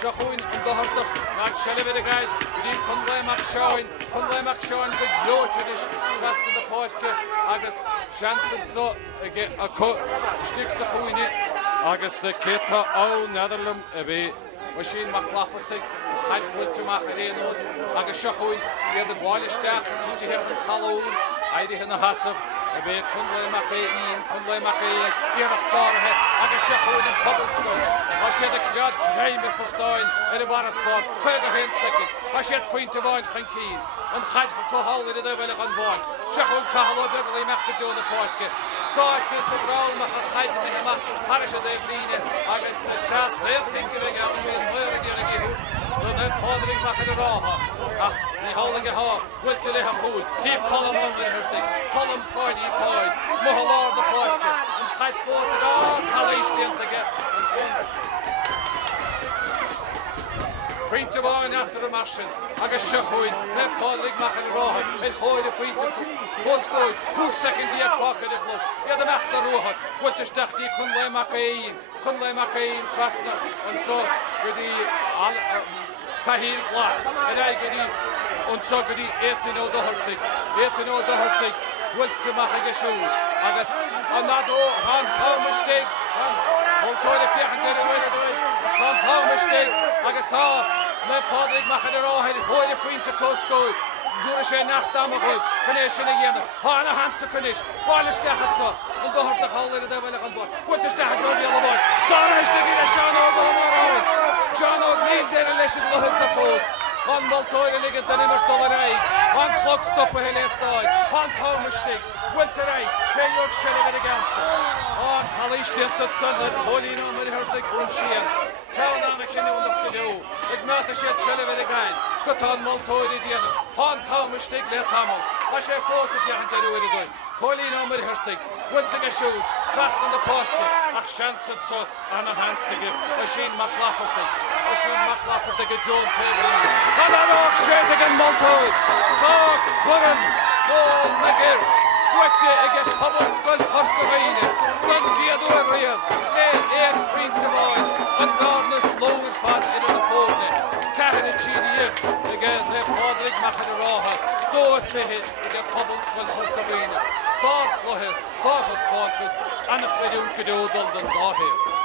Shachuin and the Hartach, Mac Shellivit again, Gideon Conway McShawn, good Glotinish, Trastan the Park, Agus Shanson so, again a cut, Sticks of Huini, Agus Keta, O Netherlam, a bit, Machine Maclaffertig. Had bwyltamach Agus Shachuin, the Coláiste, Titi Hef and Talón, Eidig in the Hassaf, be kunle makai iach sarhe agus shachun in Pobalscoil a she the crowd greime fortuin in the Pobalscoil quite a hand second a she point of one keen and had ko hall in the well on board shachun kahlo begli machte jo the park sort is the brawl ma had me ma harisha de green agus chas thinking out with more again dan Phádraig Maghera ach ni holding ha wil te le goed deep column on the hurting column 40 point mohalar the park and had force it all Coláiste together Print of one after the machine agus shachuin le Phádraig Maghera and hoid the print of Pobalscoil cook second year pocket it look the machter roha wil te stachti kunle makai trustna and so with the Kahil glass and I get on so good eating all the hurting will to make a show agus another hand mistake and toy the fiach to the way mistake agus ta le Phádraig Maghera had hoid the free to Pobalscoil Dúra sé nach damagóid, chunéis sinna dhéanamh, hána hansa chunéis, bháil isteachad sa, an dothart a cháil a bhfuil an bóid, chuit isteachad Johnny a bhóid, sána iste gína Seán ó Gómaráin, Seán ó níl déir leis an luchas a fós, an maltóir a ligad den immer dul a raig, an chlog stoppa he leistáid, an támastig, bhfuil te raig, pe jog sinna gana gansa. Coláiste antad san, ar cholín ó mar hurtig ún sian, Cawn am eich yn ymwneud gyda ag mewn eisiau trelef ar y gael, gyda'n moltoed i dianam, han tam ystig le tamol, a sé ffos y fiach yn dyrw ar y dweud, Colin am yr hyrtig, wyntig y siwd, trast yn y portig, ach siansyn so an y hansig, a sy'n maclaffartig y John Pegrin. Han ar o'ch sy'n yn moltoed, tog, gwrn, gol, McGirr, Gwete ag Pobalscoil Chorca gan giadú a riad, ein ffrind y foen, an garnas lowr fad yn y ffône. Cahir y TDM ag le Phádraig Maghera, dod pehe ag Pobalscoil Chorca Sod chlohe, sod hysbontus, anach sy'n gydodol dan dahir.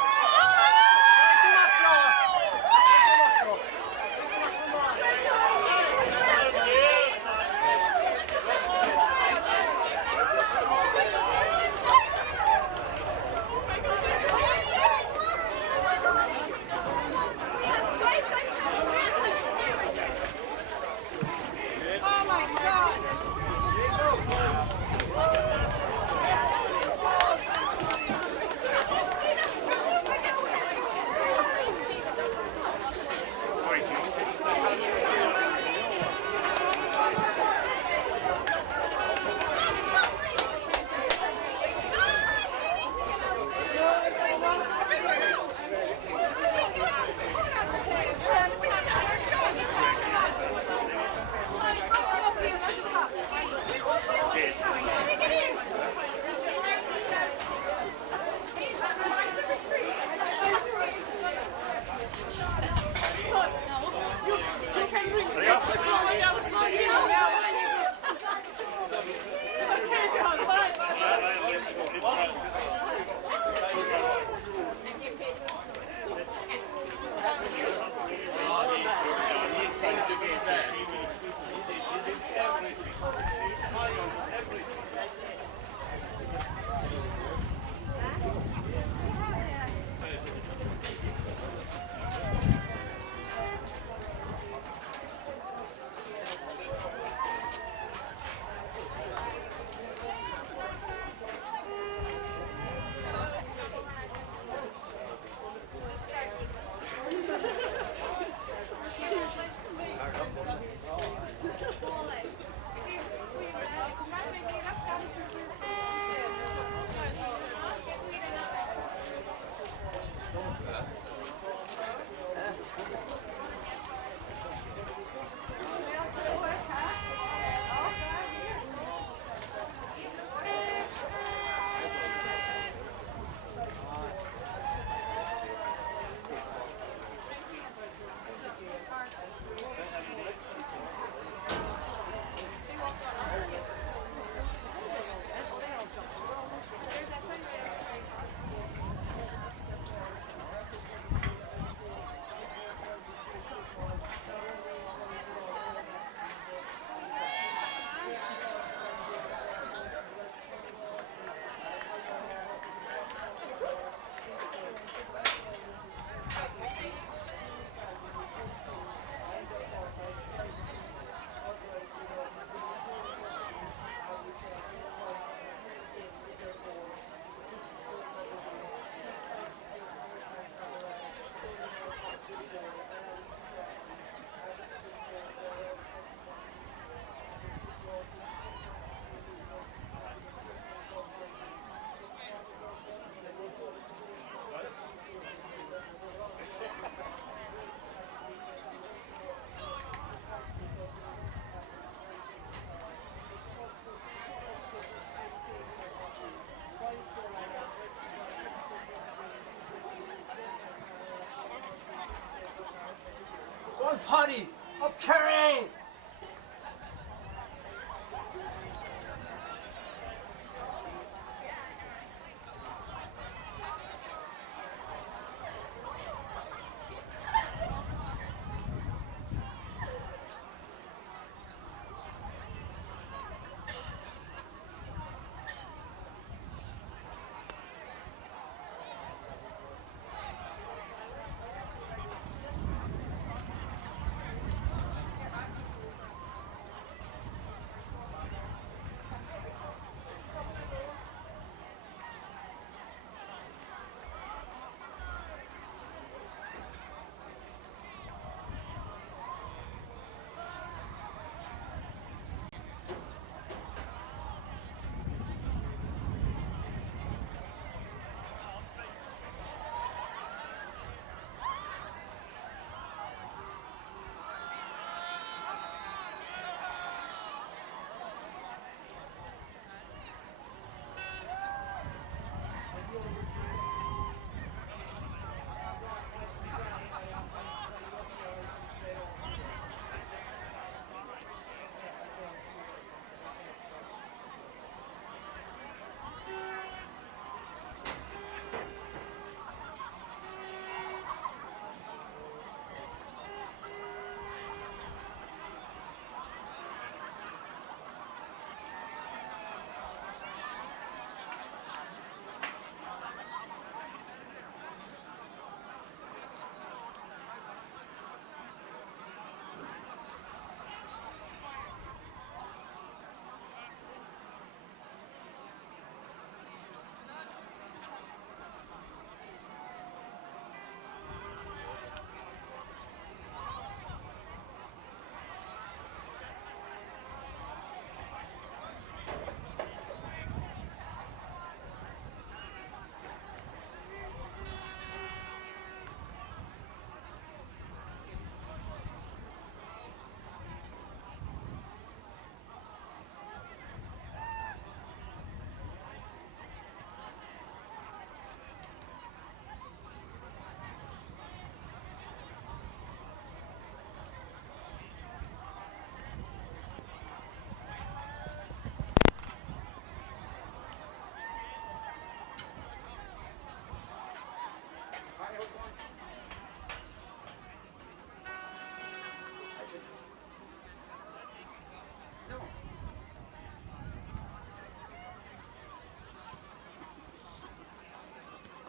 Paddy! Up Kerry!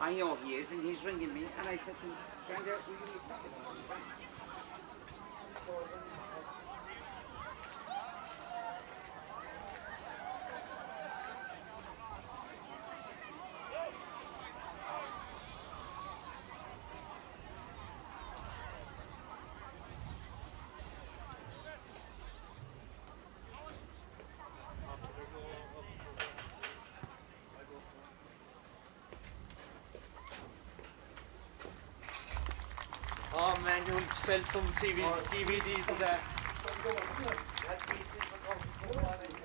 I know he is, and he's ringing me, and I said to him, Grandad, will you stop it? Oh man, you'll sell some DVDs of that. That beats it for comfort.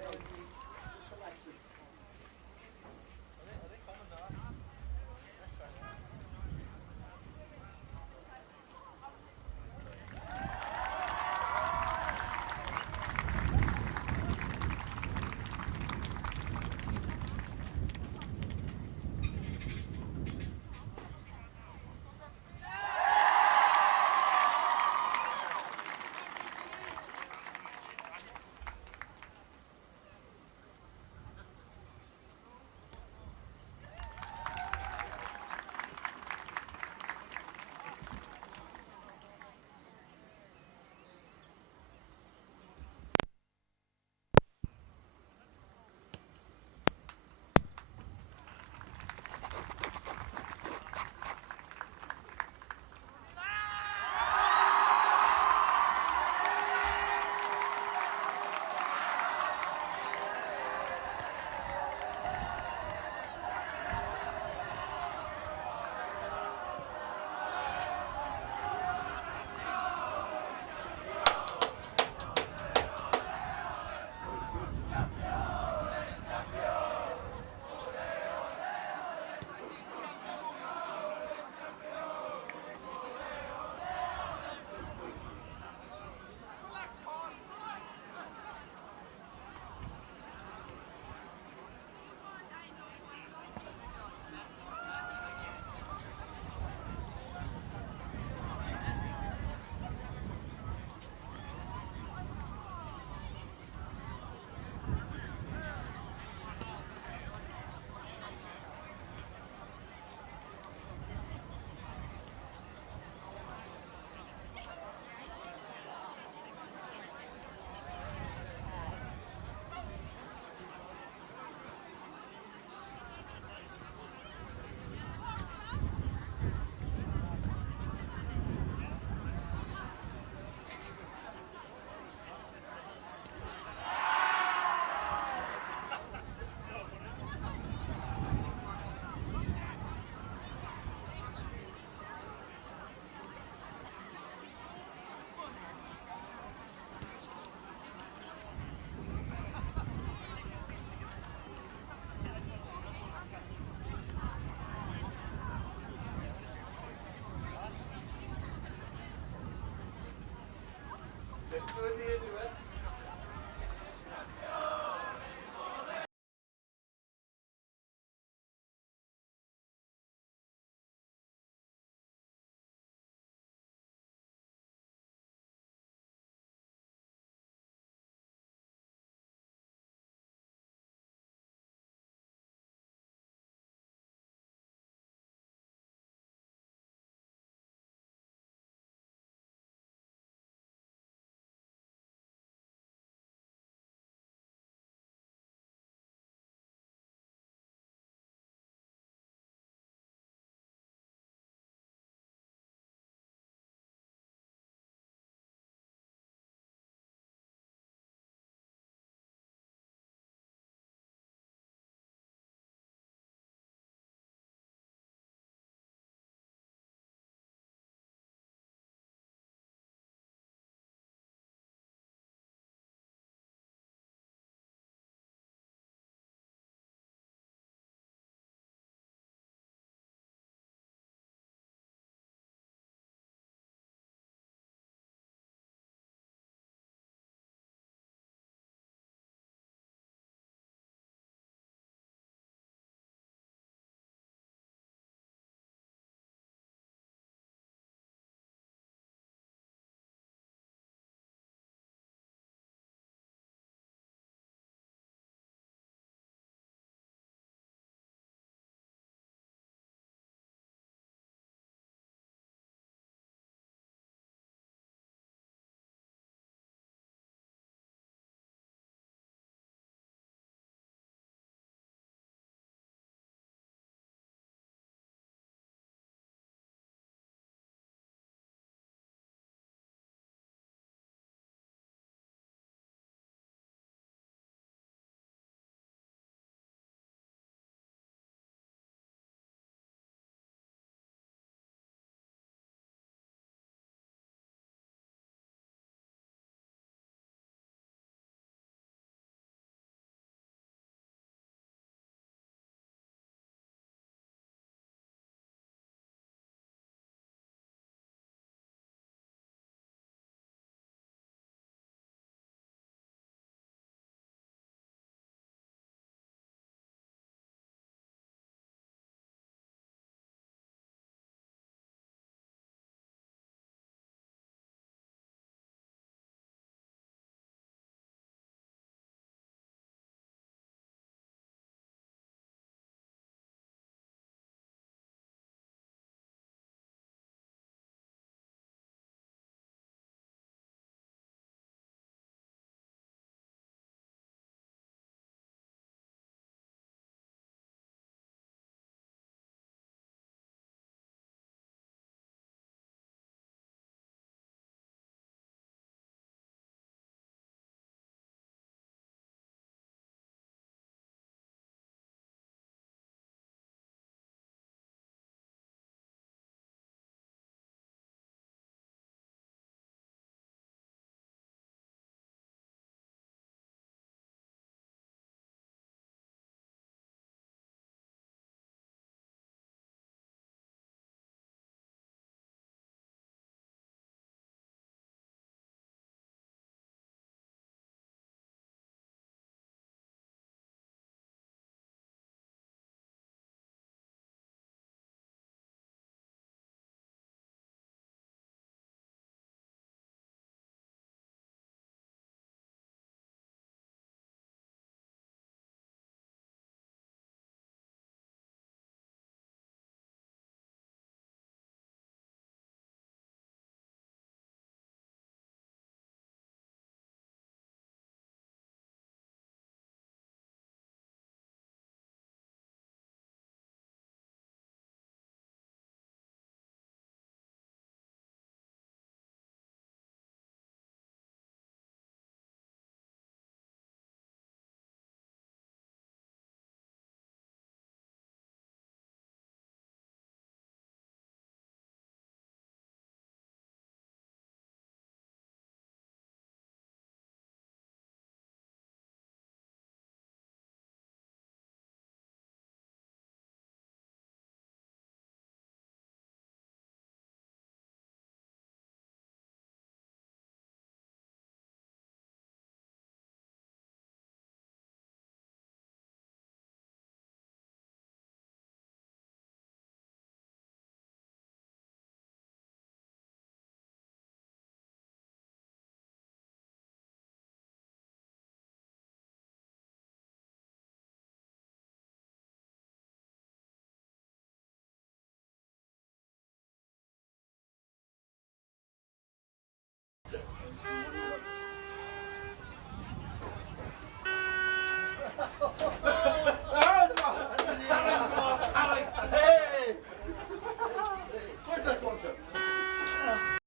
Do it easy, man.